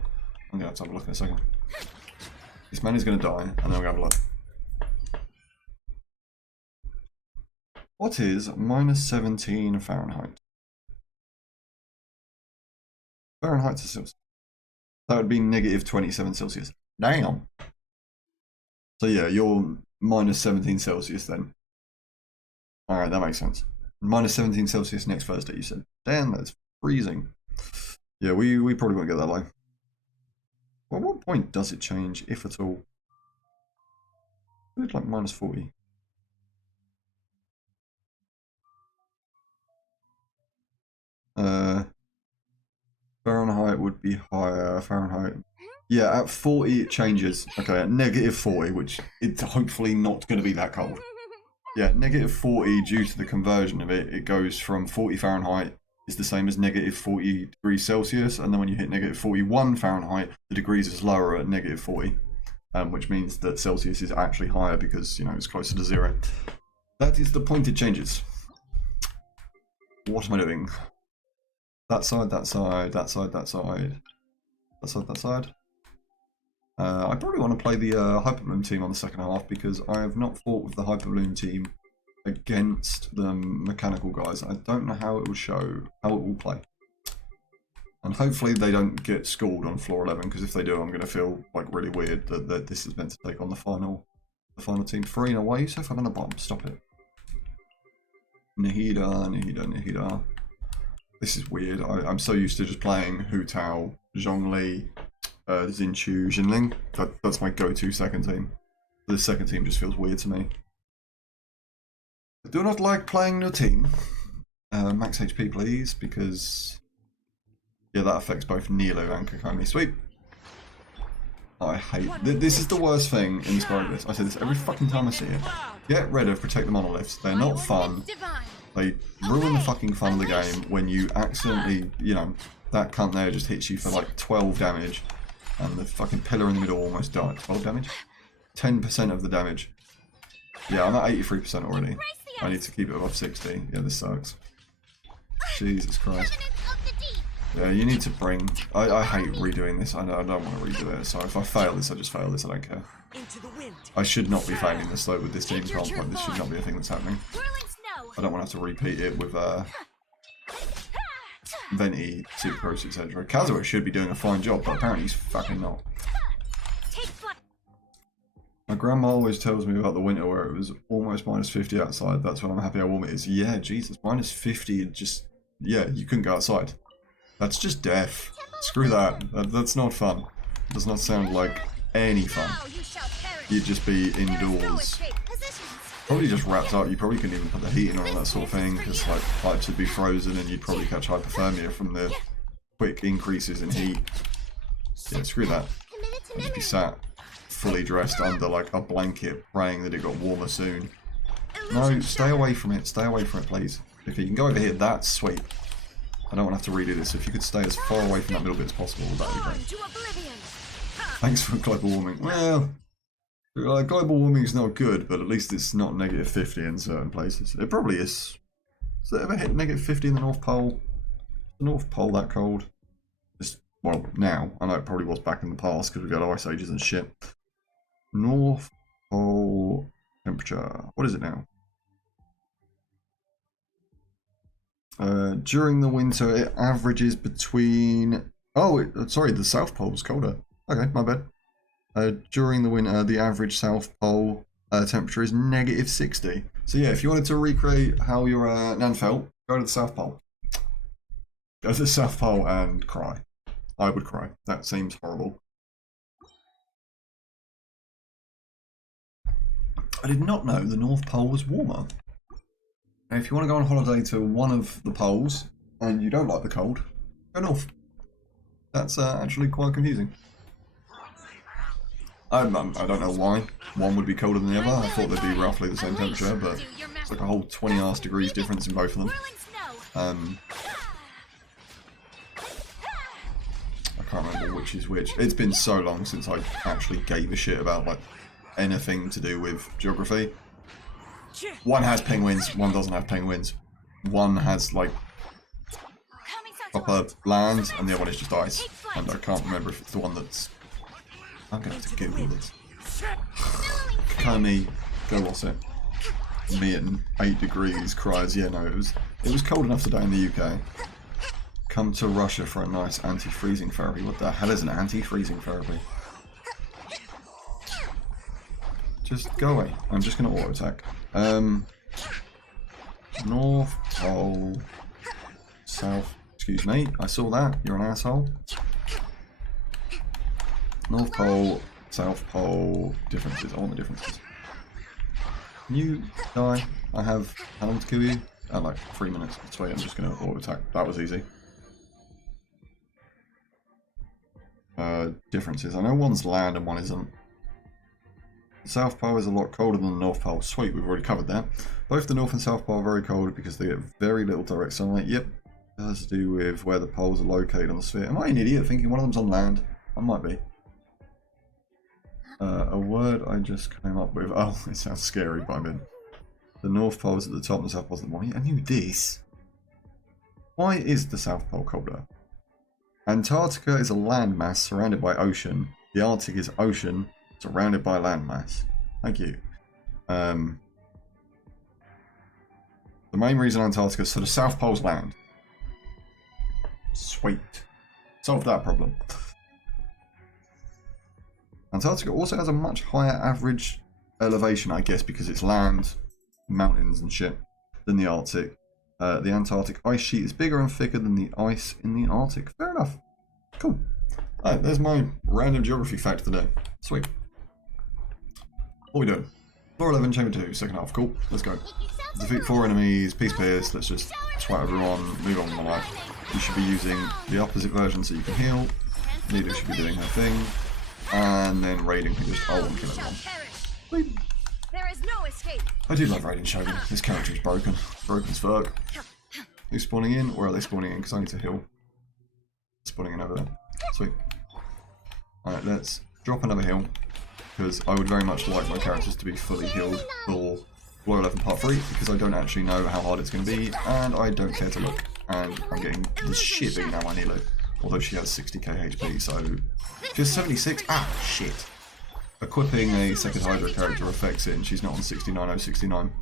I'm gonna have to have a look in a second. This man is gonna die, and then we'll have a look. What is -17 Fahrenheit? Fahrenheit to Celsius. That would be -27 Celsius. Damn. So yeah, you're -17 Celsius then. Alright, that makes sense. -17 Celsius next Thursday, you said. Damn, that's freezing. Yeah, we probably won't get that low. Well, at what point does it change, if at all? It's like -40. Fahrenheit would be higher. Fahrenheit. Yeah, at 40 it changes. Okay, at -40, which it's hopefully not going to be that cold. Yeah, -40 due to the conversion of it, it goes from 40 Fahrenheit is the same as -40 degrees Celsius, and then when you hit -41 Fahrenheit, the degrees is lower at -40, which means that Celsius is actually higher because, you know, it's closer to 0. That is the point it changes. What am I doing? That side, that side, that side, that side, that side, that side. I probably want to play the Hyperbloom team on the second half because I have not fought with the Hyperbloom team against the mechanical guys. I don't know how it will show, how it will play. And hopefully they don't get schooled on floor 11, because if they do, I'm going to feel like really weird that this is meant to take on the final team. Furina, why are you so far on the bottom? Stop it. Nahida. This is weird. I'm so used to just playing Hu Tao, Zhongli, Xinchu, Jinling. That's my go-to second team. The second team just feels weird to me. I do not like playing your team. Max HP, please, because yeah, that affects both Nilo and Kokomi. Sweet. I hate this. Is the worst thing in this part of this. I say this every fucking time I see it. Get rid of Protect the Monoliths. They're not fun. They ruin the fucking fun of the game when you accidentally, you know, that cunt there just hits you for like 12 damage, and the fucking pillar in the middle almost died. 12 damage? 10% of the damage. Yeah, I'm at 83% already. I need to keep it above 60. Yeah, this sucks. Jesus Christ. Yeah, you need to bring... I hate redoing this. I don't want to redo it. So if I fail this, I just fail this. I don't care. I should not be failing this though with this team. This should not be a thing that's happening. I don't want to have to repeat it with Venti, Supercross, etc. Kazuo should be doing a fine job, but apparently he's fucking not. My grandma always tells me about the winter where it was almost -50 outside. That's when I'm happy how warm it is. Yeah, Jesus, -50, just... Yeah, you couldn't go outside. That's just death. Screw that. That's not fun. It does not sound like any fun. You'd just be indoors. Probably just wrapped up. You probably couldn't even put the heating on, that sort of thing, because like pipes would be frozen and you'd probably catch hypothermia from the quick increases in heat. Yeah, screw that. I'd just be sat fully dressed under like a blanket praying that it got warmer soon. No, stay away from it. Stay away from it, please. Okay, you can go over here. That's sweet. I don't want to have to redo this. So if you could stay as far away from that middle bit as possible, that would be great. To oblivion. Thanks for global warming. Well, global warming is not good, but at least it's not negative 50 in certain places. It probably is. Has it ever hit negative 50 in the North Pole? The North Pole that cold? Just, well, now. I know it probably was back in the past because we've got ice ages and shit. North Pole temperature. What is it now? During the winter, it averages between... Oh, sorry, the South Pole was colder. Okay, my bad. During the winter, the average South Pole temperature is negative 60. So yeah, if you wanted to recreate how your Nan felt, go to the South Pole. Go to the South Pole and cry. I would cry. That seems horrible. I did not know the North Pole was warmer. Now, if you want to go on holiday to one of the poles and you don't like the cold, go north. That's actually quite confusing. I don't know why one would be colder than the other. I thought they'd be roughly the same temperature, but it's like a whole 20 degrees difference in both of them. I can't remember which is which. It's been so long since I actually gave a shit about like anything to do with geography. One has penguins, one doesn't have penguins. One has like proper land, and the other one is just ice. And I can't remember if it's the one that's... I'm gonna have to Google this. Kami, go what's it? Me at 8 degrees cries, yeah, no, it was cold enough today in the UK. Come to Russia for a nice anti-freezing therapy. What the hell is an anti-freezing therapy? Just go away. I'm just gonna auto attack. North Pole, South. Excuse me. I saw that. You're an asshole. North Pole, South Pole. Differences. I want the differences. Can you die? I have how long to kill you? Like 3 minutes. That's why I'm just gonna auto attack. That was easy. Differences. I know one's land and one isn't. The South Pole is a lot colder than the North Pole. Sweet, we've already covered that. Both the North and South Pole are very cold because they get very little direct sunlight. Yep, it has to do with where the poles are located on the sphere. Am I an idiot thinking one of them's on land? I might be. A word I just came up with. Oh, it sounds scary, but I mean, the North Pole is at the top and the South Pole is at the bottom. I knew this. Why is the South Pole colder? Antarctica is a landmass surrounded by ocean. The Arctic is ocean surrounded by landmass. Thank you. The main reason Antarctica is so the South Pole's land. Sweet. Solved that problem. Antarctica also has a much higher average elevation, I guess, because it's land, mountains and shit, than the Arctic. The Antarctic ice sheet is bigger and thicker than the ice in the Arctic. Fair enough. Cool. Alright, there's my random geography fact today. Sweet. What are we doing? Floor 11, Chamber 2, second half. Cool. Let's go. Defeat 4 enemies, peace pierce. Let's just swat everyone, move on with my life. You should be using the opposite version so you can heal. Nita should be doing her thing. And then raiding can just and kill everyone. Sweet. There is no escape. I do love raiding Shogun. This character is broken. Broken as fuck. Who's spawning in? Or are they spawning in? Because I need to heal. Spawning in over there. Sweet. Alright, let's drop another heal. Because I would very much like my characters to be fully healed for Floor 11 Part 3. Because I don't actually know how hard it's going to be. And I don't care to look. And I'm getting the shit beaten out of my Nilo. Although she has 60k HP, so... She has 76? Ah, shit. Equipping a second Hydra character affects it, and she's not on 69,069.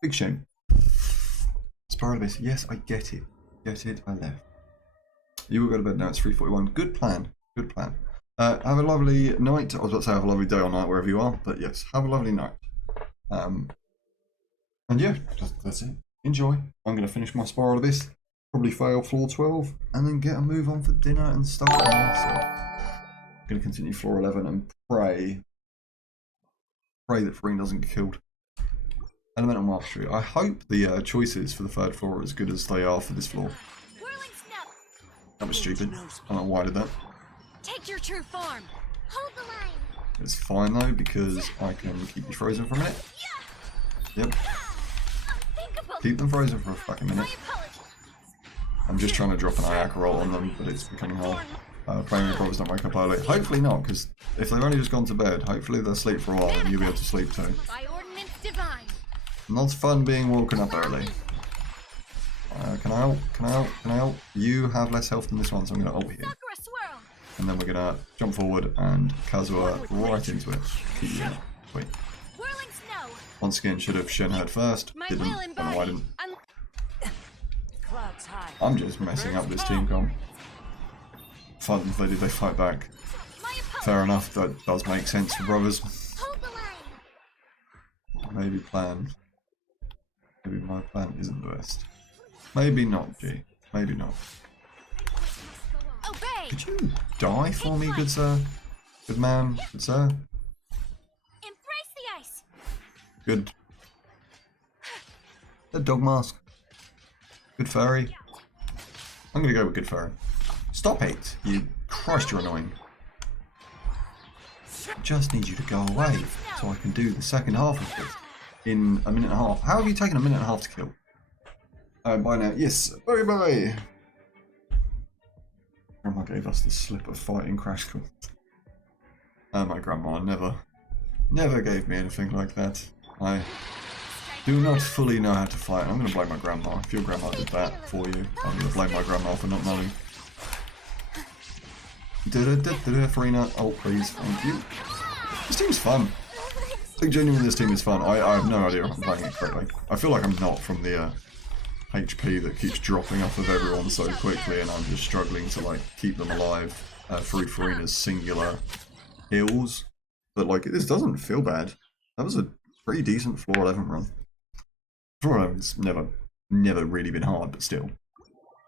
Big shame. Spiralibus, yes, I get it. Get it, I left. You will go to bed now, it's 3:41. Good plan, good plan. Have a lovely night. I was about to say have a lovely day or night, wherever you are, but yes, have a lovely night. And yeah, that's it. Enjoy. I'm going to finish my Spiralibus, probably fail floor 12, and then get a move on for dinner and stuff like that. So, I'm going to continue floor 11 and pray that Furina doesn't get killed. Elemental Mastery. I hope the choices for the third floor are as good as they are for this floor. That was stupid. I don't know why I did that. Take your true form. Hold the line. It's fine though, because I can keep you frozen for a minute. Yep. Keep them frozen for a fucking minute. I'm just trying to drop an Ayaka roll on them, but it's becoming hard. Praying the brothers don't wake up early. Hopefully not, because if they've only just gone to bed, hopefully they'll sleep for a while and you'll be able to sleep too. By ordinance divine. Not fun being woken up early. Can I help? Can I help? Can I help? You have less health than this one, so I'm going to ult here. Sakura swirl. And then we're going to jump forward and Kazuha right into it. Keep you. Wait. Whirling snow. Once again, should have Shenheard first. My Didn't. will Don't know why I didn't. Clouds high. I'm just messing up this team comp. Fun, they fight back. My opponent. Fair enough, that does make sense for brothers. Hold the line. Maybe plan. Maybe my plan isn't the best. Maybe not, G. Maybe not. Obey. Could you die for me, good sir? Good man, good sir? Embrace the ice. Good. The dog mask. Good furry. I'm gonna go with good furry. Stop it! You Christ, you're annoying. I just need you to go away so I can do the second half of this in a minute and a half. How have you taken a minute and a half to kill? Bye now. Yes, bye bye. Grandma gave us the slip of fighting crash course. My grandma never gave me anything like that. I do not fully know how to fight. I'm going to blame my grandma. If your grandma did that for you, I'm going to blame my grandma for not knowing. Furina, oh please, thank you. This team's fun. Like, genuinely, this team is fun. I have no idea if I'm playing it correctly. I feel like I'm not from the HP that keeps dropping off of everyone so quickly, and I'm just struggling to like keep them alive through Furina's singular heals. But like, this doesn't feel bad. That was a pretty decent floor 11 run. Floor 11's never really been hard, but still.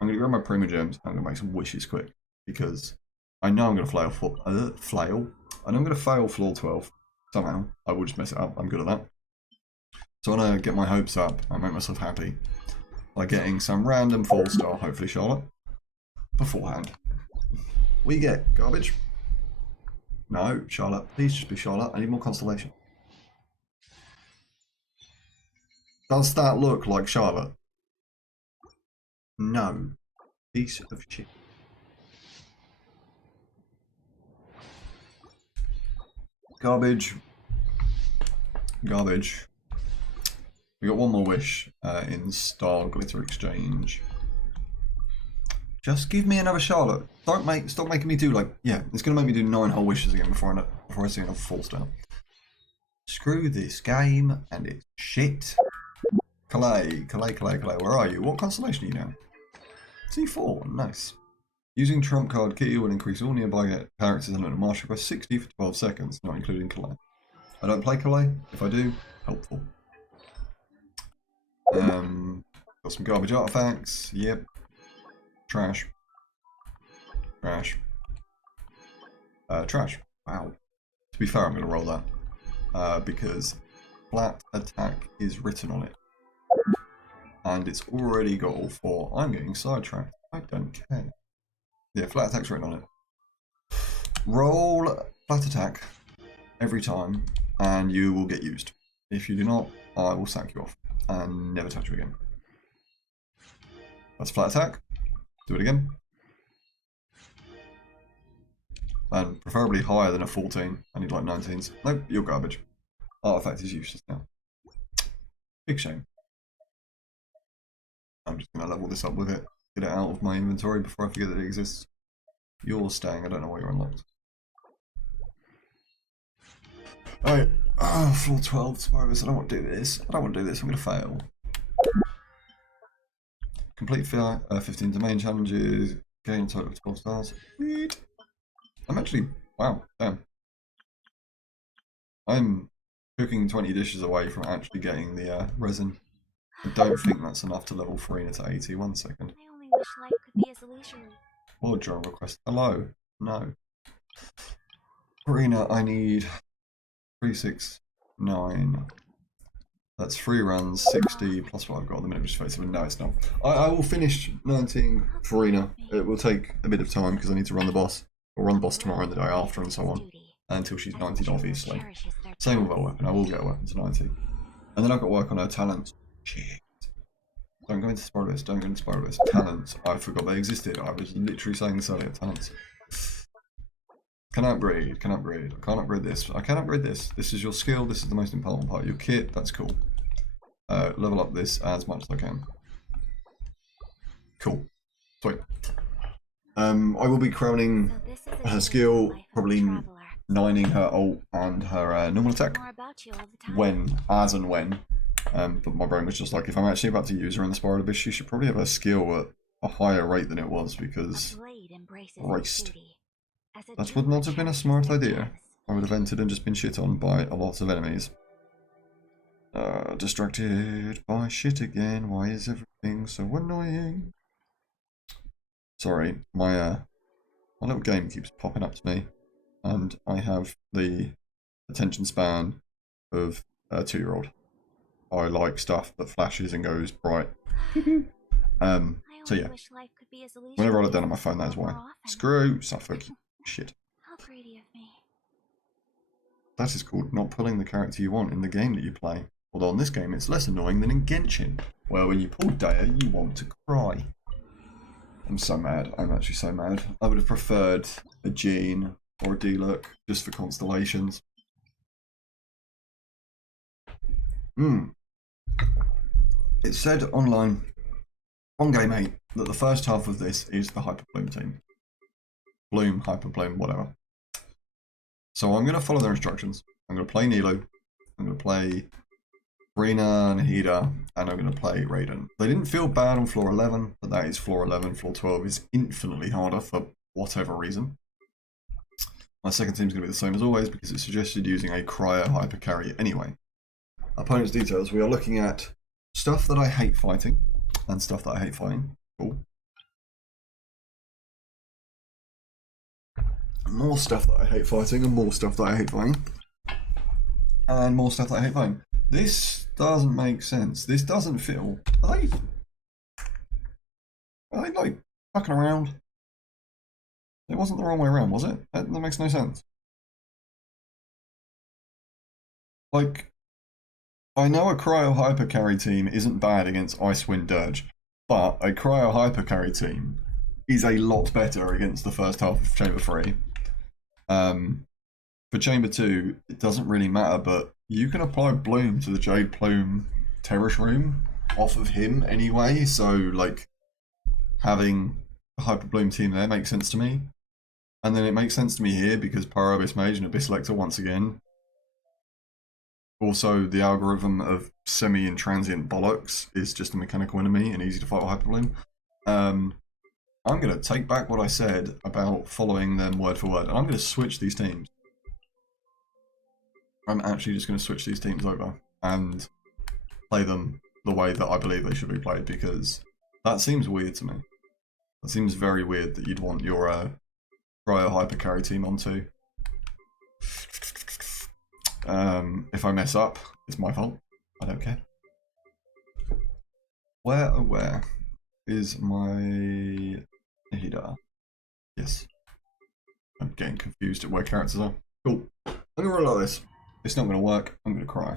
I'm gonna grab my Primogems. I'm gonna make some wishes quick because I know I'm gonna flail. I know I'm gonna fail floor 12 somehow. I will just mess it up. I'm good at that. So I want to get my hopes up and make myself happy by getting some random 4-star, hopefully Charlotte, beforehand. We get garbage. No, Charlotte. Please just be Charlotte. I need more constellation. Does that look like Charlotte? No. Piece of shit. Garbage. Garbage. We got one more wish in Star Glitter Exchange. Just give me another Charlotte. Stop making me do like, yeah, it's gonna make me do 9 whole wishes again before I see another 4-star. Screw this game and it's shit. Calais, where are you? What constellation are you now? C4, nice. Using trump card key will increase all nearby characters under the marshal by 60 for 12 seconds, not including Calais. I don't play Calais. If I do, helpful. Got some garbage artifacts. Yep. Trash. Trash. Trash. Wow. To be fair, I'm going to roll that. Because flat attack is written on it. And it's already got all 4. I'm getting sidetracked. I don't care. Yeah, flat attack's written on it. Roll flat attack every time, and you will get used. If you do not, I will sack you off and never touch you again. That's flat attack. Do it again. And preferably higher than a 14. I need like 19s. Nope, you're garbage. Artifact is useless now. Big shame. I'm just going to level this up with it. Get it out of my inventory before I forget that it exists. You're staying. I don't know why you're unlocked. Alright. Floor 12, Spirus. I don't want to do this. I don't want to do this. I'm going to fail. Complete 15 domain challenges. Gain a total of 12 stars. Sweet. I'm actually... Wow. Damn. I'm cooking 20 dishes away from actually getting the resin. I don't think that's enough to level Furina to 80. 1 second. I only wish life could be as leisurely. Wardrobe request. Hello. No. Furina, I need 369. That's 3 runs, 60 plus what I've got at the minute, which is face. No, it's not. I will finish 19 Furina. It will take a bit of time because I need to run the boss. We'll run the boss tomorrow and the day after and so on. Until she's 90, obviously. Same with her weapon. I will get a weapon to 90. And then I've got to work on her talents. Shit. Don't go into Spider Abyss. Don't go into Spider Abyss. Talents. I forgot they existed. I was literally saying this earlier. Talents. Can I upgrade? Can I upgrade? I can't upgrade this. I can upgrade this. This is your skill. This is the most important part of your kit. That's cool. Level up this as much as I can. Cool. Sweet. I will be crowning So this is a her day skill, in the life of a probably traveler. 9ing her ult and her normal attack. More about you all the time. When, as and when. But my brain was just like, if I'm actually about to use her in the Spiral Abyss, she should probably have her skill at a higher rate than it was, A because blade embraces its Christ. duty. As a that would not have been a jeweler smart cherishes their idea. gems. I would have entered and just been shit on by a lot of enemies. Distracted by shit again. Why is everything so annoying? Sorry, my little game keeps popping up to me, and I have the attention span of a 2-year-old. I like stuff that flashes and goes bright. I So only yeah, wish life could be as whenever I look illusional down at my as phone, that's more why. often. Screw Suffolk. Shit. How greedy of me. That is called not pulling the character you want in the game that you play. Although in this game it's less annoying than in Genshin, where when you pull Daya, you want to cry. I'm so mad. I'm actually so mad. I would have preferred a Jean or a D-Look just for constellations. It said online, on Game 8, that the first half of this is the Hyper Bloom team. Bloom, Hyper Bloom, whatever. So I'm going to follow their instructions. I'm going to play Nilo. I'm going to play Furina, Nahida, and I'm going to play Raiden. They didn't feel bad on floor 11, but that is floor 11. Floor 12 is infinitely harder for whatever reason. My second team is going to be the same as always because it suggested using a cryo hyper carry anyway. Opponent's details. We are looking at stuff that I hate fighting and stuff that I hate fighting. Cool. More stuff that I hate fighting and more stuff that I hate fighting. And more stuff that I hate fighting. This doesn't make sense. This doesn't feel... Are they like fucking around? It wasn't the wrong way around, was it? That makes no sense. Like, I know a cryo hyper carry team isn't bad against Icewind Dirge, but a cryo hyper carry team is a lot better against the first half of Chamber 3. For Chamber 2, it doesn't really matter, but you can apply Bloom to the Jade Plume Terrace Room off of him anyway, so like having a Hyper Bloom team there makes sense to me. And then it makes sense to me here because Pyro Abyss Mage and Abyss Lector once again. Also, the algorithm of semi-intransient bollocks is just a mechanical enemy and easy to fight with Hyper Bloom. I'm going to take back what I said about following them word for word, and I'm going to switch these teams. I'm actually just going to switch these teams over and play them the way that I believe they should be played, because that seems weird to me. That seems very weird that you'd want your cryo hyper carry team onto. If I mess up, it's my fault. I don't care. Where is my Nahida? Yes. I'm getting confused at where characters are. Cool. I'm gonna roll like this. It's not gonna work. I'm gonna cry.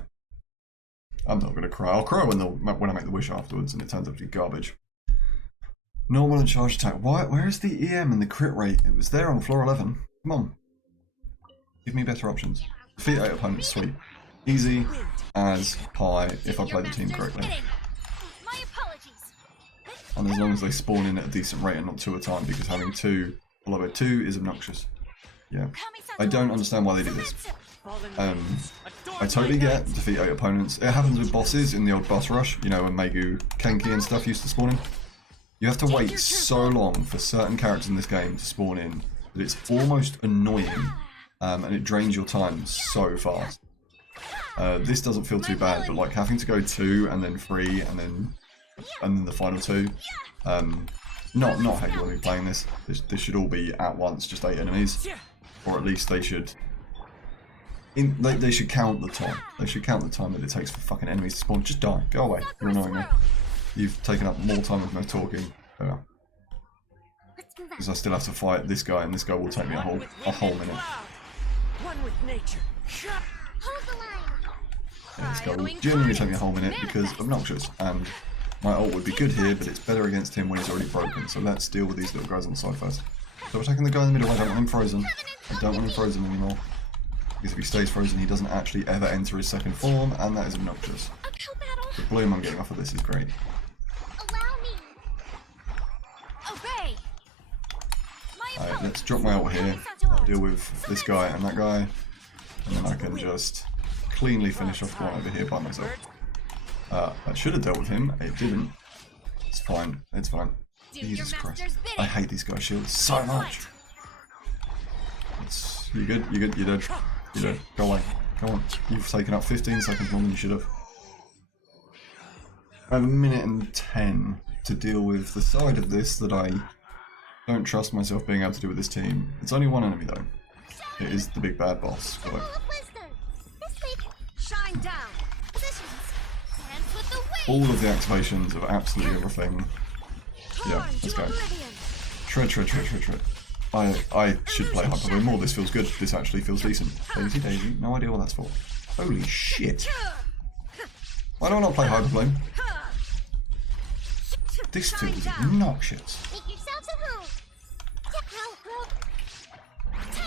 I'm not gonna cry. I'll cry when I make the wish afterwards and it turns out to be garbage. Normal and charge attack. Why? Where is the EM and the crit rate? It was there on floor 11. Come on. Give me better options. Defeat 8 opponents, sweet. Easy as pie if I play the team correctly. My apologies. And as long as they spawn in at a decent rate and not 2 at a time, because having 2 followed by 2 is obnoxious. Yeah. I don't understand why they do this. I totally get defeat 8 opponents. It happens with bosses in the old boss rush, you know, when Megu, Kenki and stuff used to spawn in. You have to wait so long for certain characters in this game to spawn in that it's almost annoying, and it drains your time so fast. This doesn't feel too bad, but like having to go 2 and then 3 and then the final 2. Not how you want to be playing this. This should all be at once, just 8 enemies, or at least they should. They should count the time. They should count the time that it takes for fucking enemies to spawn. Just die. Go away. You're annoying me. You've taken up more time with my talking. Because I still have to fight this guy, and this guy will take me a whole minute. One with nature. Hold the line. Yeah, this guy will genuinely take me a whole minute because obnoxious, and My ult would be good here, but it's better against him when he's already broken. So let's deal with these little guys on the side first. So we're attacking the guy in the middle. I don't want him frozen. I don't want him frozen anymore. Because if he stays frozen, he doesn't actually ever enter his second form, and that is obnoxious. The bloom I'm getting off of this is great. Alright, let's drop my ult here. I'll deal with this guy and that guy. And then I can just cleanly finish off one over here by myself. I should have dealt with him. It didn't. It's fine. It's fine. Jesus Christ. I hate these guys' shields so much. You good? You good? You're dead. You're dead. Go away. Go on. You've taken up 15 seconds more than you should have. I have a minute and 10 to deal with the side of this that I don't trust myself being able to do with this team. It's only one enemy though. It is the big bad boss. All of the activations of absolutely everything. Yeah, let's go. Shred, shred, shred, shred, shred. I should play Hyper Bloom more. This feels good. This actually feels decent. Daisy, Daisy. No idea what that's for. Holy shit. Why do I not play Hyper Bloom? This feels obnoxious.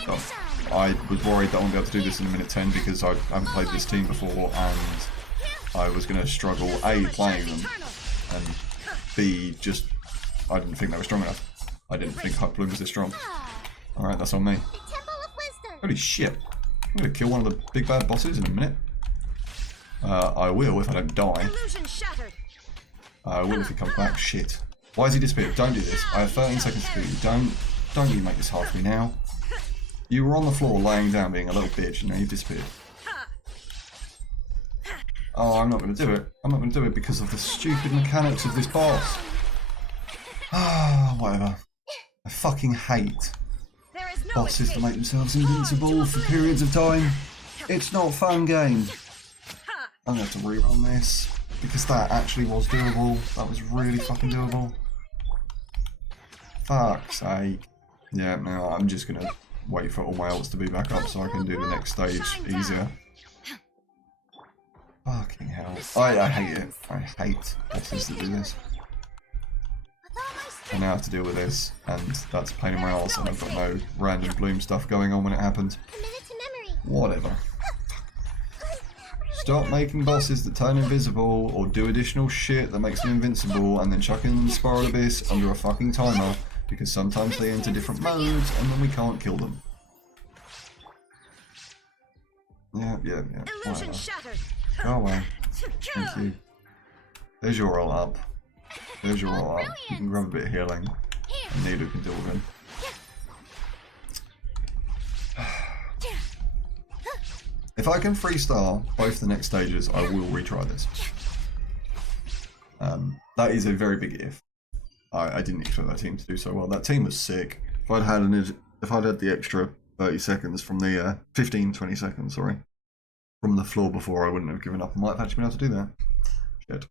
Oh, I was worried that I wouldn't be able to do this in a minute 10 because I haven't played this team before and I was going to struggle A, playing them, and B, just, I didn't think they were strong enough. I didn't think Hyper Bloom was this strong. Alright, that's on me. Holy shit. I'm going to kill one of the big bad bosses in a minute. I will if I don't die. I will if he comes back. Shit. Why has he disappeared? Don't do this. I have 13 seconds to kill you. Don't you make this hard for me now. You were on the floor laying down being a little bitch and now you've disappeared. Oh, I'm not going to do it. I'm not going to do it because of the stupid mechanics of this boss. Ah, whatever. I fucking hate bosses that make themselves invincible for periods of time. It's not a fun game. I'm going to have to rerun this because that actually was doable. That was really fucking doable. Fuck's sake. Yeah, no, I'm just going to wait for all my ults to be back up so I can do the next stage easier. Fucking hell. I hate it. I hate bosses that do this. I now have to deal with this, and that's a pain in my arse, and I've got no random bloom stuff going on when it happens. Whatever. Stop making bosses that turn invisible, or do additional shit that makes them invincible, and then chuck in Spiral Abyss under a fucking timer, because sometimes they enter different modes, and then we can't kill them. Yeah. Whatever. Go away. Thank you. There's your roll up. There's your roll up. You can grab a bit of healing. And Nido can deal with him. If I can freestyle both the next stages, I will retry this. That is a very big if. I didn't expect that team to do so well. That team was sick. If I'd had the extra 30 seconds from the 15-20 seconds, sorry, from the floor before, I wouldn't have given up. I might have actually been able to do that. Shit.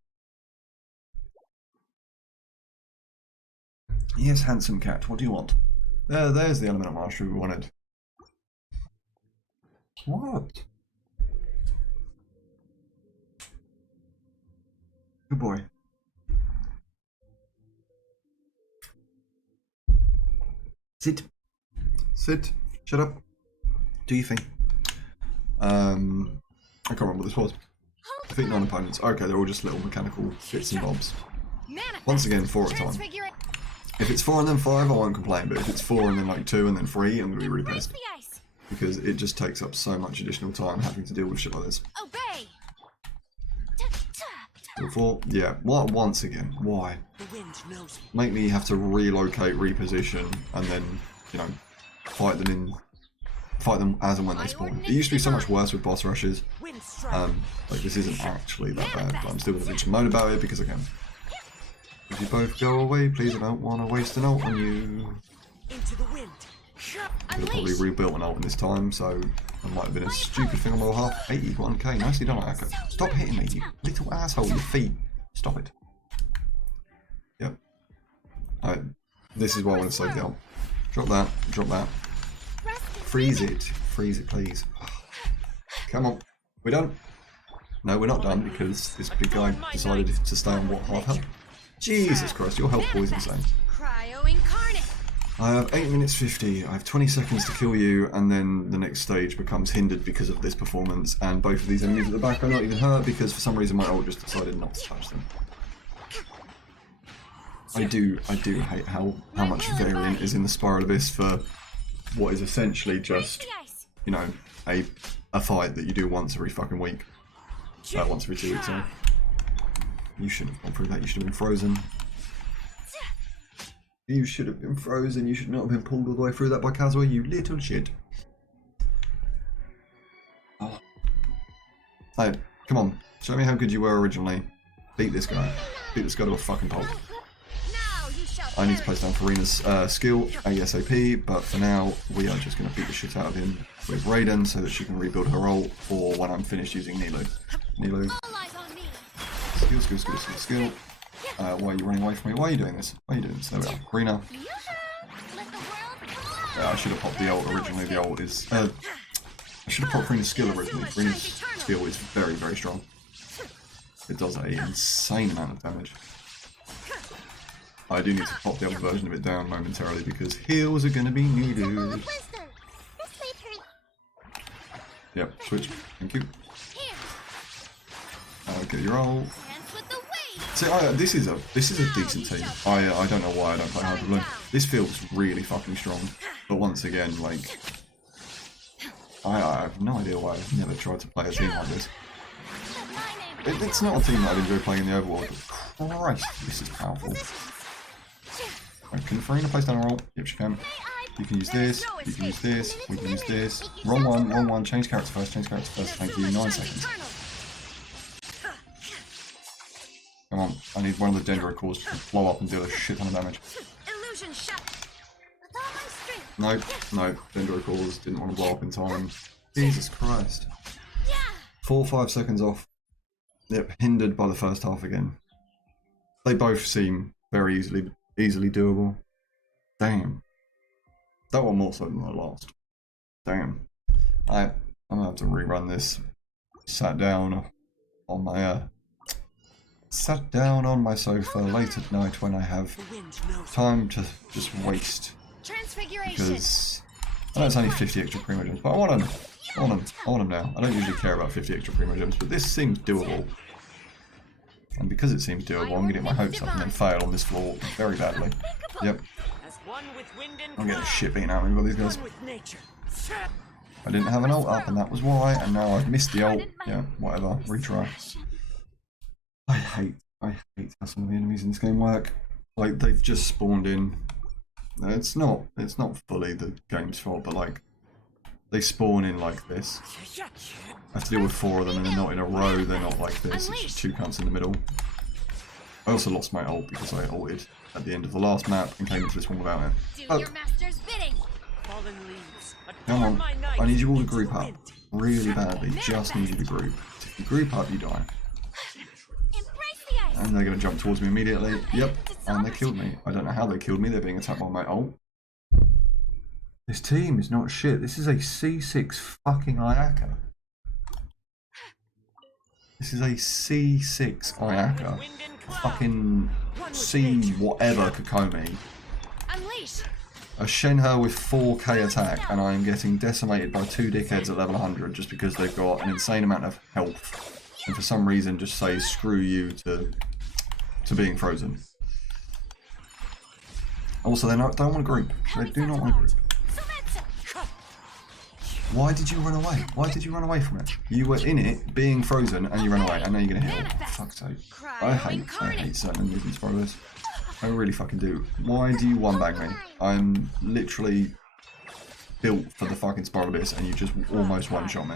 Yes, handsome cat. What do you want? There's the Elemental Mastery we wanted. What? Good boy. Sit. Sit. Shut up. Do you think? I can't remember what this was. Defeat non-opponents. Okay, they're all just little mechanical bits and bobs. Once again, 4 at a time. If it's 4 and then 5, I won't complain, but if it's 4 and then like 2 and then 3, I'm going to be really pissed. Because it just takes up so much additional time having to deal with shit like this. Obey. 4, yeah. What? Once again? Why? Make me have to relocate, reposition, and then, you know, fight them as and when they spawn. It used to be so much worse with boss rushes. Like this isn't actually that bad, but I'm still going to bitch and moan about it because I can. If you both go away, please, I don't want to waste an ult on you. I've probably rebuilt an ult in this time, so that might have been a stupid thing on my behalf. 81k, nicely done, Aka. Stop hitting me, you little asshole, your feet. Stop it. Yep. This is why I want to save the ult. Drop that, drop that. Freeze it, please. Come on, we're done. No, we're not done because this big guy decided to stay on what, half health? Jesus Christ, your health pool is insane. Cryo incarnate. I have 8 minutes 50, I have 20 seconds to kill you, and then the next stage becomes hindered because of this performance, and both of these enemies at the back are not even hurt because for some reason my ult just decided not to touch them. I do hate how much variant is in the Spiral Abyss for what is essentially just, you know, a fight that you do once every fucking week. Once every 2 weeks, sorry. You shouldn't have gone through that, you should have been frozen. You should have been frozen, you should not have been pulled all the way through that by Kazuha, you little shit. Oh. Hey, come on, show me how good you were originally. Beat this guy. Beat this guy to a fucking pulp. I need to place down Furina's skill ASAP, but for now we are just going to beat the shit out of him with Raiden so that she can rebuild her ult for when I'm finished using Nilo. Nilo. Skill. Why are you running away from me? Why are you doing this? Why are you doing this? There we are. Furina. Yeah, I should have popped the ult originally. The ult is... I should have popped Furina's skill originally. Furina's skill is very, very strong. It does an insane amount of damage. I do need to pop the other version of it down momentarily because heals are going to be needed. Yep, switch. Thank you. Get your ult. See, this is a decent team. I don't know why I don't play Hard to Blue. This feels really fucking strong. But once again, like, I have no idea why I've never tried to play a team like this. It's not a team that I'd enjoy playing in the overworld, but Christ, this is powerful. Can Furina place down her ult? Yep, she can. You can use this, you can use this, we can use this. Wrong one, change character first, thank you, 9 seconds. Come on, I need one of the Dendro cores to blow up and deal a shit ton of damage. No, Dendro cores didn't want to blow up in time. Jesus Christ. 4 or 5 seconds off. Yep, hindered by the first half again. They both seem very easily doable. Damn. That one more so than the last. Damn. I'm gonna have to rerun this. Sat down on my sofa late at night when I have time to just waste. Because I know it's only 50 extra primo gems, but I want them now. I don't usually care about 50 extra primo gems, but this seems doable. And because it seems doable, I'm gonna get my hopes up and then fail on this floor very badly. Yep. I'm getting shit beaten out of me by these guys. I didn't have an ult up and that was why, and now I've missed the ult. Yeah, whatever, retry. I hate how some of the enemies in this game work. Like, they've just spawned in. It's not fully the game's fault, but like, they spawn in like this. I have to deal with 4 of them and they're not in a row, they're not like this, it's just 2 cunts in the middle. I also lost my ult because I ulted at the end of the last map and came into this one without it. But, come on, I need you all to group up. Really badly, just need you to group. If you group up, you die. And they're going to jump towards me immediately. Yep, and they killed me. I don't know how they killed me, they're being attacked by my ult. This team is not shit. This is a C6 fucking Ayaka. This is a C6 Ayaka. Fucking C whatever Kokomi. A Shenhe with 4k attack, and I am getting decimated by 2 dickheads at level 100 just because they've got an insane amount of health. And for some reason just say screw you to being frozen. Also, they don't want to group. They do not want to group. Why did you run away? Why did you run away from it? You were in it, being frozen, and you ran away. I know you're gonna heal. Oh, fuck's sake. I hate certain enemies in spoilers. I really fucking do. Why do you one-bag me? I'm literally built for the fucking Spiral Abyss, and you just almost one-shot me.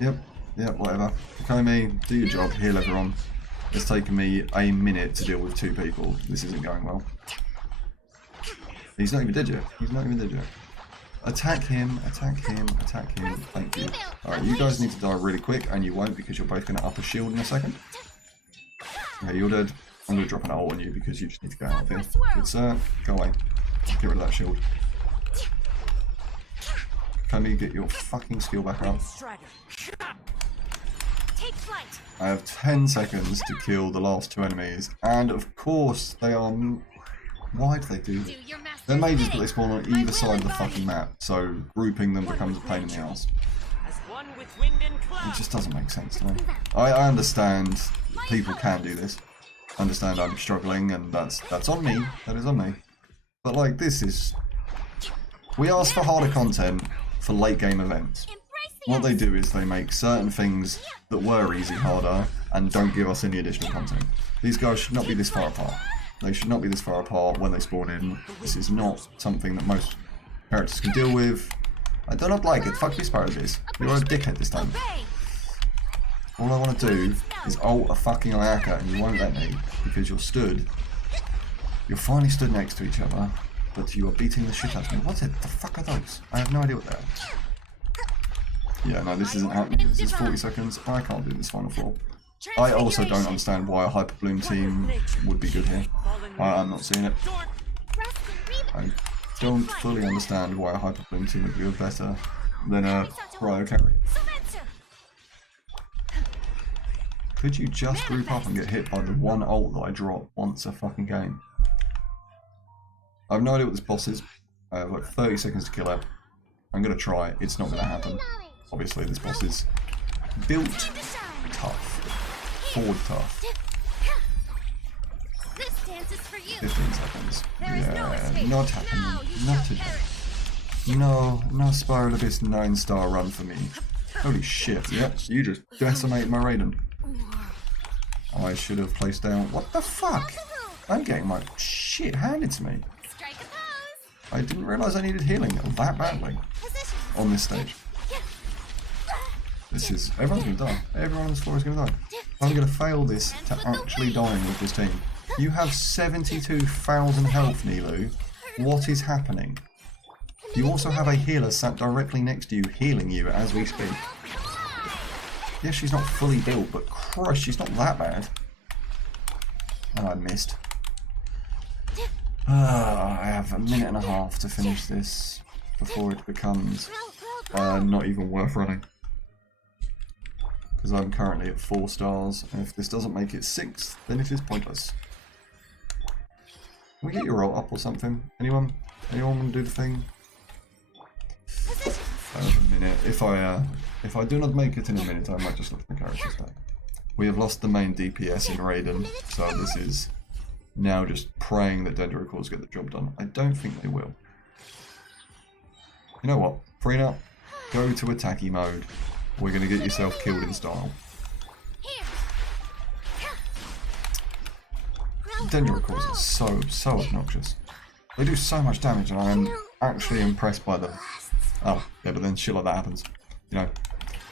Yep, whatever. Kokomi, do your job, heal everyone. It's taken me a minute to deal with 2 people. This isn't going well. He's not even dead yet. He's not even dead yet. Attack him, attack him, attack him. Thank you. Alright, you guys need to die really quick, and you won't because you're both going to up a shield in a second. Okay, you're dead. I'm going to drop an ult on you because you just need to go out of here. Good sir, go away. Get rid of that shield. Can we get your fucking skill back up? Strider. Take flight. I have 10 seconds to kill the last 2 enemies, and of course they are... Why do they do Do that? your master's They're mages, but bidding. they spawn on either side of the fucking map, so grouping them becomes a pain in the ass. As one with wind and It cloud. just doesn't make sense to me. I understand that people can do this. I understand I'm struggling, and that's on me. That is on me. But like, this is... We ask for harder content for late game events. Embrace the What they do is they make certain things that were easy harder and don't give us any additional content. These guys should not be this far apart. They should not be this far apart when they spawn in. This is not something that most characters can deal with. I do not like it. Fuck you, Sparrows. You're a dickhead this time. Obey. All I want to do is ult a fucking Ayaka and you won't let me because you're finally stood next to each other, but you are beating the shit out of me. What the fuck are those? I have no idea what they are. Yeah, no, this isn't happening. This is 40 seconds. I can't do this final floor. I also don't understand why a Hyper Bloom team would be good here. I'm not seeing it. Rest and reboot. I don't fully understand why a Hyper Bloom team would be better than a Cryo carry. Sumetsu. Could you just group up and get hit by the one ult that I drop once a fucking game? I have no idea what this boss is. I have like 30 seconds to kill it. I'm gonna try. It's not gonna happen. Obviously, this boss is built tough. Forward tough. This dance is for you. 15 seconds. There is no Yeah, escape. not happening. Now you Not shall today. perish. No Spiral Abyss 9-star run for me. Holy shit, yep, you just decimated my Raiden. I should have placed down. What the fuck? I'm getting my shit handed to me. Strike a pose. I didn't realise I needed healing that badly Position. on this stage. This is... Everyone's gonna die. Everyone on this floor is gonna die. I'm gonna fail this to actually dying with this team. You have 72,000 health, Nilu. What is happening? You also have a healer sat directly next to you, healing you as we speak. Yes, she's not fully built, but Christ, she's not that bad. And I missed. I have a minute and a half to finish this before it becomes not even worth running. Because I'm currently at 4 stars, and if this doesn't make it 6, then it is pointless. Can we get your roll up or something? Anyone? Anyone want to do the thing? A minute. If I do not make it in a minute, I might just look at the character stack. We have lost the main DPS in Raiden, so this is now just praying that Dendrocores get the job done. I don't think they will. You know what? Furina, go to attacky mode. We're going to get yourself killed in style. Dendrocores are so obnoxious. They do so much damage, and I am actually impressed by them. Oh, yeah, but then shit like that happens. You know,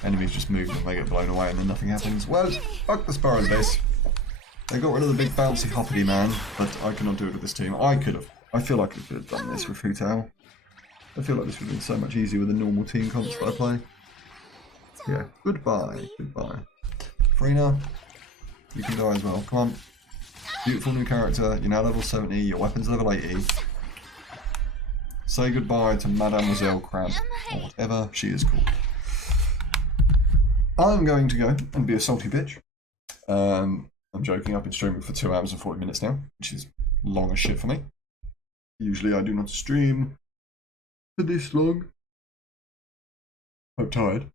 enemies just move and they get blown away and then nothing happens. Well, fuck the Sparrow base. They got rid of the big bouncy hoppity man, but I cannot do it with this team. I could have. I feel like I could have done this with Hu Tao. I feel like this would have been so much easier with the normal team comps that I play. Yeah, goodbye. Goodbye. Furina, you can die as well. Come on. Beautiful new character. You're now level 70. Your weapon's level 80. Say goodbye to Mademoiselle Crab, or whatever she is called. I'm going to go and be a salty bitch. I'm joking, I've been streaming for 2 hours and 40 minutes now, which is long as shit for me. Usually I do not stream for this long. I'm tired.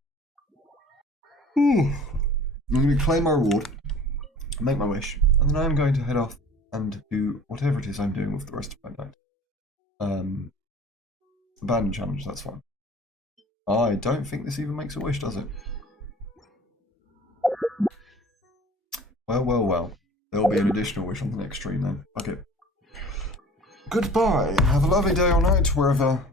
Ooh. I'm going to claim my reward, make my wish, and then I'm going to head off and do whatever it is I'm doing with the rest of my night. Abandon challenge, that's fine. I don't think this even makes a wish, does it? Well. There will be an additional wish on the next stream then. Okay. Goodbye. Have a lovely day or night wherever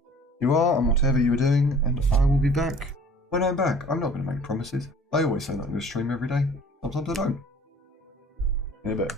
you are and whatever you are doing, and I will be back when I'm back. I'm not going to make promises. I always say that I'm going to stream every day. Sometimes I don't. In a bit.